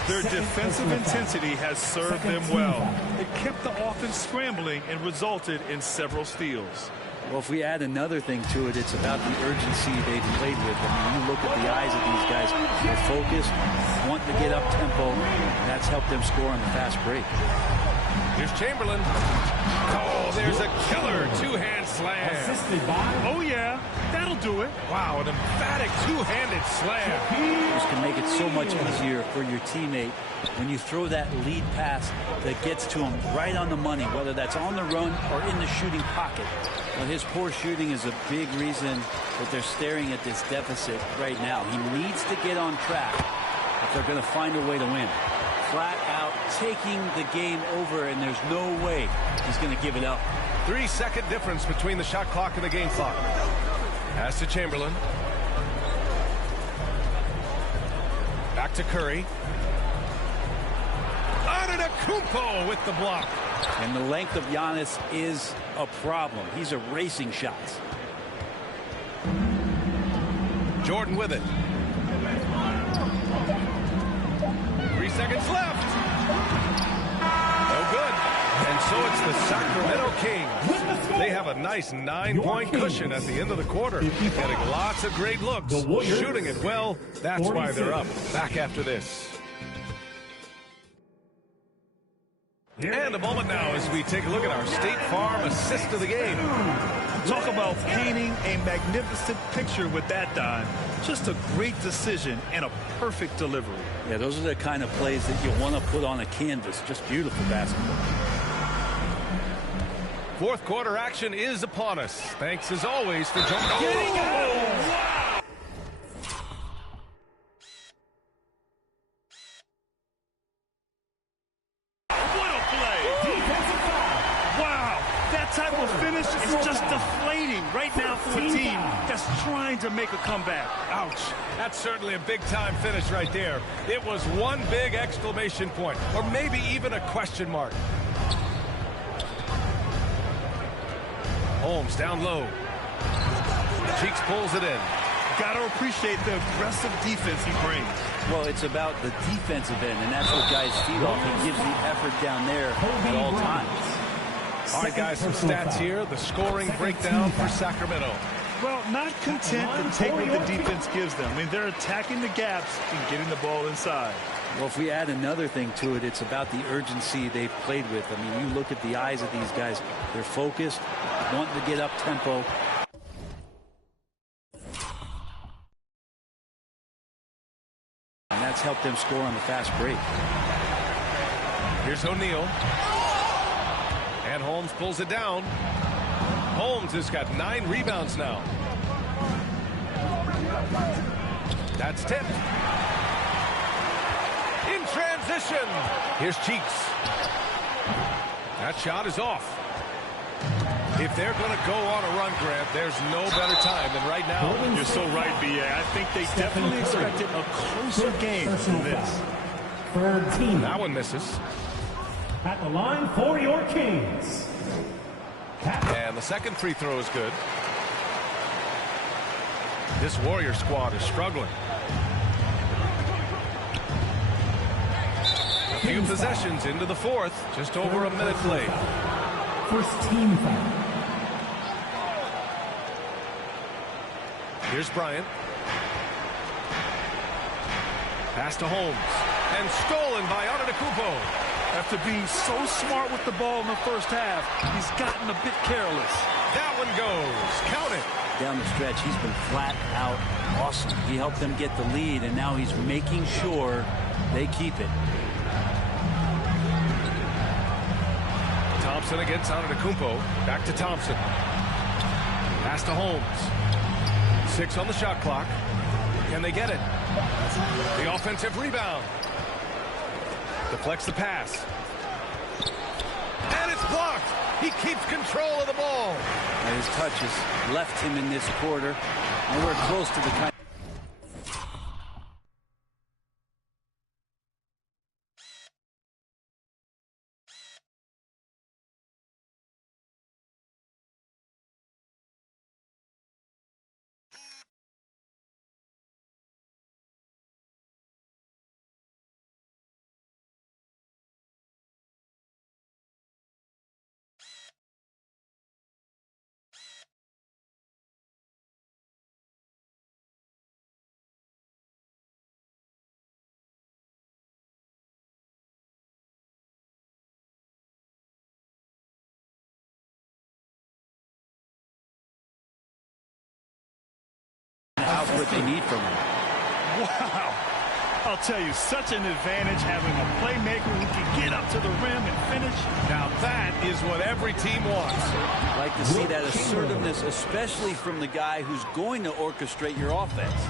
Their defensive intensity has served them well. It kept the offense scrambling and resulted in several steals. Well, if we add another thing to it, it's about the urgency they've played with. I mean, you look at the eyes of these guys. They're focused, want to get up tempo. That's helped them score on the fast break. Here's Chamberlain. Oh, there's a killer two-hand slam. Oh, yeah. That'll do it. Wow, an emphatic two-handed slam. This can make it so much easier for your teammate when you throw that lead pass that gets to him right on the money, whether that's on the run or in the shooting pocket. Well, his poor shooting is a big reason that they're staring at this deficit right now. He needs to get on track if they're going to find a way to win. Flat out taking the game over, and there's no way he's going to give it up. 3-second difference between the shot clock and the game clock. Pass to Chamberlain. Back to Curry. Antetokounmpo with the block. And the length of Giannis is a problem. He's erasing shots. Jordan with it. 3 seconds left. No good. And so it's the Sacramento Kings. They have a nice 9-point cushion at the end of the quarter. Getting lots of great looks. Shooting it well. That's why they're up. Back after this. And a moment now as we take a look at our State Farm assist of the game. Talk about painting a magnificent picture with that dime. Just a great decision and a perfect delivery. Yeah, those are the kind of plays that you want to put on a canvas. Just beautiful basketball. Fourth quarter action is upon us. Thanks as always for joining us. Type of finish is just deflating right now for a team that's trying to make a comeback. Ouch. That's certainly a big-time finish right there. It was one big exclamation point, or maybe even a question mark. Holmes down low. Cheeks pulls it in. Got to appreciate the aggressive defense he brings. Well, it's about the defensive end, and that's what guys feed off. He gives the effort down there at all times. All right, guys, some stats here. The scoring breakdown for Sacramento. Well, not content to take what the defense gives them. I mean, they're attacking the gaps and getting the ball inside. Well, if we add another thing to it, it's about the urgency they've played with. I mean, you look at the eyes of these guys. They're focused, wanting to get up tempo. And that's helped them score on the fast break. Here's O'Neal. And Holmes pulls it down. Holmes has got 9 rebounds now. That's tipped. In transition. Here's Cheeks. That shot is off. If they're going to go on a run, Grant, there's no better time than right now. You're so right, B.A. I think they definitely expected a closer game than this. That one misses. At the line for your Kings. And the second free throw is good. This Warrior squad is struggling. A few possessions into the fourth. Just over a minute played. First team foul. Here's Bryant. Pass to Holmes. And stolen by Antetokounmpo. After being so smart with the ball in the first half, he's gotten a bit careless. That one goes. Count it. Down the stretch, he's been flat out awesome. He helped them get the lead, and now he's making sure they keep it. Thompson against Antetokounmpo. Back to Thompson. Pass to Holmes. 6 on the shot clock. Can they get it? The offensive rebound. Deflects the pass. And it's blocked. He keeps control of the ball. And his touches left him in this quarter. And we're close to the kind. Out what they need from him. Wow. I'll tell you, such an advantage having a playmaker who can get up to the rim and finish. Now that is what every team wants. Like to see that assertiveness, especially from the guy who's going to orchestrate your offense.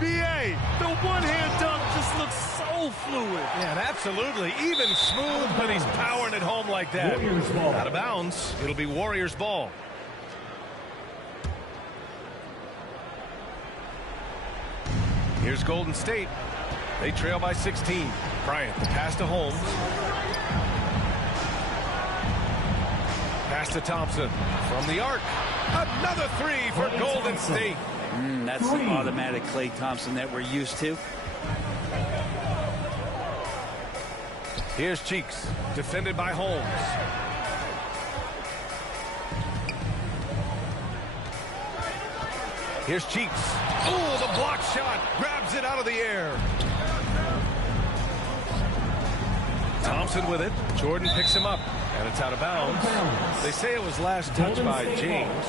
B.A., the one-hand dunk just looks so fluid. Yeah, absolutely. Even smooth, but he's powering it home like that. Out of bounds. It'll be Warriors ball. Here's Golden State. They trail by 16. Bryant, the pass to Holmes. Pass to Thompson from the arc. Another three for Golden State. That's the automatic Klay Thompson that we're used to. Here's Cheeks, defended by Holmes. Here's Cheeks. Oh, the block shot. Grabs it out of the air. Thompson with it. Jordan picks him up. And it's out of bounds. They say it was last touched by James.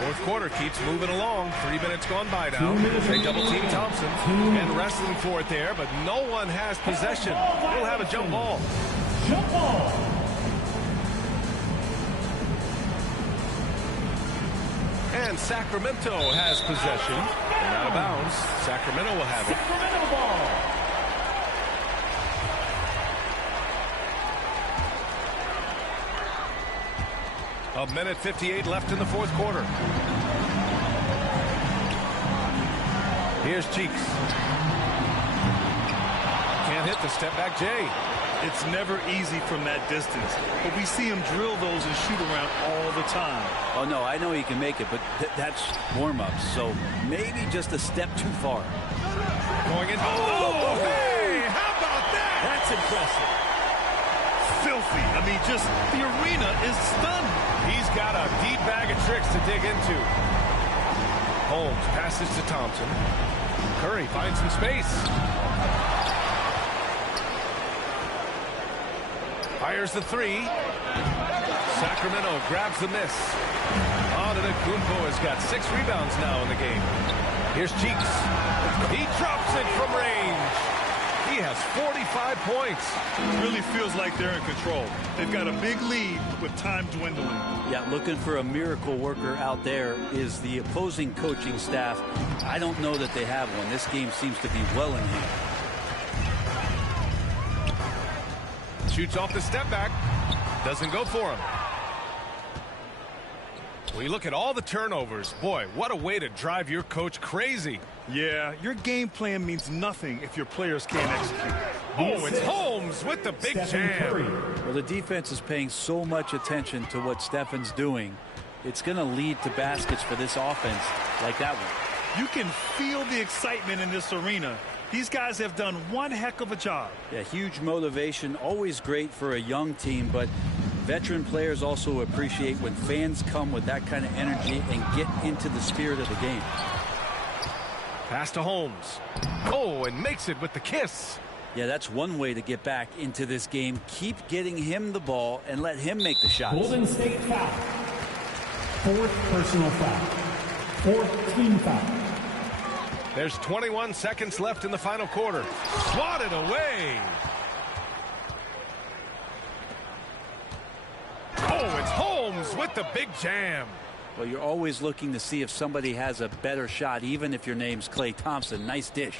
Fourth quarter keeps moving along. 3 minutes gone by now. They double team Thompson. And wrestling for it there, but no one has possession. We'll have a jump ball. Jump ball. And Sacramento has possession. And out of bounds. Sacramento will have it. Sacramento ball. A minute 58 left in the fourth quarter. Here's Cheeks. Can't hit the step back Jay. It's never easy from that distance, but we see him drill those and shoot around all the time. Oh, no, I know he can make it, but that's warm-ups, so maybe just a step too far. Going in. Oh, hey, how about that? That's impressive. Filthy. I mean, just the arena is stunned. He's got a deep bag of tricks to dig into. Holmes passes to Thompson. Curry finds some space. Fires the three. Sacramento grabs the miss. Antetokounmpo has got 6 rebounds now in the game. Here's Cheeks. He drops it from range. He has 45 points. It really feels like they're in control. They've got a big lead with time dwindling. Yeah, looking for a miracle worker out there is the opposing coaching staff. I don't know that they have one. This game seems to be well in hand. Shoots off the step back. Doesn't go for him. Well, you look at all the turnovers. Boy, what a way to drive your coach crazy. Yeah, your game plan means nothing if your players can't execute. Oh, it's Holmes with the big jam. Well, the defense is paying so much attention to what Stephen's doing. It's going to lead to baskets for this offense like that one. You can feel the excitement in this arena. These guys have done one heck of a job. Yeah, huge motivation, always great for a young team, but veteran players also appreciate when fans come with that kind of energy and get into the spirit of the game. Pass to Holmes. Oh, and makes it with the kiss. Yeah, that's one way to get back into this game. Keep getting him the ball and let him make the shots. Golden State foul. 4th personal foul. 4th team foul. There's 21 seconds left in the final quarter. Swatted away. Oh, it's Holmes with the big jam. Well, you're always looking to see if somebody has a better shot, even if your name's Klay Thompson. Nice dish.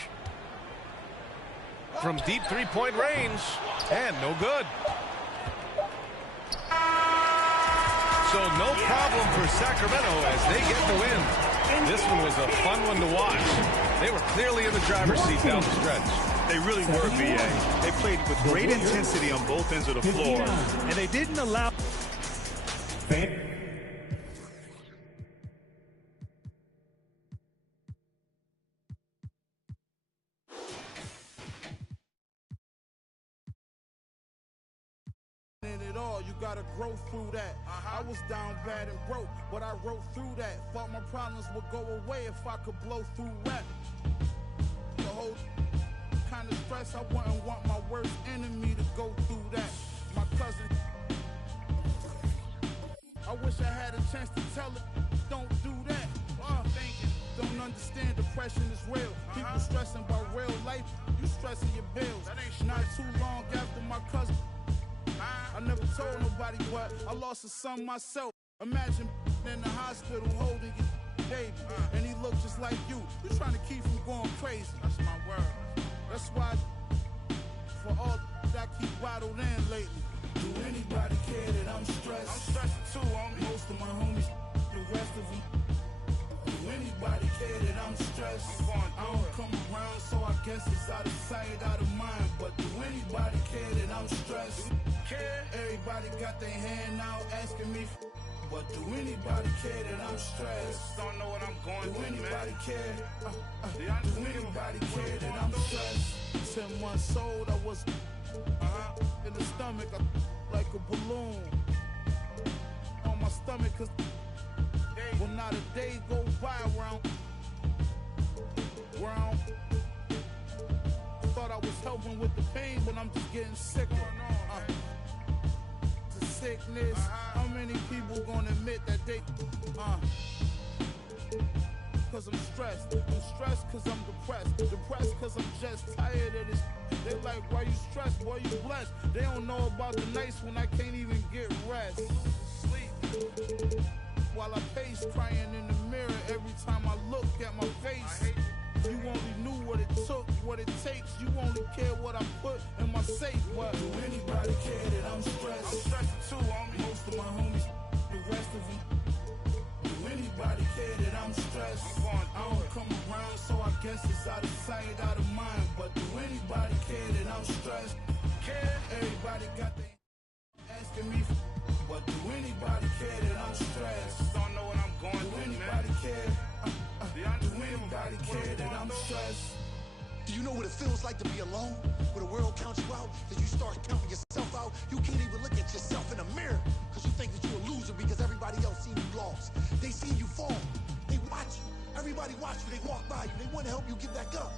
From deep three-point range, and no good. So no problem for Sacramento as they get the win. This one was a fun one to watch. They were clearly in the driver's seat down the stretch. They really were, BA. They played with great intensity on both ends of the floor, and they didn't allow... You gotta grow through that. I was down bad and broke, but I wrote through that. Thought my problems would go away if I could blow through rap. The whole kind of stress, I wouldn't want my worst enemy to go through that. My cousin, I wish I had a chance to tell it, don't do that. Thinking, don't understand depression is real. People stressing about real life, you stressing your bills. Not too long after my cousin, I never told nobody, but I lost a son myself. Imagine in the hospital holding your baby, and he looked just like you. You're trying to keep him going crazy. That's my word. That's why, for all that I keep bottled in lately. Do anybody care that I'm stressed? I'm stressed too, homie. Most of my homies, the rest of them. Do anybody care that I'm stressed? I don't come around, so I guess it's out of sight, out of mind. But do anybody care that I'm stressed? Everybody got their hand out asking me, but do anybody care that I'm stressed? Don't know what I'm going through, man. Do anybody care? Do anybody care that I'm stressed? 10 months old, I was in the stomach, like a balloon on my stomach, cause well, not a day go by around. Thought I was helping with the pain, but I'm just getting sicker. To sickness. How many people gonna admit that they cause I'm stressed. I'm stressed cause I'm depressed. Depressed cause I'm just tired of this. They like, why you stressed? Boy, you blessed. They don't know about the nights when I can't even get rest. Sleep. While I pace, crying in the mirror every time I look at my face. You only knew what it took, what it takes. You only care what I put in my safe. But do anybody care that I'm stressed? I'm stressed too, homie. Most of my homies, the rest of them. Do anybody care that I'm stressed? I don't come around, so I guess it's out of sight, out of mind. But do anybody care that I'm stressed? Everybody got their asking me, but do anybody care that I'm stressed? Don't know what I'm going through, man. Do anybody care? Do anybody care that I'm stressed? Do you know what it feels like to be alone? Where the world counts you out, that you start counting yourself out. You can't even look at yourself in a mirror because you think that you're a loser because everybody else seen you lost. They see you fall. They watch you. Everybody watch you. They walk by you. They want to help you get back up.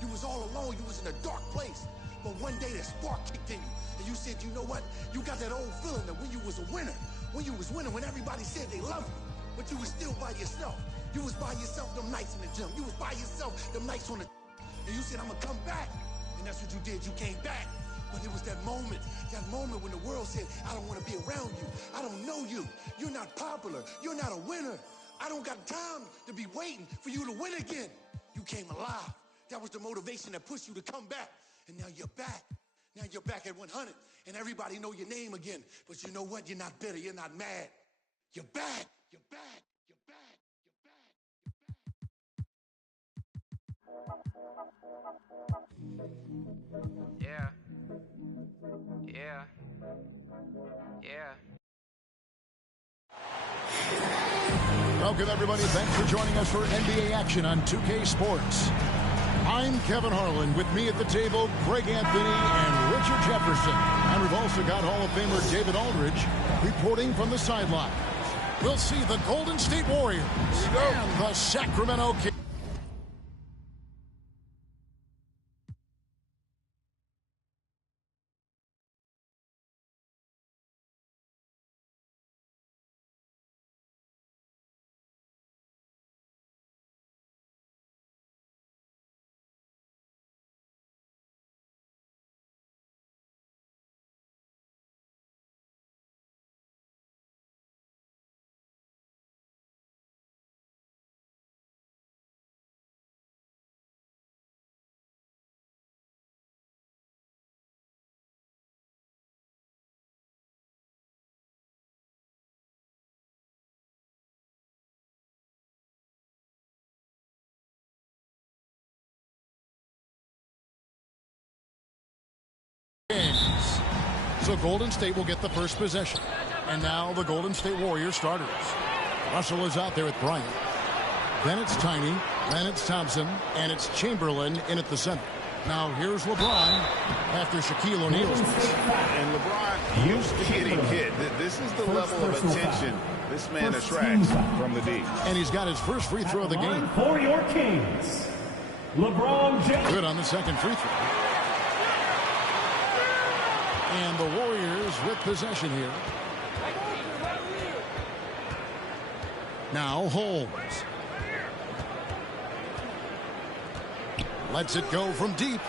You was all alone. You was in a dark place. But one day that spark kicked in you. And you said, you know what? You got that old feeling that when you was a winner, when you was winning, when everybody said they loved you, but you was still by yourself. You was by yourself them nights in the gym. You was by yourself them nights on the... And you said, I'm going to come back. And that's what you did. You came back. But it was that moment when the world said, I don't want to be around you. I don't know you. You're not popular. You're not a winner. I don't got time to be waiting for you to win again. You came alive. That was the motivation that pushed you to come back. And now you're back. Now you're back at 100. And everybody know your name again. But you know what? You're not bitter. You're not mad. You're back. You're back. You're back. Yeah. Yeah. Yeah. Welcome, everybody. Thanks for joining us for NBA action on 2K Sports. I'm Kevin Harlan. With me at the table, Greg Anthony and Richard Jefferson. And we've also got Hall of Famer David Aldridge reporting from the sideline. We'll see the Golden State Warriors and the Sacramento Kings. So Golden State will get the first possession. And now the Golden State Warriors starters. Russell is out there with Bryant. Then it's Tiny. Then it's Thompson. And it's Chamberlain in at the center. Now here's LeBron after Shaquille O'Neal's miss. And LeBron used to getting hit. This is the level of attention this man attracts from the D. And he's got his first free throw of the game. For your Kings, LeBron James. Good on the second free throw. And the Warriors with possession here. Now Holmes. Lets it go from deep.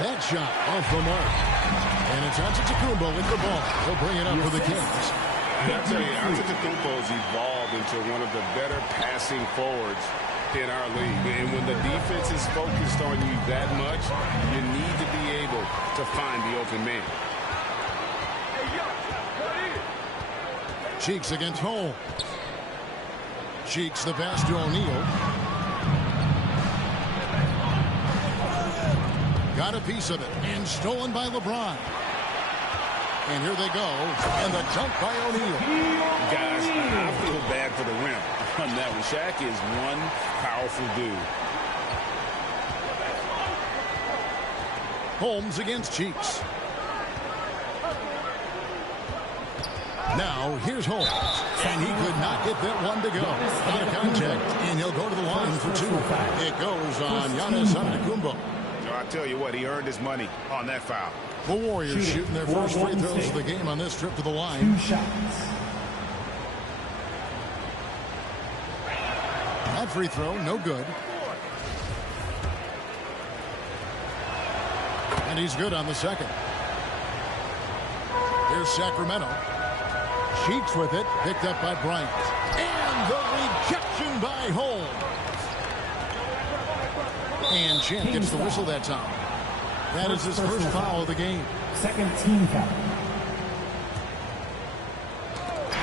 That shot off the mark. And it's Antetokounmpo with the ball. He'll bring it up for the Kings. I'll tell you, Antetokounmpo's evolved into one of the better passing forwards in our league. And when the defense is focused on you that much, you need to be able to find the open man. Cheeks against Holmes. Cheeks the pass to O'Neal. Got a piece of it and stolen by LeBron. And here they go. And the dunk by O'Neal. Guys, I feel bad for the rim on that one. Shaq is one powerful dude. Holmes against Cheeks. Now, here's Holmes. And he could not get that one to go. Out of contact, and he'll go to the line for two. It goes on Giannis Antetokounmpo. I tell you what, he earned his money on that foul. The Warriors shooting their first free throws of the game on this trip to the line. 2 shots. That free throw, no good. And he's good on the second. Here's Sacramento. Cheeks with it, picked up by Bryant. And the rejection by Holmes. And Champ gets the whistle that time. That is his first foul of the game. Second team foul.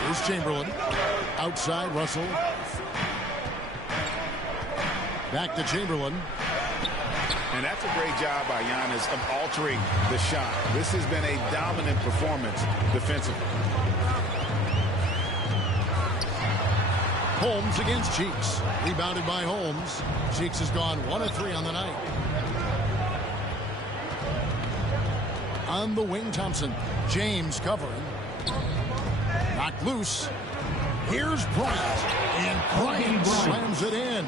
Here's Chamberlain. Outside, Russell. Back to Chamberlain. And that's a great job by Giannis of altering the shot. This has been a dominant performance defensively. Holmes against Cheeks. Rebounded by Holmes. Cheeks has gone 1 of 3 on the night. On the wing, Thompson. James covering. Knocked loose. Here's Bryant. And Bryant slams it in.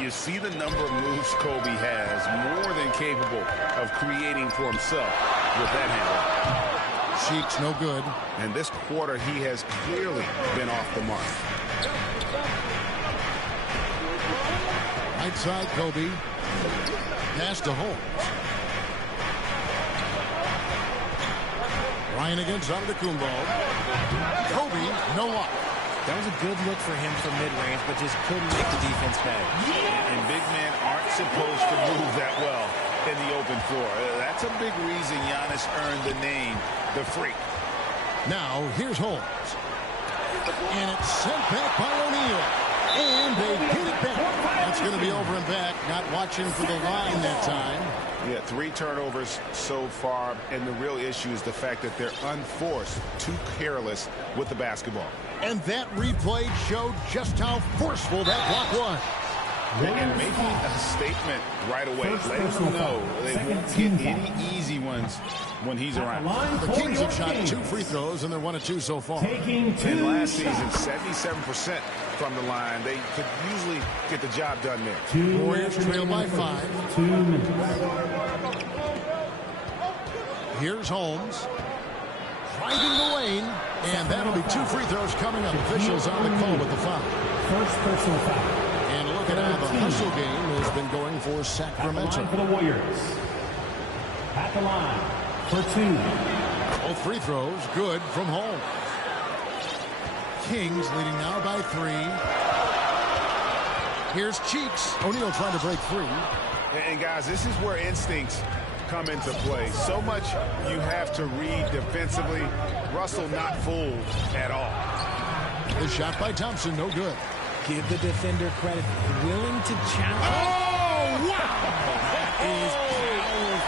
You see the number of moves Kobe has, more than capable of creating for himself with that handle. Cheeks no good. And this quarter, he has clearly been off the mark. Right side, Kobe. Pass to Holmes. Ryan against Antetokounmpo. Kobe, no luck. That was a good look for him from mid-range, but just couldn't make the defense pay. And big men aren't supposed to move that well in the open floor. That's a big reason Giannis earned the name, the Freak. Now, here's Holmes. And it's sent back by O'Neal. And they get it back. That's going to be over and back. Not watching for the line that time. Yeah, 3 turnovers so far. And the real issue is the fact that they're unforced, too careless with the basketball. And that replay showed just how forceful that block was. And making a statement right away, letting them know they won't get any easy ones when he's around. The Kings have shot 2 free throws, and they're 1 of 2 so far. And last season, 77% from the line. They could usually get the job done there. Warriors trail by 5. 2 minutes. Here's Holmes. Driving the lane. And that'll be 2 free throws coming up. Officials on the call with the foul. First personal foul. And look at how the hustle game has been going for Sacramento. For the Warriors. At the line for 2. Both free throws good from Holmes. Kings leading now by 3. Here's Cheeks. O'Neal trying to break free. And guys, this is where instincts come into play. So much you have to read defensively. Russell not fooled at all. The shot by Thompson, no good. Give the defender credit. Willing to challenge. Oh, wow! That is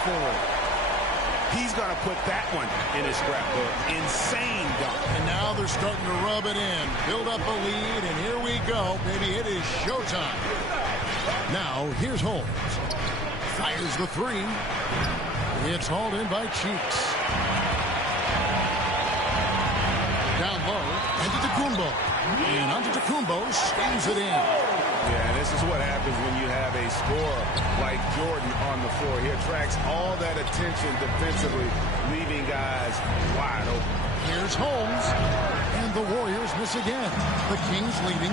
powerful. he's going to put that one in his scrapbook. Insane dunk. And now they're starting to rub it in. Build up a lead, and here we go. Baby, it is showtime. Now, here's Holmes. Fires the three. It's hauled in by Cheeks. Down low, Antetokounmpo. And Antetokounmpo spins it in. Yeah, this is what happens when you have a scorer like Jordan on the floor. He attracts all that attention defensively, leaving guys wide open. Here's Holmes. And the Warriors miss again. The Kings leading.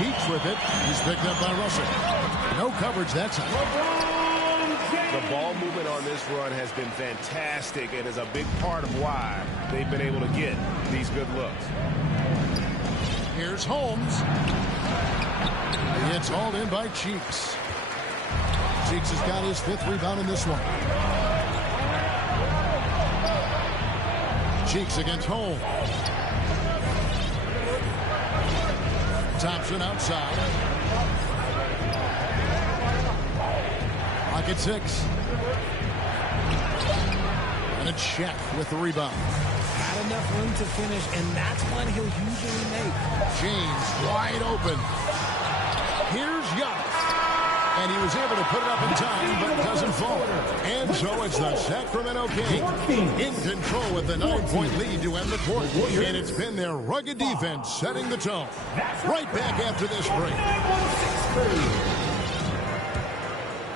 Cheeks with it. He's picked up by Russell. No coverage that time. The ball movement on this run has been fantastic and is a big part of why they've been able to get these good looks. Here's Holmes. It's hauled in by Cheeks. Cheeks has got his 5th rebound in this one. Cheeks against Holmes. Thompson outside. Lock at 6. And it's Shaq with the rebound. Not enough room to finish, and that's one he'll usually make. James wide open. Here's Giannis. And he was able to put it up in time, but it doesn't fall. And so it's the Sacramento Kings in control with the 9-point lead to end the quarter. And it's been their rugged defense setting the tone. Right back after this break.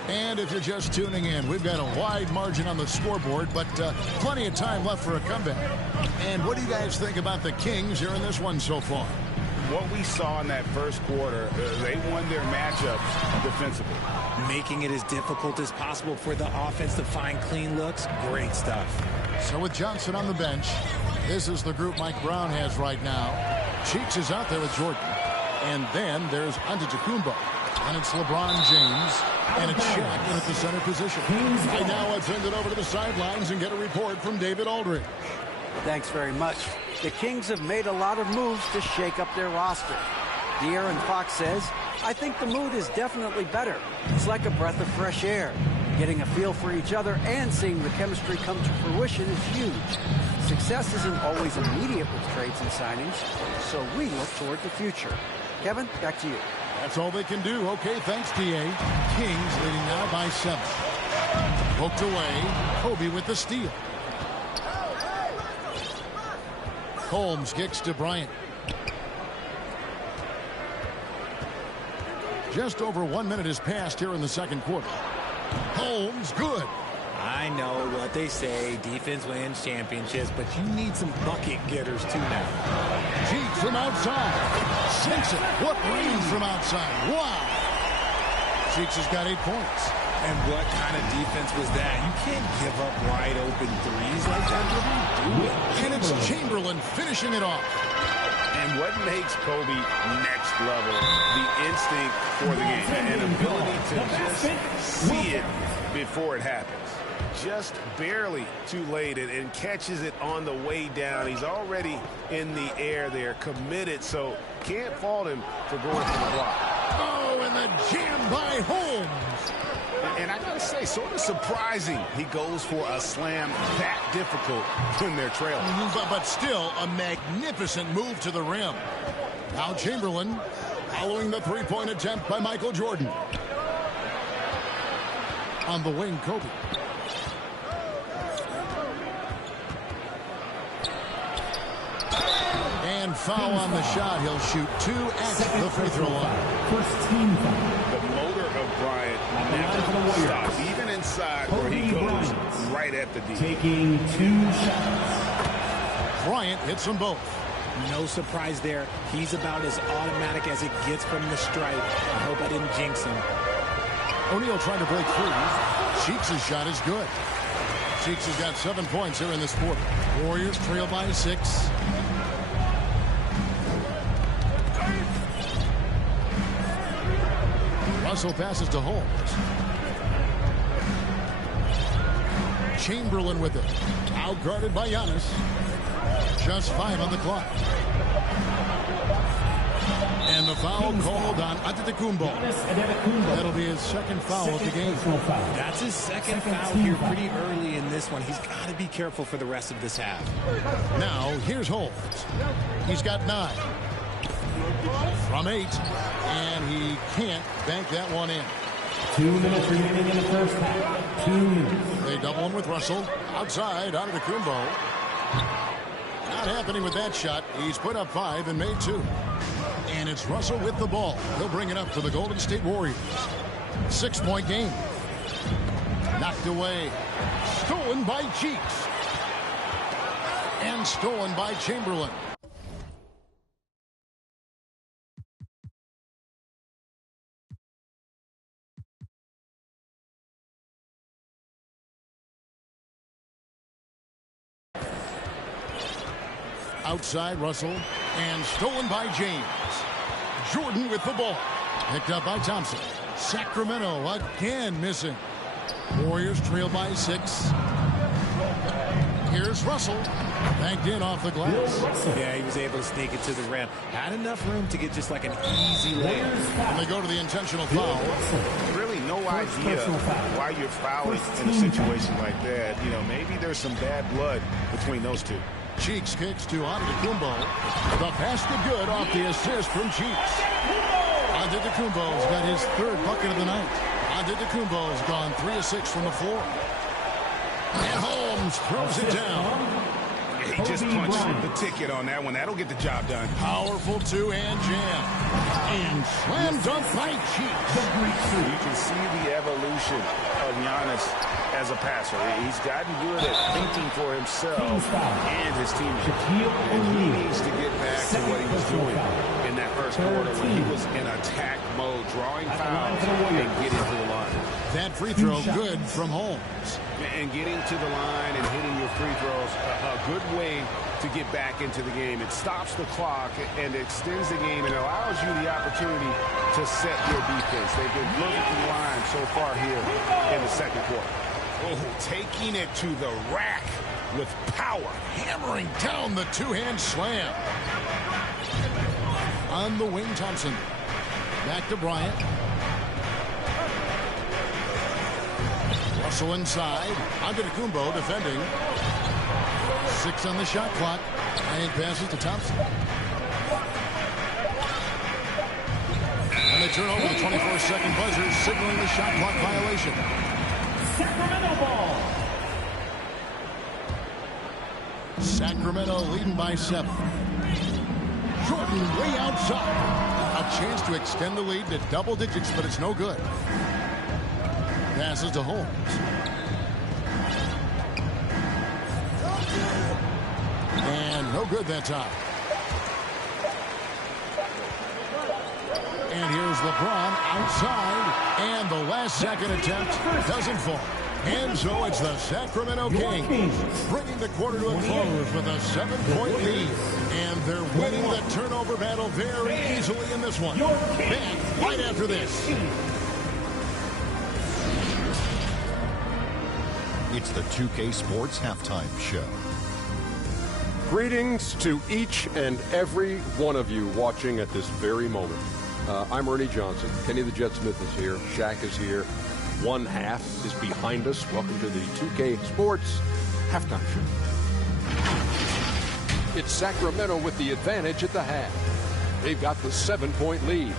And if you're just tuning in, we've got a wide margin on the scoreboard, but plenty of time left for a comeback. And what do you guys think about the Kings here in this one so far? What we saw in that first quarter, they won their matchups defensively. Making it as difficult as possible for the offense to find clean looks. Great stuff. So with Johnson on the bench, this is the group Mike Brown has right now. Cheeks is out there with Jordan. And then there's Antetokounmpo. And it's LeBron James. And it's Shaq in at the center position. I now I send it over to the sidelines and get a report from David Aldridge. Thanks very much. The Kings have made a lot of moves to shake up their roster. De'Aaron Fox says, I think the mood is definitely better. It's like a breath of fresh air. Getting a feel for each other and seeing the chemistry come to fruition is huge. Success isn't always immediate with trades and signings, so we look toward the future. Kevin, back to you. That's all they can do. Okay, thanks, D.A. Kings leading now by 7. Poked away. Kobe with the steal. Holmes kicks to Bryant. Just over 1 minute has passed here in the second quarter. Holmes, good. I know what they say, defense wins championships, but you need some bucket getters too now. Cheeks from outside. Sinks it. What range from outside? Wow. Cheeks has got 8 points. And what kind of defense was that? You can't give up wide open threes like that. What are you doing? And it's Chamberlain finishing it off. And what makes Kobe next level, the instinct for the game, an ability to just see it before it happens. Just barely too late and catches it on the way down. He's already in the air there, committed, so can't fault him for going for the block. Oh, and the jam by Holmes. And I gotta say, sort of surprising he goes for a slam that difficult when they're trailing. But still a magnificent move to the rim. Now Chamberlain following the three-point attempt by Michael Jordan. On the wing, Kobe. And foul on the shot. He'll shoot 2 at the free throw line. First team foul. The motor of Bryant never stops, even inside where he goes right at the D. Taking 2 shots. Bryant hits them both. No surprise there. He's about as automatic as it gets from the stripe. I hope I didn't jinx him. O'Neal trying to break free. Cheeks' shot is good. Cheeks has got 7 points here in this quarter. Warriors trail by 6. Russell passes to Holmes. Chamberlain with it. Outguarded by Giannis. Just 5 on the clock. And the foul called on Antetokounmpo. That'll be his second foul of the game. That's his second foul here pretty early in this one. He's got to be careful for the rest of this half. Now, here's Holmes. He's got 9. From 8. And he can't bank that one in. 2 minutes remaining in the first half. 2 minutes. They double him with Russell. Outside, Antetokounmpo. Not happening with that shot. He's put up 5 and made 2. And it's Russell with the ball. He'll bring it up for the Golden State Warriors. 6-point game. Knocked away. Stolen by Cheeks. And stolen by Chamberlain. Outside Russell, and stolen by James. Jordan with the ball. Picked up by Thompson. Sacramento again missing. Warriors trail by 6. Here's Russell. Banked in off the glass. Yeah, he was able to sneak it to the rim. Had enough room to get just like an easy layup. And they go to the intentional foul. Really no idea why you're fouling in a situation like that. You know, maybe there's some bad blood between those two. Cheeks kicks to Antetokounmpo. The basket good off the assist from Cheeks. Antetokounmpo's got his 3rd bucket of the night. Antetokounmpo's gone 3 of 6 from the floor. And Holmes throws it down. He just punched the ticket on that one. That'll get the job done. Powerful 2-hand jam. And slam dunk by Cheeks. You can see the evolution of Giannis as a passer. He's gotten good at thinking for himself and his teammates. And he needs to get back to what he was doing in that first quarter when he was in attack mode, drawing fouls and getting to the line. That free throw good from Holmes. And getting to the line and hitting your free throws, a good way to get back into the game. It stops the clock and extends the game and allows you the opportunity to set your defense. They've been perfectly lined so far here in the second quarter. Oh, taking it to the rack with power, hammering down the 2-hand slam. On the wing, Thompson. Back to Bryant. Russell inside. Antetokounmpo defending. 6 on the shot clock. And passes to Thompson. And they turn over the 24-second buzzer, signaling the shot clock violation. Sacramento ball. Sacramento leading by 7. Jordan way outside. A chance to extend the lead to double digits, but it's no good. Passes to Holmes. And no good that time. And here's LeBron outside. And the last second attempt doesn't fall. And so it's the Sacramento Kings bringing the quarter to a close with a 7-point lead. And they're winning the turnover battle very easily in this one. Back right after this. It's the 2K Sports Halftime Show. Greetings to each and every one of you watching at this very moment. I'm Ernie Johnson. Kenny the Jet Smith is here. Shaq is here. One half is behind us. Welcome to the 2K Sports Halftime Show. It's Sacramento with the advantage at the half. They've got the 7-point lead.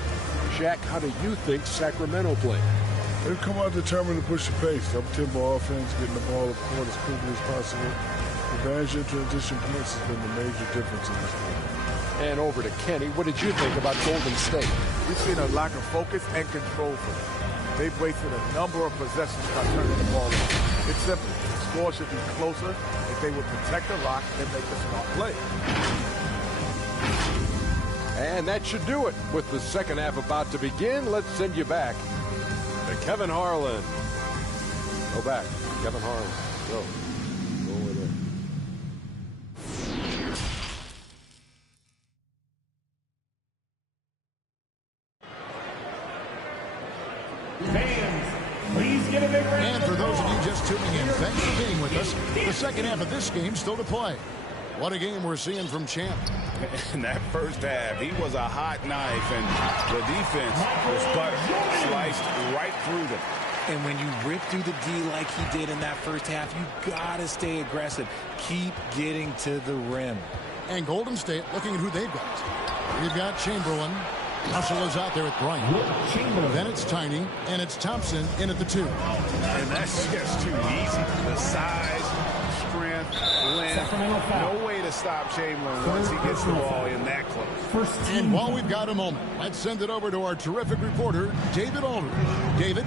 Shaq, how do you think Sacramento played? They've come out determined to push the pace. Up-tempo offense, getting the ball up court as quickly as possible. Advantage in transition points has been the major difference in this game. And over to Kenny. What did you think about Golden State? We've seen a lack of focus and control from them. They've wasted a number of possessions by turning the ball over. It's simple. The score should be closer if they would protect the rock and make a smart play. And that should do it. With the second half about to begin, let's send you back to Kevin Harlan. Go back. Kevin Harlan. Go over there. Fans, please get a big round. And for those of you just tuning in, thanks for being with us. The second half of this game still to play. What a game we're seeing from Champ. In that first half, he was a hot knife, and the defense was butter, sliced right through them. And when you rip through the D like he did in that first half, you got to stay aggressive. Keep getting to the rim. And Golden State looking at who they've got. We've got Chamberlain. Russell is out there with Bryant. Then it's Tiny, and it's Thompson in at the 2. And that's just too easy. The size, strength, length. No way to stop Chamberlain once he gets the ball in that close. And while we've got a moment, let's send it over to our terrific reporter, David Aldridge. David?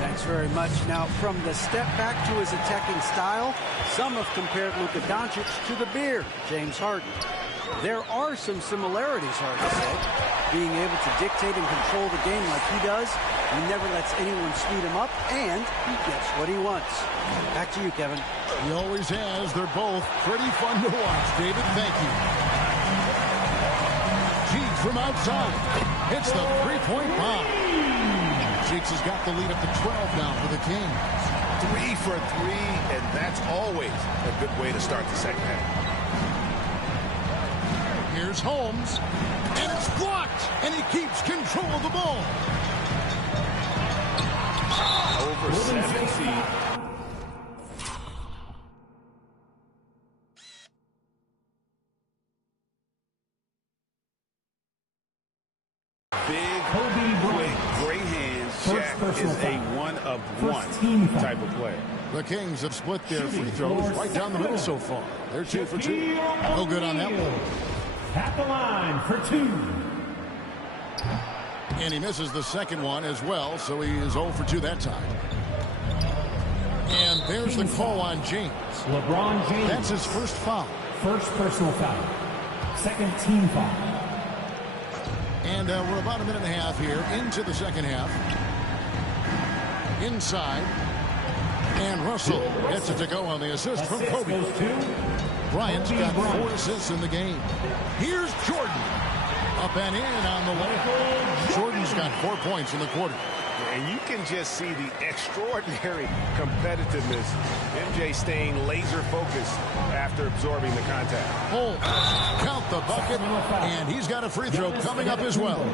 Thanks very much. Now, from the step back to his attacking style, some have compared Luka Doncic to the Beard, James Harden. There are some similarities, Harden said. Being able to dictate and control the game like he does, he never lets anyone speed him up, and he gets what he wants. Back to you, Kevin. He always has. They're both pretty fun to watch. David, thank you. Cheeks from outside. Hits the three-point bomb. Cheeks has got the lead up to 12 now for the Kings. 3 for 3, and that's always a good way to start the second half. Here's Holmes, and it's blocked, and he keeps control of the ball. Over 7 feet. Big, quick, great hands. Shaq is a one-of-one type of player. The Kings have split their free throws right down the middle so far. They're 2 for 2. No good on that one. At the line for 2. And he misses the second one as well, so he is 0 for 2 that time. And there's the call on James. LeBron James. That's his first foul. First personal foul. Second team foul. And we're about a minute and a half here into the second half. Inside. And Russell gets it to go on the assist from Kobe. Bryant's got 4 assists in the game. Here's Jordan. Up and in on the way. Jordan's got 4 points in the quarter. And you can just see the extraordinary competitiveness. MJ staying laser focused after absorbing the contact. Holmes, count the bucket, and he's got a free throw coming up as well.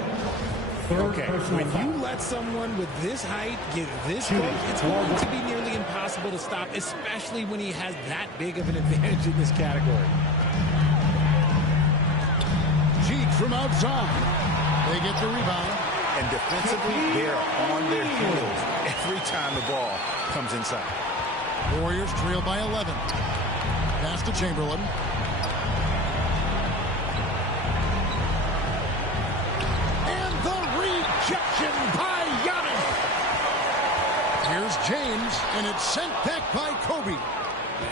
Okay, when you let someone with this height get this close, it's going to be nearly impossible to stop, especially when he has that big of an advantage in this category. Cheek from outside. They get the rebound. And defensively, they're on their heels every time the ball comes inside. Warriors trail by 11. Pass to Chamberlain. And the rejection by Giannis. Here's James, and it's sent back by Kobe.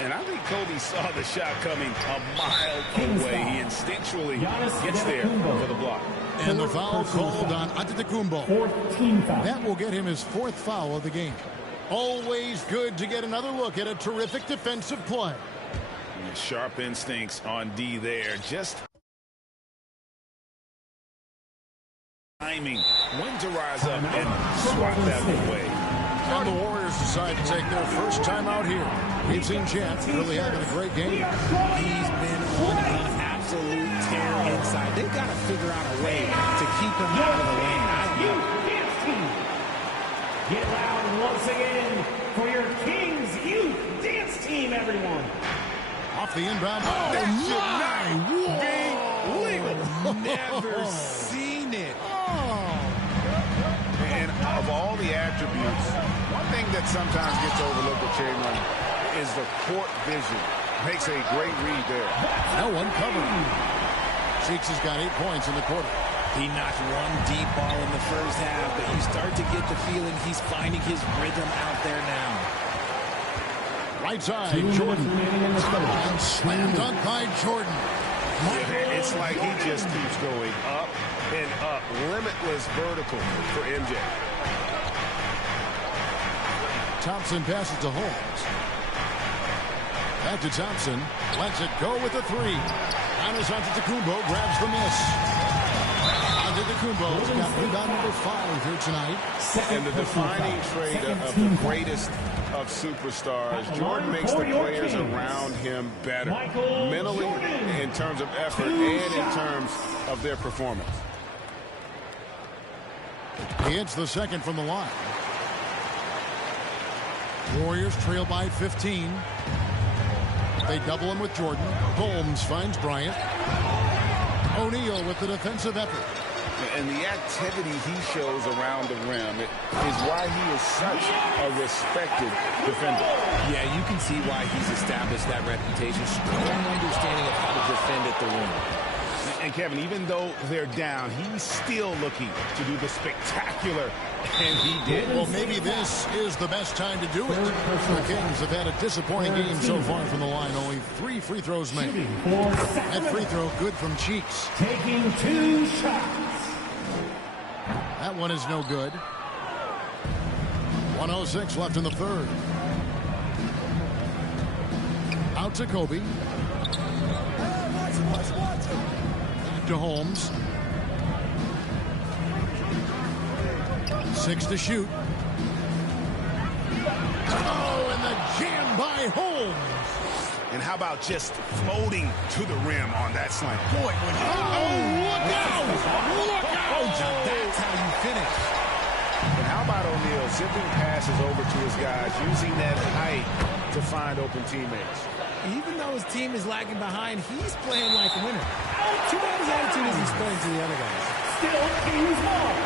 And I think Kobe saw the shot coming a mile away. He instinctually gets there for the block. And the foul called on Antetokounmpo. That will get him his 4th foul of the game. Always good to get another look at a terrific defensive play. Sharp instincts on D there. Just timing when to rise up and swat that away. And the Warriors decide to take their first time out here. We've seen Champ really having a great game. He's been on an absolute tear inside. They've got to figure out a way to keep him out of the lane. Dance team. Get loud once again for your Kings Youth Dance Team, everyone. Off the inbound. Oh, my! Never seen it. And of all the attributes, one thing that sometimes gets overlooked with Chamberlain is the court vision. Makes a great read there. No one covering. Cheeks has got 8 points in the quarter. He knocked one deep ball in the first half, but you start to get the feeling he's finding his rhythm out there now. Right side, Jordan. And slam dunk by Jordan. It's like he just keeps going up and up. Limitless vertical for MJ. Thompson passes to Holmes. Back to Thompson. Lets it go with the 3. Giannis Antetokounmpo grabs the miss. Antetokounmpo's got rebound number 5 here tonight. And the defining trait of the greatest of superstars, Jordan makes the players around him better, mentally, in terms of effort, and in terms of their performance. He hits the second from the line. Warriors trail by 15. They double him with Jordan. Holmes finds Bryant. O'Neal with the defensive effort. And the activity he shows around the rim is why he is such a respected defender. Yeah, you can see why he's established that reputation. Strong understanding of how to defend at the rim. And Kevin, even though they're down, he's still looking to do the spectacular, and he did. Well, maybe this is the best time to do it. The Kings have had a disappointing game so far from the line. Only 3 free throws made. That free throw good from Cheeks. Taking 2 shots. That one is no good. 1:06 left in the third. Out to Kobe. To Holmes. 6 to shoot. Oh, and the jam by Holmes. And how about just floating to the rim on that slant? Boy, when he... look out! Look out! That's how you finish. And how about O'Neal zipping passes over to his guys, using that height to find open teammates? Even though his team is lagging behind, he's playing like a winner. Too bad his attitude isn't spreading to the other guys. Still Kings ball.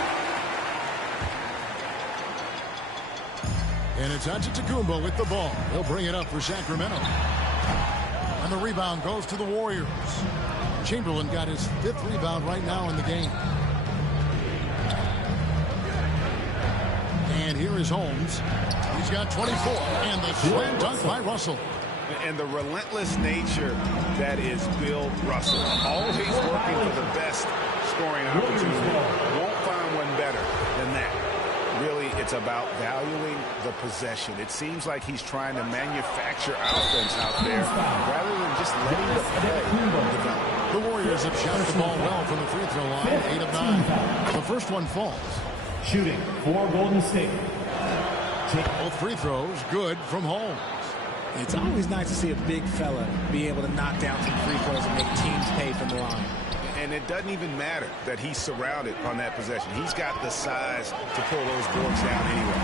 And it's Antetokounmpo with the ball. He'll bring it up for Sacramento. And the rebound goes to the Warriors. Chamberlain got his 5th rebound right now in the game. And here is Holmes. He's got 24. And the slam dunk by Russell. And the relentless nature that is Bill Russell. Always working for the best scoring opportunity. Won't find one better than that. Really, it's about valuing the possession. It seems like he's trying to manufacture offense out there rather than just letting the play develop. The Warriors have shot the ball well from the free throw line, 8 of 9. The first one falls. Shooting for Golden State. Both free throws good from Holmes. It's always nice to see a big fella be able to knock down some free throws and make teams pay from the line. And it doesn't even matter that he's surrounded on that possession. He's got the size to pull those boards down anyway.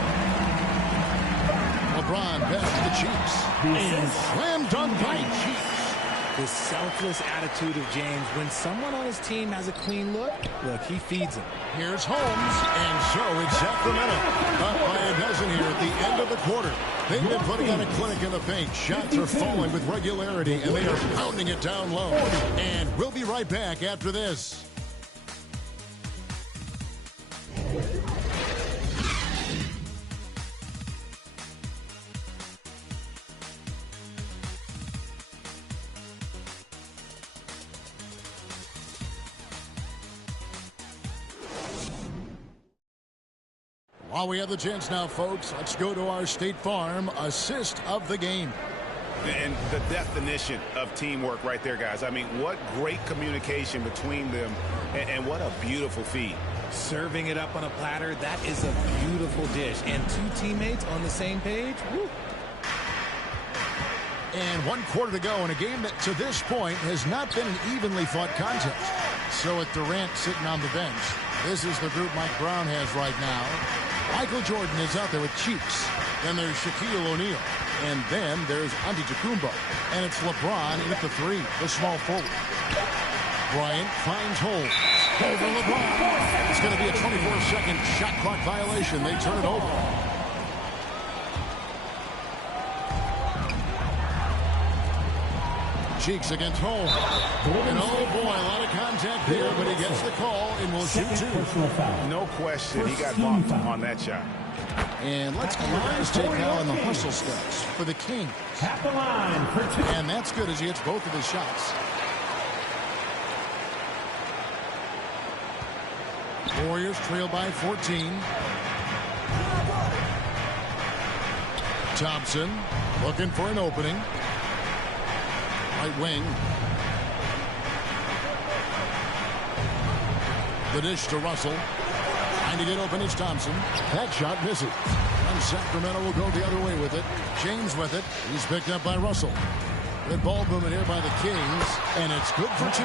LeBron best to the Cheeks. And slam dunk by Cheeks. The selfless attitude of James. When someone on his team has a clean look, he feeds him. Here's Holmes, and so it's Sacramento. Up by a dozen here at the end of the quarter. They've been putting on a clinic in the paint. Shots are falling with regularity, and they are pounding it down low. And we'll be right back after this. While we have the chance now, folks, let's go to our State Farm assist of the game. And the definition of teamwork right there, guys. I mean, what great communication between them, and what a beautiful feed. Serving it up on a platter, that is a beautiful dish. And 2 teammates on the same page, woo. And 1 quarter to go in a game that to this point has not been an evenly fought contest. So with Durant sitting on the bench, this is the group Mike Brown has right now. Michael Jordan is out there with Cheeks. Then there's Shaquille O'Neal. And then there's Antetokounmpo. And it's LeBron in at the 3, the small forward. Bryant finds Holmes. Over LeBron. It's going to be a 24-second shot clock violation. They turn it over. Cheeks against Holmes. And oh boy, a lot of contact there, but he gets the call and will shoot 2. No question, he got bumped on that shot. And let's get Lions take now on the hustle steps for the Kings. At the line for 2. And that's good as he hits both of his shots. Warriors trail by 14. Thompson looking for an opening. Right wing. The dish to Russell. Trying to get open is Thompson. That shot misses. And Sacramento will go the other way with it. James with it. He's picked up by Russell. Good ball movement here by the Kings, and it's good for 2.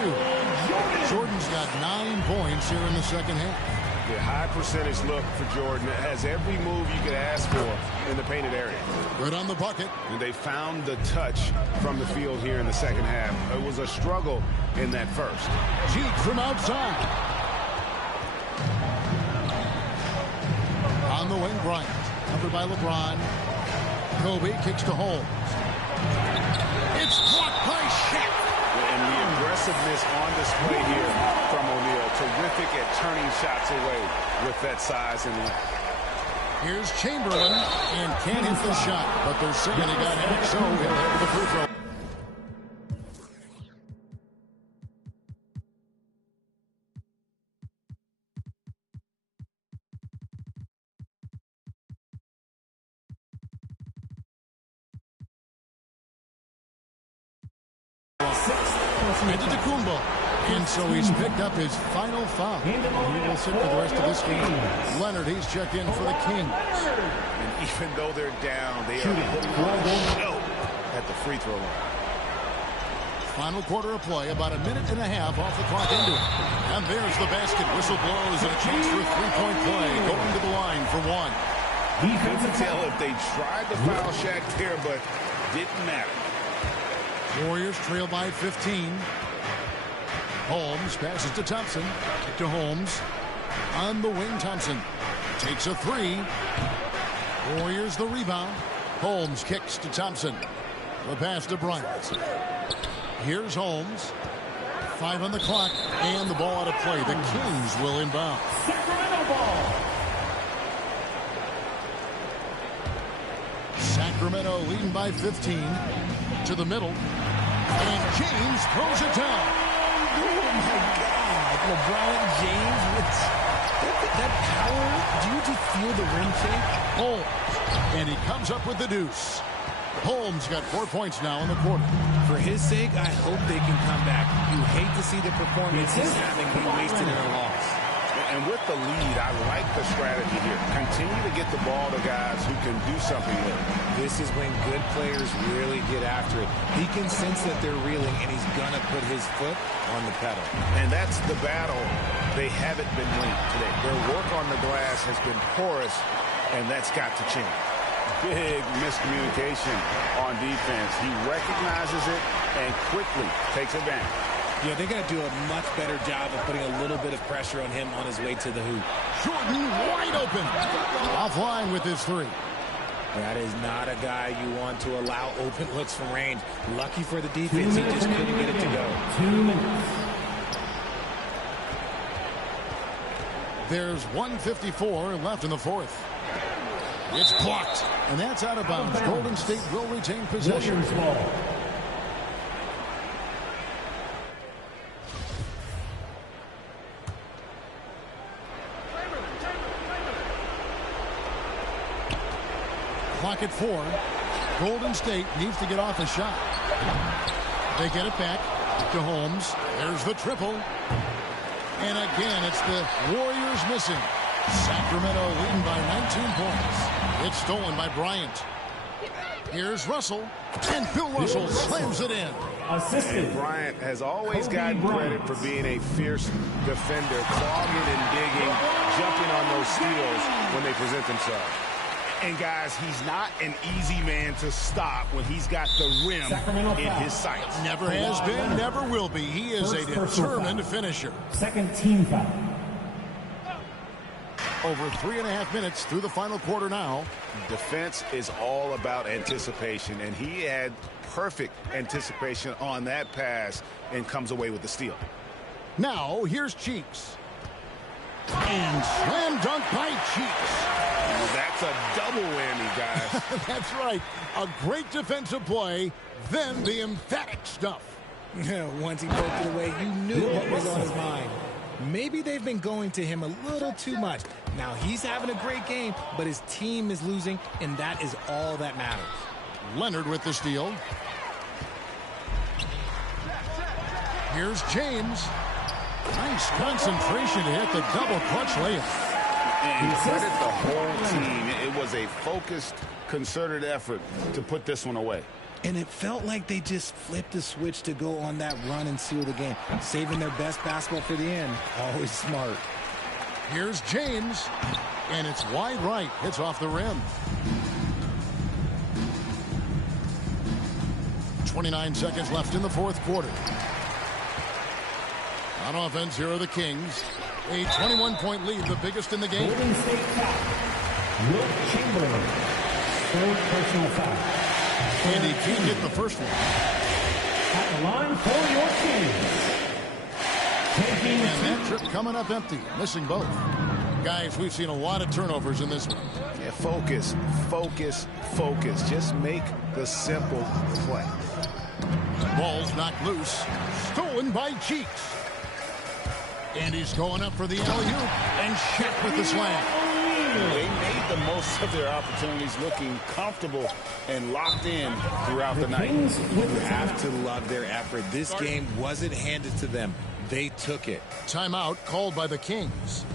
Jordan's got 9 points here in the second half. The high percentage look for Jordan. It has every move you could ask for in the painted area. Good on the bucket. And they found the touch from the field here in the second half. It was a struggle in that first. Cheek from outside. On the wing, Bryant. Covered by LeBron. Kobe kicks to Holmes. It's blocked by Shaq. And the aggressiveness on display here from O'Neal. Terrific at turning shots away with that size and length. Here's Chamberlain, and can't hit the shot, but they're saying he got hacked, so he'll head to the free throw. Antetokounmpo. And so he's picked up his final foul. He will sit for the rest of this game. Leonard, he's checked in for the Kings. And even though they're down, they are putting on a show at the free throw line. Final quarter of play, about a minute and a half off the clock into it. And there's the basket. Whistle blows and a chance for a three-point play. Going to the line for 1. You couldn't tell if they tried to foul Shaq there, but didn't matter. Warriors trail by 15. Holmes passes to Thompson. To Holmes. On the wing, Thompson takes a 3. Warriors the rebound. Holmes kicks to Thompson. The pass to Bryant. Here's Holmes. 5 on the clock, and the ball out of play. The Kings will inbound. Sacramento ball. Sacramento leading by 15. To the middle. And James throws it down. Oh, my God. LeBron James with that power. Do you just feel the rim shake? Holmes. And he comes up with the deuce. Holmes got 4 points now in the quarter. For his sake, I hope they can come back. You hate to see the performance he's having be wasted in a loss. And with the lead, I like the strategy here. Continue to get the ball to guys who can do something with it. This is when good players really get after it. He can sense that they're reeling, and he's going to put his foot on the pedal. And that's the battle. They haven't been winning today. Their work on the glass has been porous, and that's got to change. Big miscommunication on defense. He recognizes it and quickly takes advantage. Yeah, they're going to do a much better job of putting a little bit of pressure on him on his way to the hoop. Jordan wide open. Offline with his 3. That is not a guy you want to allow open looks from range. Lucky for the defense, he just couldn't get it to go. 2 minutes. There's 1:54 left in the fourth. It's blocked, and that's out of bounds. Golden State will retain possession. Warriors ball. Clock at 4. Golden State needs to get off a shot. They get it back to Holmes. There's the triple. And again, it's the Warriors missing. Sacramento leading by 19 points. It's stolen by Bryant. Here's Russell. And Bill Russell slams it in. And Bryant has always gotten credit for being a fierce defender, clogging and digging, jumping on those steals when they present themselves. And, guys, he's not an easy man to stop when he's got the rim in his sights. Never has been, never will be. He is a determined finisher. Second team foul. Over 3.5 minutes through the final quarter now. Defense is all about anticipation, and he had perfect anticipation on that pass and comes away with the steal. Now, here's Cheeks. And slam dunk by Cheeks. That's a double whammy, guys. That's right. A great defensive play, then the emphatic stuff. Once he poked it away, you knew what was on his mind. Maybe they've been going to him a little too much. Now he's having a great game, but his team is losing, and that is all that matters. Leonard with the steal. Here's James. Nice concentration to hit the double clutch layup. And credit the whole team. It was a focused, concerted effort to put this one away. And it felt like they just flipped the switch to go on that run and seal the game. Saving their best basketball for the end. Always smart. Here's James. And it's wide right. Hits off the rim. 29 seconds left in the fourth quarter. On offense, here are the Kings. A 21-point lead, the biggest in the game. Golden State foul. Wilt Chamberlain. Third personal foul. And he can't get the first one. At the line for your Kings. And that trip coming up empty. Missing both. Guys, we've seen a lot of turnovers in this one. Yeah, focus, focus, focus. Just make the simple play. Ball's knocked loose. Stolen by Cheeks. And he's going up for the alley-oop. And Shaq with the slam. They made the most of their opportunities, looking comfortable and locked in throughout the night. You have to love their effort. This game wasn't handed to them. They took it. Timeout called by the Kings.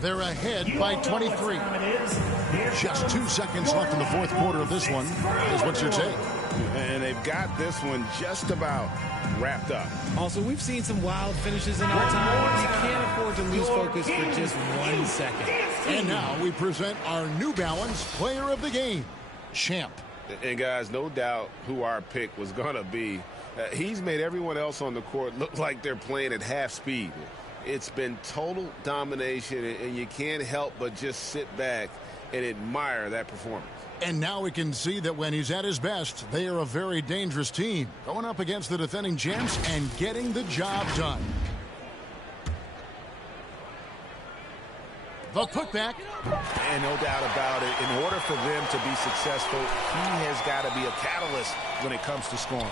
They're ahead by 23. Just 2 seconds left in the fourth quarter of this one. Is what's your take? And they've got this one just about wrapped up. Also, we've seen some wild finishes in our time. You can't afford to lose focus for just 1 second. And now we present our New Balance Player of the Game, Champ. And guys, no doubt who our pick was going to be. He's made everyone else on the court look like they're playing at half speed. It's been total domination, and you can't help but just sit back and admire that performance. And now we can see that when he's at his best, they are a very dangerous team, going up against the defending champs and getting the job done. The putback. And no doubt about it, in order for them to be successful, he has got to be a catalyst when it comes to scoring.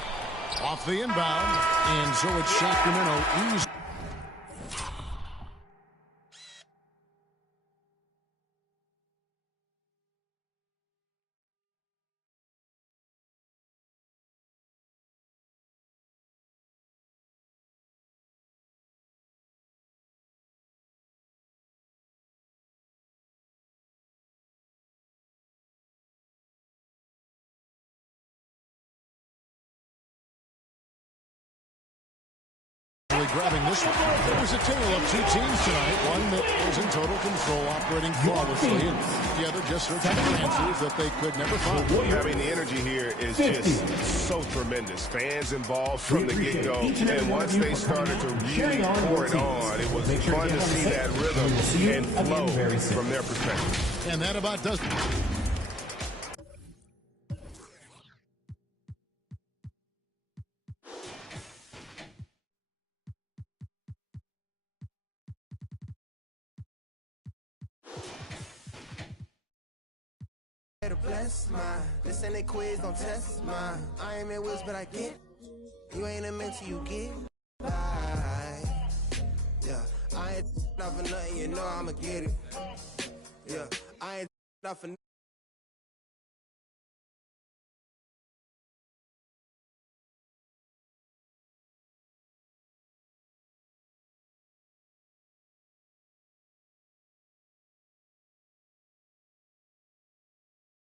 Off the inbound, and so it's Sacramento easy. Grabbing this one. There was a tale of two teams tonight. One that was in total control, operating flawlessly, and the other just searching for answers that they could never find. I mean, the energy here is just so tremendous. Fans involved from the get-go, and once they started to really pour it on, it was fun to see that rhythm and flow from their perspective. And that about does it. Bless mine. This ain't a quiz, don't test mine. I ain't in wheels, but I get. You ain't a mentor, you get. Yeah, I ain't off for nothing, you know I'ma get it. Yeah, I ain't off for